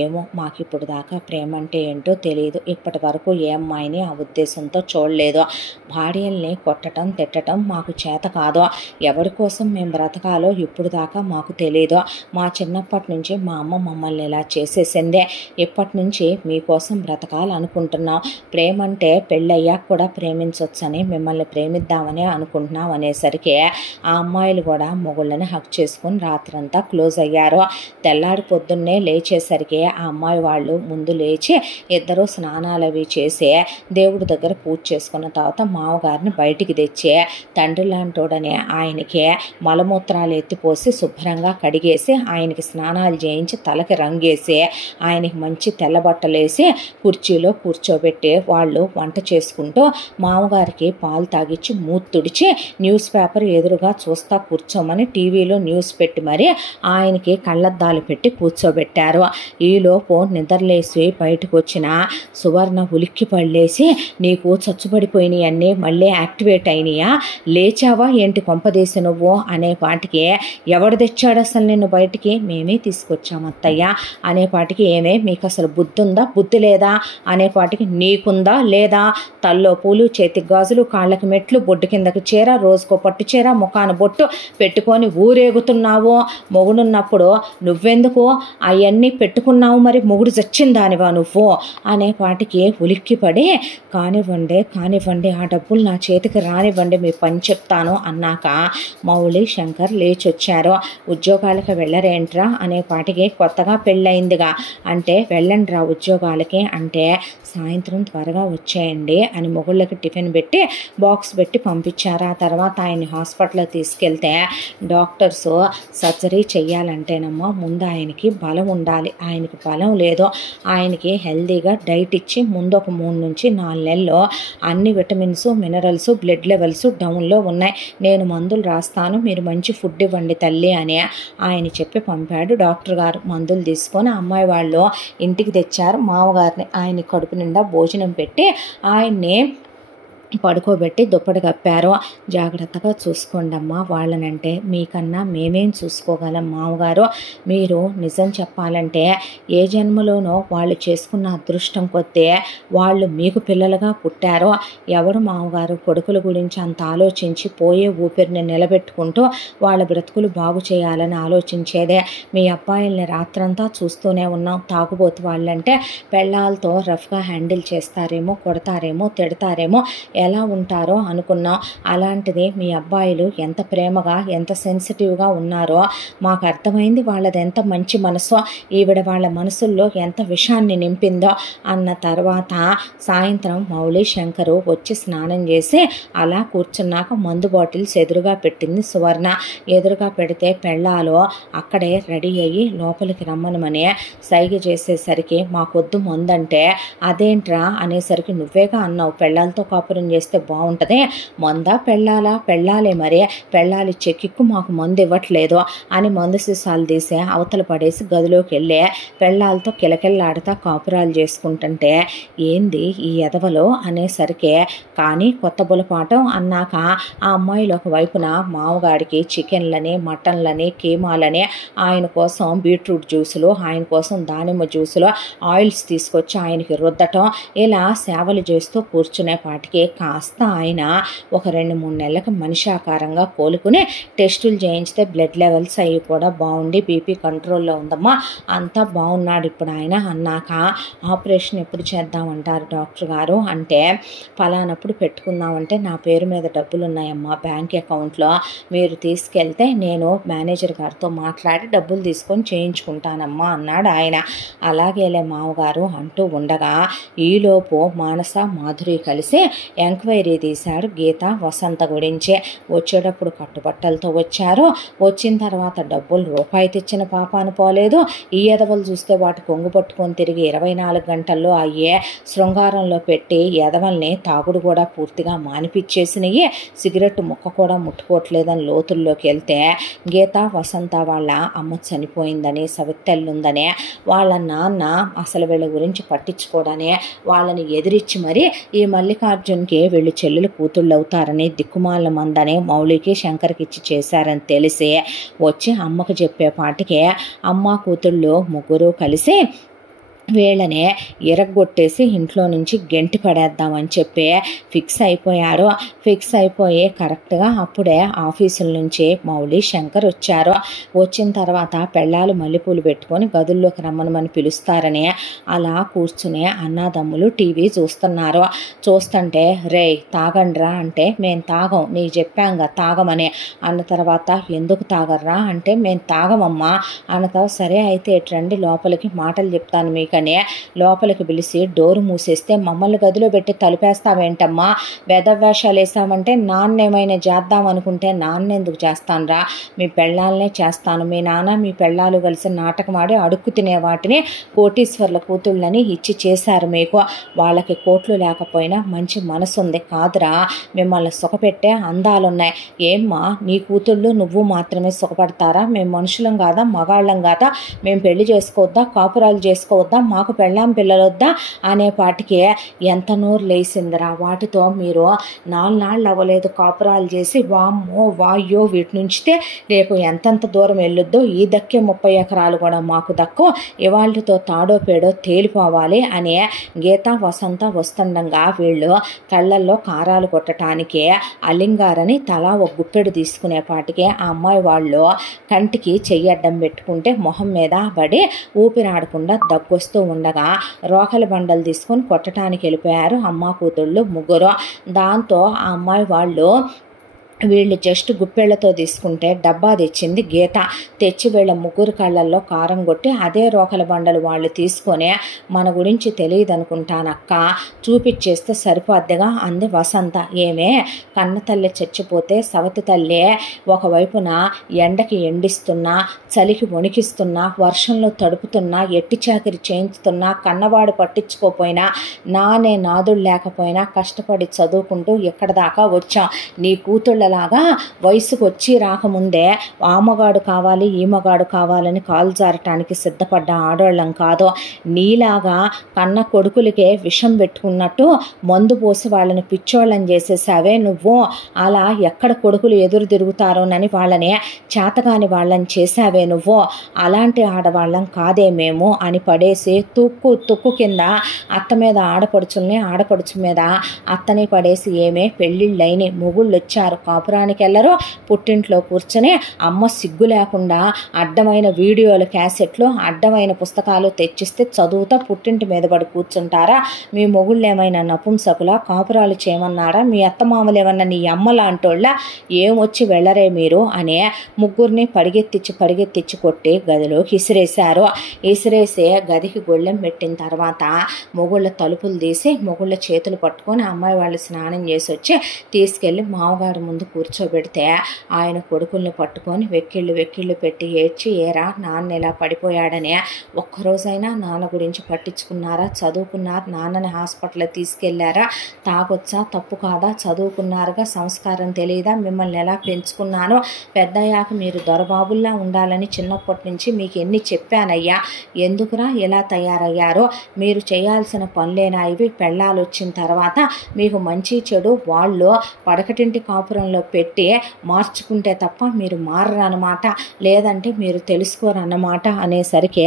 ఏమో మాకు ఇప్పుడు దాకా ప్రేమ అంటే ఏంటో తెలియదు, ఇప్పటి వరకు ఏ అమ్మాయిని ఆ ఉద్దేశంతో చూడలేదు, భార్యల్ని కొట్టడం తిట్టడం మాకు చేత కాదు, ఎవరి కోసం మేము బ్రతకాలో ఇప్పుడు దాకా మాకు తెలియదు, మా చిన్నప్పటి నుంచి మా అమ్మ మమ్మల్ని ఇలా చేసేసిందే, ఇప్పటి నుంచి మీకోసం బ్రతకాలనుకుంటున్నాం, ప్రేమ అంటే పెళ్ళయ్యాక కూడా ప్రేమించొచ్చని మిమ్మల్ని ప్రేమిద్దామని అనుకుంటున్నాం అనేసరికి ఆ అమ్మాయిలు కూడా మొగుళ్ళని హక్ చేసుకుని రాత్రంతా క్లోజ్ అయ్యారు. తెల్లారి పొద్దున్నే లేచేసరికి ఆ అమ్మాయి వాళ్ళు ముందు లేచి ఇద్దరు స్నానాలు అవి చేసి దేవుడి దగ్గర పూజ చేసుకున్న తర్వాత మామగారిని బయటికి తెచ్చి తండ్రి లాంటోడని ఆయనకి మలమూత్రాలు ఎత్తిపోసి శుభ్రంగా కడిగేసి ఆయనకి స్నానాలు చేయించి తలకి రంగేసి ఆయనకి మంచి తెల్లబట్టలేసి కుర్చీలో కూర్చోబెట్టి వాళ్ళు వంట చేసుకుంటూ మామగారికి పాలు తాగిచ్చి మూతి తుడిచి న్యూస్ పేపర్ ఎదురుగా చూస్తా కూర్చోమని టీవీలో న్యూస్ పెట్టి మరి ఆయనకి కళ్ళద్దాలు పెట్టి కూర్చోబెట్టారు. ఈలోపు నిద్రలేసి బయటకు వచ్చిన సువర్ణ ఉలిక్కి పడలేసి నీకు చచ్చుబడిపోయినాయి అన్నీ మళ్ళీ యాక్టివేట్ అయినాయా, లేచావా ఏంటి కొంపదేసి నువ్వు అనే పాటికి ఎవడు తెచ్చాడు అసలు నిన్ను బయటికి, మేమే తీసుకొచ్చాము అత్తయ్య అనే పాటికి ఏమే మీకు అసలు బుద్ధి ఉందా బుద్ధి లేదా అనే పాటికి నీకుందా లేదా, తల్లో పూలు చేతికి గాజులు కాళ్ళకి మెట్లు బొడ్డు కిందకి చీర రోజుకో పట్టు చీర ముఖాన బొట్టు పెట్టుకొని ఊరేగుతున్నావు, మొగుడున్నప్పుడు నువ్వెందుకు అవన్నీ పెట్టుకున్నావు, మరి మొగుడు చచ్చిందానివా నువ్వు అనే పాటికి ఉలిక్కిపడి కానివ్వండి ఆ డబ్బులు నా చేతికి రానివ్వండి మీ పని చెప్తాను అన్నాక మౌలి శంకర్ లేచొచ్చారు. ఉద్యోగాలకు వెళ్ళరేంట్రా అనే పాటికి కొత్తగా పెళ్ళయిందిగా అంటే వెళ్ళండి రా ఉద్యోగాలకి అంటే సాయంత్రం త్వరగా వచ్చేయండి అని మొగుళ్ళకి టిఫిన్ పెట్టి బాక్స్ పెట్టి పంపించారు. ఆ తర్వాత ఆయన్ని హాస్పిటల్లో తీసుకెళ్తే డాక్టర్స్ సర్జరీ చెయ్యాలంటేనమ్మా ముందు ఆయనకి బలం ఉండాలి. ఆయనకి బలం లేదో ఆయనకి హెల్దీగా డైట్ ఇచ్చి ముందు ఒక 3 నుంచి 4 నెలలు అన్ని విటమిన్స్ మినరల్స్ బ్లడ్ లెవెల్స్ డౌన్లో ఉన్నాయి, నేను మందులు రాస్తాను, మీరు మంచి ఫుడ్ ఇవ్వండి తల్లి అని ఆయన చెప్పి పంపాడు. డాక్టర్ గారు మందులు తీసుకొని అమ్మాయి వాళ్ళు ఇంటికి తెచ్చారు. మామగారిని ఆయన కడుపు నిండా భోజనం పెట్టి ఆయన్ని పడుకోబెట్టి దుప్పటి కప్పారు. జాగ్రత్తగా చూసుకోండి అమ్మా వాళ్ళనంటే మీకన్నా మేమేం చూసుకోగలం మామగారు, మీరు నిజం చెప్పాలంటే ఏ జన్మలోనో వాళ్ళు చేసుకున్న అదృష్టం కొద్దీ వాళ్ళు మీకు పిల్లలుగా పుట్టారో. ఎవరు మామగారు కొడుకుల గురించి అంత ఆలోచించి పోయే ఊపిరిని నిలబెట్టుకుంటూ వాళ్ళ బ్రతుకులు బాగు చేయాలని ఆలోచించేదే. మీ అబ్బాయిల్ని రాత్రంతా చూస్తూనే ఉన్నాం, తాగుబోతు వాళ్ళంటే పెళ్ళాలతో రఫ్గా హ్యాండిల్ చేస్తారేమో, కొడతారేమో, తిడతారేమో, ఎలా ఉంటారో అనుకున్నాం. అలాంటిది మీ అబ్బాయిలు ఎంత ప్రేమగా ఎంత సెన్సిటివ్గా ఉన్నారో మాకు అర్థమైంది. వాళ్ళది ఎంత మంచి మనసో, ఈవిడ వాళ్ళ మనసుల్లో ఎంత విషాన్ని నింపిందో అన్న తర్వాత సాయంత్రం మౌళి శంకరు వచ్చి స్నానం చేసి అలా కూర్చున్నాక మందు బాటిల్స్ ఎదురుగా పెట్టింది సువర్ణ. ఎదురుగా పెడితే పెళ్ళాలో అక్కడే రెడీ అయ్యి లోపలికి రమ్మనమని సైగ చేసేసరికి మాకొద్దు మందంటే అదేంట్రా అనేసరికి నువ్వేగా అన్నావు పెళ్ళాలతో కాపురం చేస్తే బాగుంటుంది, మందా పెళ్ళాలా, పెళ్ళాలే మరే, పెళ్ళాలిచ్చే కిక్కు మాకు మందు ఇవ్వట్లేదు అని మందు సీసాలు తీసే అవతల పడేసి గదిలోకి వెళ్ళే పెళ్ళాలతో కిలకిల్లాడుతా కాపురాలు చేసుకుంటుంటే ఏంది ఈ ఎదవలో అనేసరికి కానీ కొత్త బులపాటం అన్నాక ఆ అమ్మాయిలు ఒకవైపున మామగాడికి చికెన్లని మటన్లని కీమాలని ఆయన కోసం బీట్రూట్ జ్యూసులు ఆయన కోసం దానిమ్మ జ్యూసులు ఆయిల్స్ తీసుకొచ్చి ఆయనకి రుద్దటం ఇలా సేవలు చేస్తూ కూర్చునే పాటికి కాస్త ఆయన ఒక 2-3 నెలలకు మనిషి ఆకారంగా కోలుకుని టెస్టులు చేయించితే బ్లడ్ లెవెల్స్ అవి కూడా బాగుండి బీపీ కంట్రోల్లో ఉందమ్మా, అంతా బాగున్నాడు ఇప్పుడు ఆయన అన్నాక ఆపరేషన్ ఎప్పుడు చేద్దామంటారు డాక్టర్ గారు అంటే ఫలానప్పుడు పెట్టుకుందామంటే నా పేరు మీద డబ్బులు ఉన్నాయమ్మా బ్యాంక్ అకౌంట్లో, మీరు తీసుకెళ్తే నేను మేనేజర్ గారితో మాట్లాడి డబ్బులు తీసుకొని చేయించుకుంటానమ్మా అన్నాడు ఆయన. అలాగేలే మామగారు అంటూ ఉండగా ఈలోపు మానస మాధురి కలిసి ఎంక్వైరీ తీశారు గీత వసంత గురించి. వచ్చేటప్పుడు కట్టుబట్టలతో వచ్చారు, వచ్చిన తర్వాత డబ్బులు రూపాయి తెచ్చిన పాపాను పోలేదు. ఈ ఎదవలు చూస్తే వాటి కొంగు పట్టుకొని తిరిగి 24 గంటల్లో అయ్యే శృంగారంలో పెట్టి ఎదవల్ని తాగుడు కూడా పూర్తిగా మానిపించేసినవి, సిగరెట్ ముక్క కూడా ముట్టుకోవట్లేదని లోతుల్లోకి వెళ్తే గీత వసంత వాళ్ళ అమ్మ చనిపోయిందని సవిత్తెల్లుందని వాళ్ళ నాన్న అసలు వీళ్ళ గురించి పట్టించుకోవడని వాళ్ళని ఎదిరించి మరి ఈ మల్లికార్జున్కి వీళ్ళు చెల్లెలు కూతుళ్ళు అవుతారని దిక్కుమాల మందని మౌళికి శంకర్కి ఇచ్చి చేశారని తెలిసి వచ్చి అమ్మకు చెప్పేపాటికి అమ్మ కూతుళ్ళు ముగ్గురు కలిసి వీళ్ళనే ఎరగొట్టేసి ఇంట్లో నుంచి గెంటి పడేద్దామని చెప్పి ఫిక్స్ అయిపోయారు. ఫిక్స్ అయిపోయి కరెక్ట్గా అప్పుడే ఆఫీసుల నుంచి మౌళి శంకర్ వచ్చారు. వచ్చిన తర్వాత పెళ్ళాలు మల్లెపూలు పెట్టుకొని గదుల్లోకి రమ్మనమని పిలుస్తారని అలా కూర్చునే అన్నాదమ్ములు టీవీ చూస్తున్నారు. చూస్తుంటే రే తాగండ్రా అంటే మేము తాగం, నీకు చెప్పాంగా తాగమని అన్న తర్వాత ఎందుకు తాగర్రా అంటే మేము తాగమమ్మా అన్నతో సరే అయితే ఎట్రండి లోపలికి మాటలు చెప్తాను మీకు అని లోపలికి పిలిచి డోరు మూసేస్తే మమ్మల్ని గదిలో పెట్టి తలుపేస్తావేంటమ్మా, వేషాలు వేసామంటే నాన్నేమైనా చేద్దాం అనుకుంటే నాన్నెందుకు చేస్తానురా, మీ పెళ్ళాలనే చేస్తాను, మీ నాన్న మీ పెళ్ళాలు కలిసి నాటకం ఆడి అడుక్కు తినే వాటిని కోటీశ్వర్ల కూతుళ్ళని ఇచ్చి చేశారు మీకు, వాళ్ళకి కోట్లు లేకపోయినా మంచి మనసు ఉంది కాదురా, మిమ్మల్ని సుఖపెట్టే అందాలున్నాయి, ఏమ్మా నీ కూతుళ్ళు నువ్వు మాత్రమే సుఖపడతారా, మేము మనుషులం కాదా మగాళ్ళం కాదా, మేము పెళ్లి చేసుకోవద్దా కాపురాలు చేసుకోవద్దా, మాకు పెళ్ళాం పిల్లలొద్దా అనే పాటికి ఎంత నోరు లేసిందిరా, వాటితో మీరు 4 నాళ్ళు అవ్వలేదు కాపురాలు చేసి వామ్మో వాయ్యో వీటి నుంచితే రేపు ఎంతెంత దూరం వెళ్ళొద్దో ఈ దక్కే 30 ఎకరాలు కూడా మాకు దక్కు, ఇవాళ్ళతో తాడో పేడో తేలిపోవాలి అని గీత వసంత వస్తుండగా వీళ్ళు కళ్ళల్లో కారాలు కొట్టడానికి అలింగారని తలా ఒక గుప్పెడు తీసుకునేపాటికి ఆ అమ్మాయి వాళ్ళు కంటికి చెయ్యడ్డం పెట్టుకుంటే మొహం మీద పడి ఊపిరాడకుండా దగ్గొస్తూ ఉండగా రోకలి బండలు తీసుకొని కొట్టడానికి వెళ్ళిపోయారు అమ్మ కూతుళ్ళు ముగ్గురు. దాంతో ఆ అమ్మాయి వాళ్ళు వీళ్ళు జస్ట్ గుప్పెళ్లతో తీసుకుంటే డబ్బా తెచ్చింది గీత. తెచ్చి వీళ్ళ ముగ్గురు కళ్ళల్లో కారం కొట్టి అదే రోకల బండలు వాళ్ళు తీసుకొని మన గురించి తెలియదనుకుంటానక్క, చూపించేస్తే సరిపోద్దిగా అంది వసంత. ఏమే కన్న తల్లి చచ్చిపోతే సవతి తల్లి ఒకవైపున ఎండకి ఎండిస్తున్నా, చలికి వణికిస్తున్నా, వర్షంలో తడుపుతున్నా, ఎట్టి చాకిరి చేయించుతున్నా, కన్నవాడు పట్టించుకోపోయినా, నానే నాదుడు లేకపోయినా కష్టపడి చదువుకుంటూ ఇక్కడ దాకా వచ్చాం. నీ కూతుళ్ళలాగా వయసుకు వచ్చి రాకముందే ఆమగాడు కావాలి ఈమగాడు కావాలని కాలు జారటానికి సిద్ధపడ్డ ఆడవాళ్ళం కాదు. నీలాగా కన్న కొడుకులకే విషం పెట్టుకున్నట్టు మందు పోసి వాళ్ళని పిచ్చోళ్ళని చేసేసావే నువ్వు. అలా ఎక్కడ కొడుకులు ఎదురు తిరుగుతారోనని వాళ్ళని చేతగాని వాళ్ళని చేసావే నువ్వు. అలాంటి ఆడవాళ్ళం కాదే మేము అని పడేసి తుక్కు కింద అత్త మీద ఆడపడుచుల్ని, ఆడపడుచు మీద అత్తని పడేసి ఏమే పెళ్ళిళ్ళైని మొగుళ్ళు వచ్చారు, కాపురానికి వెళ్ళరు, పుట్టింట్లో కూర్చొని అమ్మ సిగ్గు లేకుండా అడ్డమైన వీడియోలు, క్యాసెట్లు, అడ్డమైన పుస్తకాలు తెచ్చిస్తే చదువుతా పుట్టింటి మీద పడి కూర్చుంటారా? మీ మొగుళ్ళు ఏమైనా నపుంసకులా? కాపురాలు చేయమన్నారా? మీ అత్తమామలు ఏమన్నా నీ అమ్మ లాంటోళ్ళ? ఏమొచ్చి వెళ్ళరే మీరు అనే ముగ్గురిని పరిగెత్తిచ్చి కొట్టి గదిలోకి ఇసిరేశారు. ఇసిరేసి గదికి గొళ్ళెం పెట్టిన తర్వాత మొగుళ్ళ తలుపులు తీసి మొగుళ్ళ చేతులు పట్టుకొని అమ్మాయి వాళ్ళు స్నానం చేసి వచ్చి తీసుకెళ్ళి మామగారు ముందు కూర్చోబెడితే ఆయన కొడుకుల్ని పట్టుకొని వెక్కిళ్ళు పెట్టి ఏడ్చి, ఏరా నాన్న ఇలా పడిపోయాడని ఒక్కరోజైనా నాన్న గురించి పట్టించుకున్నారా? చదువుకున్నారు, నాన్నని హాస్పిటల్ తీసుకెళ్లారా? తాగొచ్చా? తప్పు కాదా? చదువుకున్నారుగా, సంస్కారం తెలియదా? మిమ్మల్ని ఎలా పెంచుకున్నానో, పెద్దయ్యాక మీరు దొరబాబుల్లా ఉండాలని చిన్నప్పటి నుంచి మీకు ఎన్ని చెప్పానయ్యా, ఎందుకురా ఎలా తయారయ్యారో? మీరు చేయాల్సిన పనులేనా ఇవి? పెళ్ళాలు వచ్చిన తర్వాత మీకు మంచి చెడు వాళ్ళు పడకటింటి కాపురంలో పెట్టి మార్చుకుంటే తప్ప మీరు మారరన్నమాట, లేదంటే మీరు తెలుసుకోరన్నమాట అనేసరికి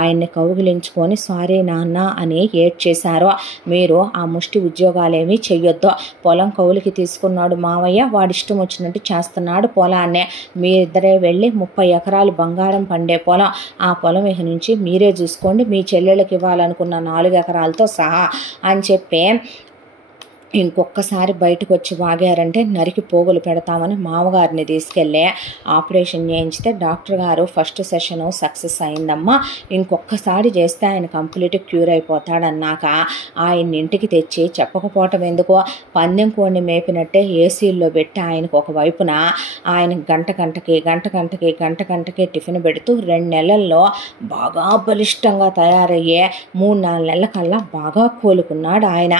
ఆయన్ని కౌగిలించుకొని సారీ నాన్న అని ఏడ్చేశారు. మీరు ఆ ముష్టి ఉద్యోగాలేమీ చెయ్యొద్దు, పొలం కౌలికి తీసుకున్నాడు మావయ్య, వాడిష్టం వచ్చినట్టు చేస్తున్నాడు పొలాన్నే, మీ ఇద్దరే వెళ్ళి 30 ఎకరాలు బంగారం పండే పొలం, ఆ పొలం ఇక నుంచి మీరే చూసుకోండి, మీ చెల్లెళ్ళకి ఇవ్వాలనుకున్న 4 ఎకరాలతో సహా అని చెప్పి ఇంకొకసారి బయటకు వచ్చి వాగారంటే నరికి పోగులు పెడతామని మామగారిని తీసుకెళ్ళి ఆపరేషన్ చేయించితే డాక్టర్ గారు ఫస్ట్ సెషన్ సక్సెస్ అయిందమ్మా, ఇంకొకసారి చేస్తే ఆయన కంప్లీట్ క్యూర్ అయిపోతాడన్నాక ఆయన ఇంటికి తెచ్చి చెప్పకపోవటం ఎందుకో, పందెం కోడిని మేపినట్టే ఏసీల్లో పెట్టి ఆయనకు ఒకవైపున ఆయన గంటకి టిఫిన్ పెడుతూ 2 నెలల్లో బాగా బలిష్టంగా తయారయ్యే 3-4 నెలల కల్లా బాగా కోలుకున్నాడు ఆయన.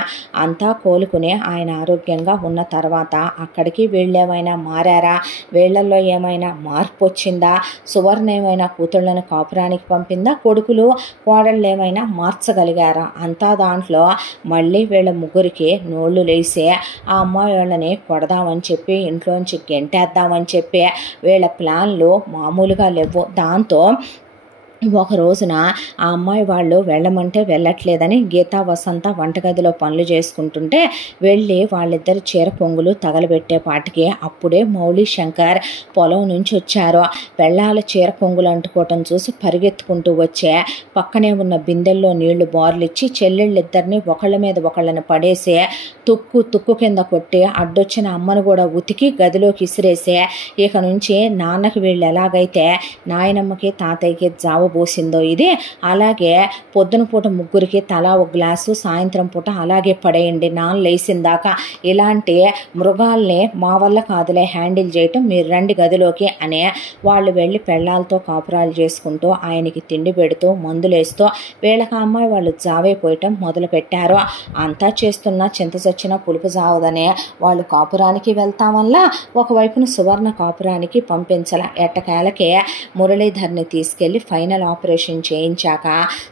అంతా కోలుకుని ఆయన ఆరోగ్యంగా ఉన్న తర్వాత అక్కడికి వీళ్ళేమైనా మారారా? వీళ్లలో ఏమైనా మార్పు వచ్చిందా? సువర్ణ ఏమైనా కూతుళ్ళను కాపురానికి పంపిందా? కొడుకులు కోడళ్ళు ఏమైనా మార్చగలిగారా? అంతా దాంట్లో మళ్ళీ వీళ్ళ ముగ్గురికి నోళ్లు లేసే ఆ అమ్మాయి వాళ్ళని కొడదామని చెప్పి ఇంట్లోంచి గెంటేద్దామని చెప్పి వీళ్ళ ప్లాన్లు మామూలుగా లేవు. దాంతో ఒక రోజున ఆ అమ్మాయి వాళ్ళు వెళ్ళమంటే వెళ్ళట్లేదని గీతా వసంత వంటగదిలో పనులు చేసుకుంటుంటే వెళ్ళి వాళ్ళిద్దరు చీర పొంగులు తగలబెట్టేపాటికి అప్పుడే మౌళి శంకర్ పొలం నుంచి వచ్చారు. పెళ్ళాల చీర పొంగులు అంటుకోవటం చూసి పరిగెత్తుకుంటూ వచ్చే పక్కనే ఉన్న బిందెల్లో నీళ్లు బోర్లిచ్చి చెల్లెళ్ళిద్దరిని ఒకళ్ళ మీద ఒకళ్ళని పడేసి తుక్కు కింద కొట్టి అడ్డొచ్చిన అమ్మను కూడా ఉతికి గదిలోకి ఇసిరేసే ఇక నుంచి నాన్నకి వీళ్ళు ఎలాగైతే నాయనమ్మకి తాతయ్యకి జావ పోసిందో ఇది అలాగే పొద్దున పూట ముగ్గురికి తలా ఒక గ్లాసు, సాయంత్రం పూట అలాగే పడేయండి నాన్న లేసిందాకా. ఇలాంటి మృగాల్ని మా వల్ల కాదులే హ్యాండిల్ చేయటం, మీరు రండి గదిలోకి అనే వాళ్ళు వెళ్ళి పెళ్ళాలతో కాపురాలు చేసుకుంటూ ఆయనకి తిండి పెడుతూ మందులేస్తూ వీళ్ళకి అమ్మాయి వాళ్ళు జావైపోయటం మొదలు పెట్టారు. అంతా చేస్తున్నా చింత చచ్చినా పులుపు జావదనే వాళ్ళు కాపురానికి వెళ్తామల్లా ఒకవైపున సువర్ణ కాపురానికి పంపించాల. ఎట్టకేలకే మురళీధర్ని తీసుకెళ్లి ఫైనల్ ఆపరేషన్ చేయించాక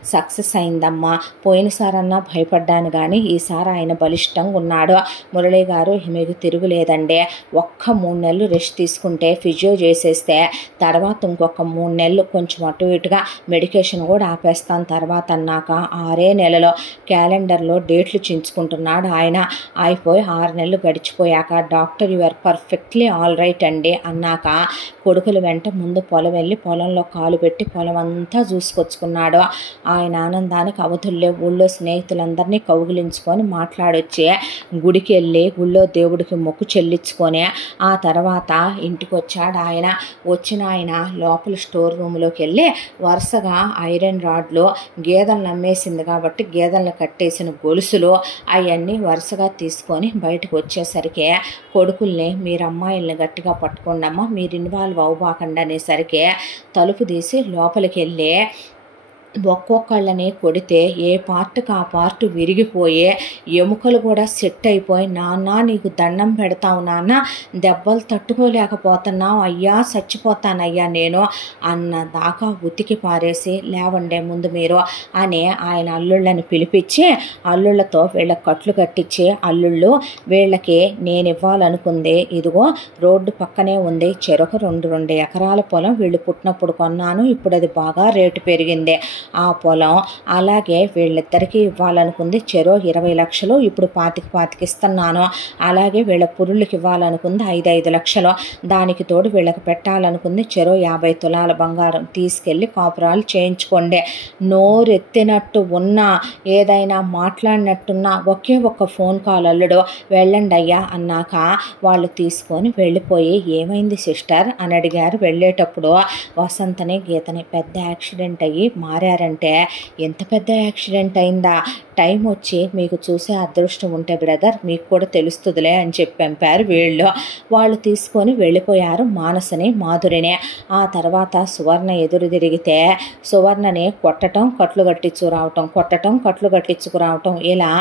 సక్సెస్ అయిందమ్మా. పోయినసారన్నా భయపడ్డాను కానీ ఈసారి ఆయన బలిష్టంగా ఉన్నాడు. మురళీ గారు మీకు తిరుగులేదండి, ఒక్క 3 నెలలు రెస్ట్ తీసుకుంటే ఫిజియో చేసేస్తే తర్వాత ఇంకొక 3 నెలలు కొంచెం అటు ఇటుగా మెడికేషన్ కూడా ఆపేస్తాను తర్వాత అన్నాక 6 నెలలో క్యాలెండర్లో డేట్లు చించుకుంటున్నాడు ఆయన. అయిపోయి 6 నెలలు గడిచిపోయాక doctor you are perfectly all right అండి అన్నాక కొడుకుల వెంట ముందు పొలం వెళ్ళి పొలంలో కాలు పెట్టి పొలం అంతా చూసుకొచ్చుకున్నాడు. ఆయన ఆనందానికి అవధుల్లే. ఊళ్ళో స్నేహితులందరినీ కౌగిలించుకొని మాట్లాడొచ్చి గుడికి వెళ్ళి గుళ్ళో దేవుడికి మొక్కు చెల్లించుకొని ఆ తర్వాత ఇంటికి వచ్చాడు ఆయన. వచ్చిన ఆయన లోపల స్టోర్ రూమ్లోకి వెళ్ళి వరుసగా ఐరన్ రాడ్లు, గేదెలను అమ్మేసింది కాబట్టి గేదెలను కట్టేసిన గొలుసులు అవన్నీ వరుసగా తీసుకొని బయటకు వచ్చేసరికి కొడుకుల్ని మీరు అమ్మాయిల్ని గట్టిగా పట్టుకోండమ్మా, మీరు ఇన్వాల్వ్ అవ్వకండి అనేసరికి తలుపు తీసి లోపలికి వెళ్ళి ఒక్కొక్కళ్ళని కొడితే ఏ పార్ట్కి ఆ పార్ట్ విరిగిపోయి ఎముకలు కూడా సెట్ అయిపోయి, నాన్న నీకు దండం పెడతావు నాన్న, దెబ్బలు తట్టుకోలేకపోతున్నావు అయ్యా, చచ్చిపోతానయ్యా నేను అన్న దాకా ఉతికి పారేసి లేవండే ముందు మీరు అని ఆయన అల్లుళ్ళని పిలిపించి అల్లుళ్ళతో వీళ్ళకి కట్లు కట్టించి, అల్లుళ్ళు వీళ్ళకి నేను ఇవ్వాలనుకుంది ఇదిగో రోడ్డు పక్కనే ఉంది, చెరకు 2 ఎకరాల పొలం వీళ్ళు పుట్టినప్పుడు కొన్నాను, ఇప్పుడు అది బాగా రేటు పెరిగింది ఆ పొలం, అలాగే వీళ్ళిద్దరికీ ఇవ్వాలనుకుంది చెరో 20 లక్షలు, ఇప్పుడు 25 ఇస్తున్నాను, అలాగే వీళ్ళ పురుళ్ళకి ఇవ్వాలనుకుంది 5 లక్షలు, దానికి తోడు వీళ్ళకి పెట్టాలనుకుంది చెరో 50 తులాల బంగారం, తీసుకెళ్ళి కాపురాలు చేయించుకోండి. నోరెత్తినట్టు ఉన్నా ఏదైనా మాట్లాడినట్టున్నా ఒకే ఒక్క ఫోన్ కాల్ అల్లుడు వెళ్ళండి అయ్యా అన్నాక వాళ్ళు తీసుకొని వెళ్ళిపోయి ఏమైంది సిస్టర్ అని అడిగారు. వెళ్ళేటప్పుడు వసంతని గీతని పెద్ద యాక్సిడెంట్ అయ్యి మారారంటే, ఎంత పెద్ద యాక్సిడెంట్ అయిందా, టైం వచ్చి మీకు చూసే అదృష్టం ఉంటే బ్రదర్ మీకు కూడా తెలుస్తుందిలే అని చెప్పారు వీళ్ళు. వాళ్ళు తీసుకొని వెళ్ళిపోయారు మానసని మాధురిని. ఆ తర్వాత సువర్ణ ఎదురు తిరిగితే సువర్ణని కొట్టడం కట్లు కట్టించుకురావటం, కొట్టడం కట్లు కట్టించుకురావటం, ఇలా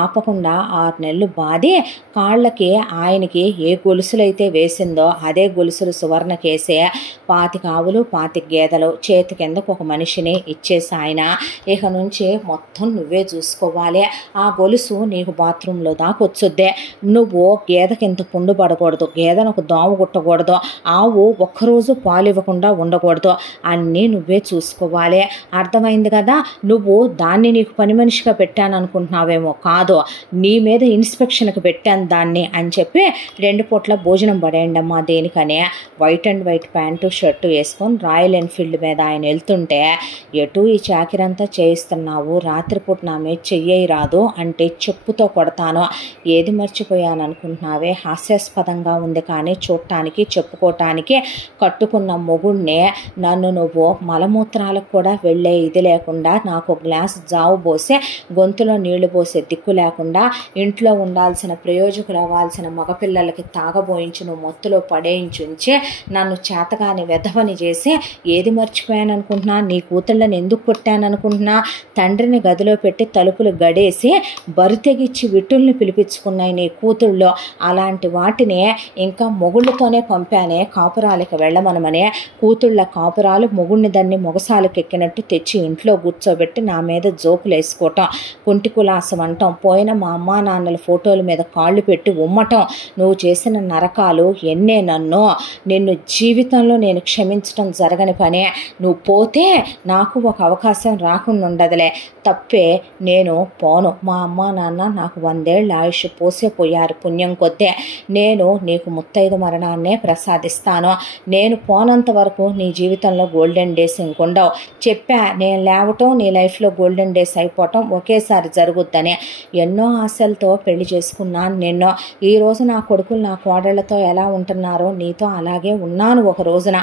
ఆపకుండా 6 నెలలు బాధి కాళ్ళకి ఆయనకి ఏ గొలుసులైతే వేసిందో అదే గొలుసులు సువర్ణకేసే 25 ఆవులు 25 గేదెలు చేతి కిందకు ఒక మనిషిని ఇచ్చేసి ఆయన ఇక నుంచి మొత్తం నువ్వే చూసుకోవాలి, ఆ గొలుసు నీకు బాత్రూంలో దాకొచ్చుద్దే, నువ్వు గేదెకింత పుండు పడకూడదు, గేదెను ఒక దోమ కుట్టకూడదు, ఆవు ఒక్కరోజు పాలు ఇవ్వకుండా ఉండకూడదు, అన్నీ నువ్వే చూసుకోవాలి, అర్థమైంది కదా, నువ్వు దాన్ని నీకు పని మనిషిగా పెట్టాను అనుకుంటున్నావేమో, కాదు నీ మీద ఇన్స్పెక్షన్కి పెట్టాను దాన్ని అని చెప్పి 2 పూట్ల భోజనం పడేయండి అమ్మా దేనికనే white and white pant shirt వేసుకొని రాయల్ ఎన్ఫీల్డ్ మీద ఆయన వెళ్తుంటే, ఎటు ఈ చాకిరంతా చేయిస్తున్నావు, రాత్రిపూట నా మీద చెయ్యి రాదు అంటే చెప్పుతో కొడతాను, ఏది మర్చిపోయాను అనుకుంటున్నావే, హాస్యాస్పదంగా ఉంది కానీ చూడటానికి చెప్పుకోవటానికి కట్టుకున్న మొగుడినే నన్ను నువ్వు మలమూత్రాలకు కూడా వెళ్ళే ఇది లేకుండా నాకు గ్లాస్ జావు పోసే గొంతులో నీళ్లు పోసే దిక్కు లేకుండా ఇంట్లో ఉండాల్సిన ప్రయోజకులు అవ్వాల్సిన మగపిల్లలకి తాగబోయించి నువ్వు మొత్తులో పడేయించుంచి నన్ను చేతగాని వెధవని చేసి ఏది మర్చిపోయాను అనుకుంటున్నా, నీ కూతుళ్ళని ఎందుకు కొట్టాను అనుకుంటున్నా, తండ్రిని గదిలో పెట్టి తలుపులు గడేసి బరితెగిచ్చి విట్టుల్ని పిలిపించుకున్నాయి నీ కూతుళ్ళో, అలాంటి వాటిని ఇంకా మొగుళ్ళతోనే పంపానే కాపురాలకి వెళ్ళమనమనే, కూతుళ్ళ కాపురాలు మొగుడిని దాన్ని మొగసాలకు ఎక్కినట్టు తెచ్చి ఇంట్లో కూర్చోబెట్టి నా మీద జోకులు వేసుకోవటం, కుంటి కులాసం అంటాం, పోయిన మా అమ్మా నాన్నల ఫోటోల మీద కాళ్ళు పెట్టి ఉమ్మటం, నువ్వు చేసిన నరకాలు ఎన్నే, నిన్ను జీవితంలో నేను క్షమించటం జరగని పనే, నువ్వు పోతే నాకు ఒక అవకాశం రాకుండా ఉండదులే, తప్పే నేను పోను, మా అమ్మ నాన్న నాకు 100 ఏళ్ళ ఆయుష్ పోసేపోయారు పుణ్యం కొద్దే, నేను నీకు ముత్తైదు మరణాన్నే ప్రసాదిస్తాను, నేను పోనంత వరకు నీ జీవితంలో గోల్డెన్ డేస్ ఇంకుండవు, చెప్పా నేను లేవటం నీ లైఫ్లో గోల్డెన్ డేస్ అయిపోవటం ఒకేసారి జరుగుద్దని, ఎన్నో ఆశలతో పెళ్లి చేసుకున్నాను నిన్నో, ఈరోజు నా కొడుకులు నా కోడళ్లతో ఎలా ఉంటున్నారో నీతో అలాగే ఉన్నాను ఒక రోజున,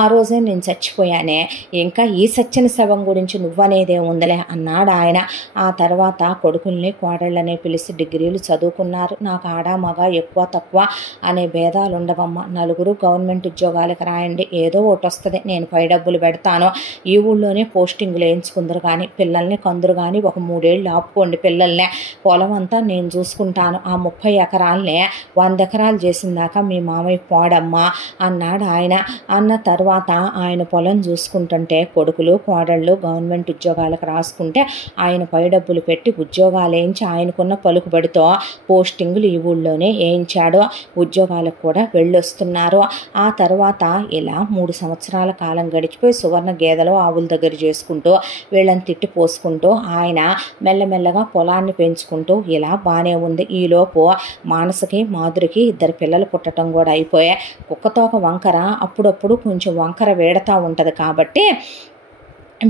ఆ రోజే నేను చచ్చిపోయానే, ఇంకా ఈ సచ్చిన శవం గురించి నువ్వనేదే ఉందిలే అన్నాడు ఆయన. ఆ తర్వాత కొడుకుల్ని కోడళ్ళనే పిలిచి డిగ్రీలు చదువుకున్నారు, నాకు ఆడ మగ ఎక్కువ తక్కువ అనే భేదాలు ఉండవమ్మా, నలుగురు గవర్నమెంట్ ఉద్యోగాలకు రాయండి, ఏదో ఒకటి వస్తుంది, నేను పై డబ్బులు పెడతాను, ఈ ఊళ్ళోనే పోస్టింగ్లు వేయించుకుందరు కానీ పిల్లల్ని కందురు కానీ ఒక 3 ఏళ్ళు ఆపుకోండి పిల్లల్ని, పొలం అంతా నేను చూసుకుంటాను, ఆ 30 ఎకరాలనే 100 ఎకరాలు చేసిందాకా మీ మామయ్య పోడమ్మా అన్నాడు ఆయన. అన్న తర్వాత ఆయన పొలం చూసుకుంటుంటే కొడుకులు కోడళ్ళు గవర్నమెంట్ ఉద్యోగాలకు రాసుకుంటే ఆయన పై డబ్బులు పెట్టి ఉద్యోగాలు వేయించి ఆయనకున్న పలుకుబడితో పోస్టింగులు ఈ ఊళ్ళోనే వేయించాడు, ఉద్యోగాలకు కూడా వెళ్ళొస్తున్నారు. ఆ తర్వాత ఇలా 3 సంవత్సరాల కాలం గడిచిపోయి సువర్ణ గేదెలు ఆవుల దగ్గర చేసుకుంటూ వీళ్ళని తిట్టి పోసుకుంటూ ఆయన మెల్లమెల్లగా పొలాన్ని పెంచుకుంటూ ఇలా బాగానే ఉంది. ఈలోపు మానసకి మాధురికి 2 పిల్లలు పుట్టడం కూడా అయిపోయాయి. కుక్కతోక వంకర అప్పుడప్పుడు కొంచెం వంకర వేడతా ఉంటుంది కాబట్టి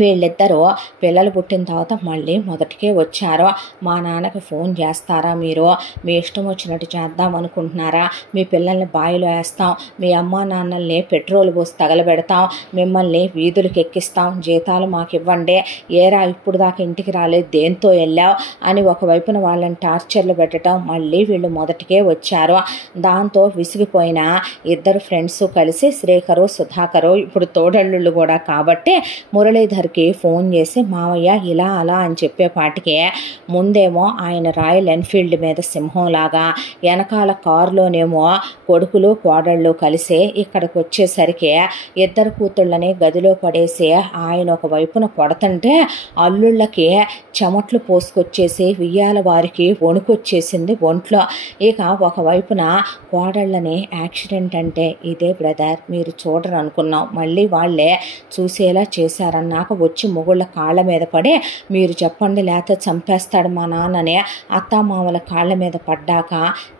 వీళ్ళిద్దరూ పిల్లలు పుట్టిన తర్వాత మళ్ళీ మొదటికే వచ్చారు. మా నాన్నకి ఫోన్ చేస్తారా మీరు? మీ ఇష్టం వచ్చినట్టు చేద్దాం అనుకుంటున్నారా? మీ పిల్లల్ని బావిలో వేస్తాం, మీ అమ్మా నాన్నల్ని పెట్రోల్ పోసి తగలబెడతాం, మిమ్మల్ని వీధులకు ఎక్కిస్తాం, జీతాలు మాకు ఇవ్వండి, ఏరా ఇప్పుడు దాకా ఇంటికి రాలేదు, దేంతో వెళ్ళావు అని ఒకవైపున వాళ్ళని టార్చర్లు పెట్టడం. మళ్ళీ వీళ్ళు మొదటికే వచ్చారు. దాంతో విసిగిపోయిన ఇద్దరు ఫ్రెండ్స్ కలిసి శ్రీకరు సుధాకరు, ఇప్పుడు తోడళ్ళు కూడా కాబట్టి మురళీధర్కి ఫోన్ చేసి మావయ్య ఇలా అలా అని చెప్పేపాటికే ముందేమో ఆయన రాయల్ ఎన్ఫీల్డ్ మీద సింహంలాగా, వెనకాల కారులోనేమో కొడుకులు కోడళ్ళు కలిసి ఇక్కడికి వచ్చేసరికి ఇద్దరు కూతుళ్ళని గదిలో పడేసి ఆయన ఒక వైపున కొడతంటే అల్లుళ్ళకి చెమట్లు పోసుకొచ్చేసి వియ్యాల వారికి వణుకొచ్చేసింది ఒంట్లో. ఇక ఒకవైపున కోడళ్ళని యాక్సిడెంట్ అంటే ఇదే బ్రదర్, మీరు చూడరు అనుకున్నాం, మళ్ళీ వాళ్ళే చూసేలా చేశారన్నాక వచ్చి మొగుళ్ళ కాళ్ళ మీద పడి మీరు చెప్పండి లేకపోతే చంపేస్తాడు మా నాన్ననే అత్తామామల కాళ్ళ మీద పడ్డాక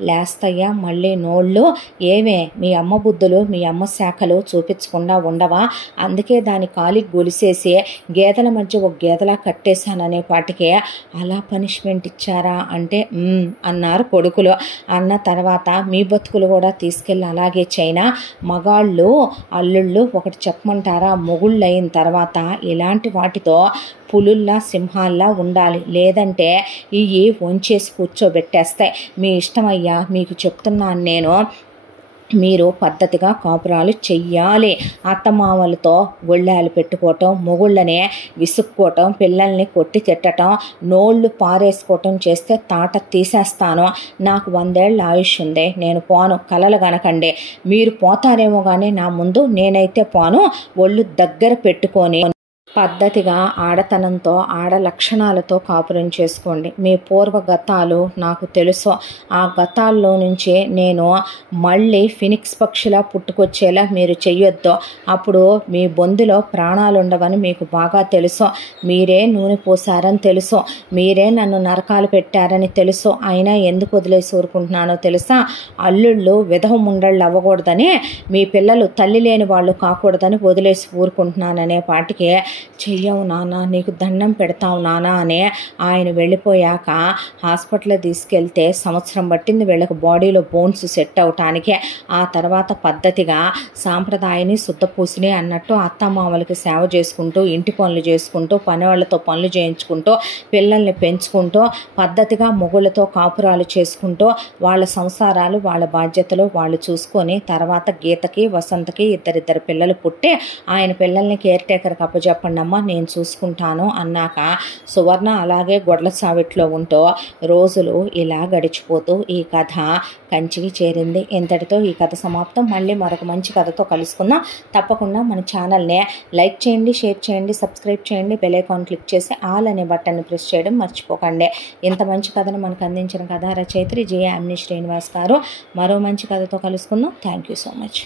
లేస్తయ్యా మళ్ళీ నోళ్ళు. ఏమే మీ అమ్మ బుద్ధులు మీ అమ్మ శాఖలు చూపించకుండా ఉండవా? అందుకే దాని కాలికి గొలిసేసి గేదెల మధ్య ఒక గేదెలా కట్టేశాననే పాటికే అలా పనిష్మెంట్ ఇచ్చారా అంటే అన్నారు కొడుకులు. అన్న తర్వాత మీ బతుకులు కూడా తీసుకెళ్ళి అలాగే చైనా మగాళ్ళు అల్లుళ్ళు ఒకటి చెప్పమంటారా, మొగుళ్ళు అయిన తర్వాత ఇలాంటి వాటితో పులుల్లా సింహాల్లా ఉండాలి, లేదంటే ఇవి వంచేసి కూర్చోబెట్టేస్తాయి. మీ ఇష్టమయ్యా, మీకు చెప్తున్నాను నేను, మీరు పద్ధతిగా కాపురాలు చెయ్యాలి. అత్తమామలతో గొళ్ళాలు పెట్టుకోవటం, మొగుళ్ళనే విసుక్కోవటం, పిల్లల్ని కొట్టి తిట్టడం, నోళ్ళు పారేసుకోవటం చేస్తే తాట తీసేస్తాను. నాకు 100 ఏళ్ళ ఆయుష్ ఉంది, నేను పోను, కలలు గనకండి. మీరు పోతారేమో కానీ నా ముందు నేనైతే పోను. ఒళ్ళు దగ్గర పెట్టుకొని పద్ధతిగా ఆడతనంతో ఆడ లక్షణాలతో కాపురం చేసుకోండి. మీ పూర్వ గతాలు నాకు తెలుసు, ఆ గతాల్లో నుంచే నేను మళ్ళీ ఫినిక్స్ పక్షిలా పుట్టుకొచ్చేలా మీరు చెయ్యొద్దు. అప్పుడు మీ బొందులో ప్రాణాలు ఉండవని మీకు బాగా తెలుసు. మీరే నూనె పోసారని తెలుసు, మీరే నన్ను నరకాలు పెట్టారని తెలుసు. అయినా ఎందుకు వదిలేసి ఊరుకుంటున్నానో తెలుసా? అల్లుళ్ళు విధవ ముండళ్ళు అవ్వకూడదని, మీ పిల్లలు తల్లి లేని వాళ్ళు కాకూడదని వదిలేసి ఊరుకుంటున్నాననే పాటికే చెయ్యవు నాన్న, నీకు దండం పెడతావు నాన్న అని ఆయన వెళ్ళిపోయాక హాస్పిటల్లో తీసుకెళ్తే సంవత్సరం పట్టింది వీళ్ళకి బాడీలో బోన్స్ సెట్ అవటానికి. ఆ తర్వాత పద్ధతిగా సాంప్రదాయాన్ని శుద్ధపూసిని అన్నట్టు అత్తమామలకి సేవ చేసుకుంటూ, ఇంటి పనులు చేసుకుంటూ, పని వాళ్ళతో పనులు చేయించుకుంటూ, పిల్లల్ని పెంచుకుంటూ, పద్ధతిగా మొగుళ్ళతో కాపురాలు చేసుకుంటూ, వాళ్ళ సంసారాలు వాళ్ళ బాధ్యతలు వాళ్ళు చూసుకొని తర్వాత గీతకి వసంతకి ఇద్దరిద్దరు పిల్లలు పుట్టి ఆయన పిల్లల్ని కేర్ టేకర్కి అప్పచెప్పండి అమ్మ నేను చూసుకుంటాను అన్నాక సువర్ణ అలాగే గొడ్ల సావిట్లో ఉంటూ రోజులు ఇలా గడిచిపోతూ ఈ కథ కంచికి చేరింది. ఇంతటితో ఈ కథ సమాప్తం. మళ్ళీ మరొక మంచి కథతో కలుసుకుందాం. తప్పకుండా మన ఛానల్ని లైక్ చేయండి, షేర్ చేయండి, సబ్స్క్రైబ్ చేయండి, బెల్ ఐకాన్ క్లిక్ చేసి ఆల్ అనే బటన్ని ప్రెస్ చేయడం మర్చిపోకండి. ఇంత మంచి కథను మనకు అందించిన కథా రచయిత్రి జే. అమ్ని శ్రీనివాస్ గారు. మరో మంచి కథతో కలుసుకుందాం. Thank you so much.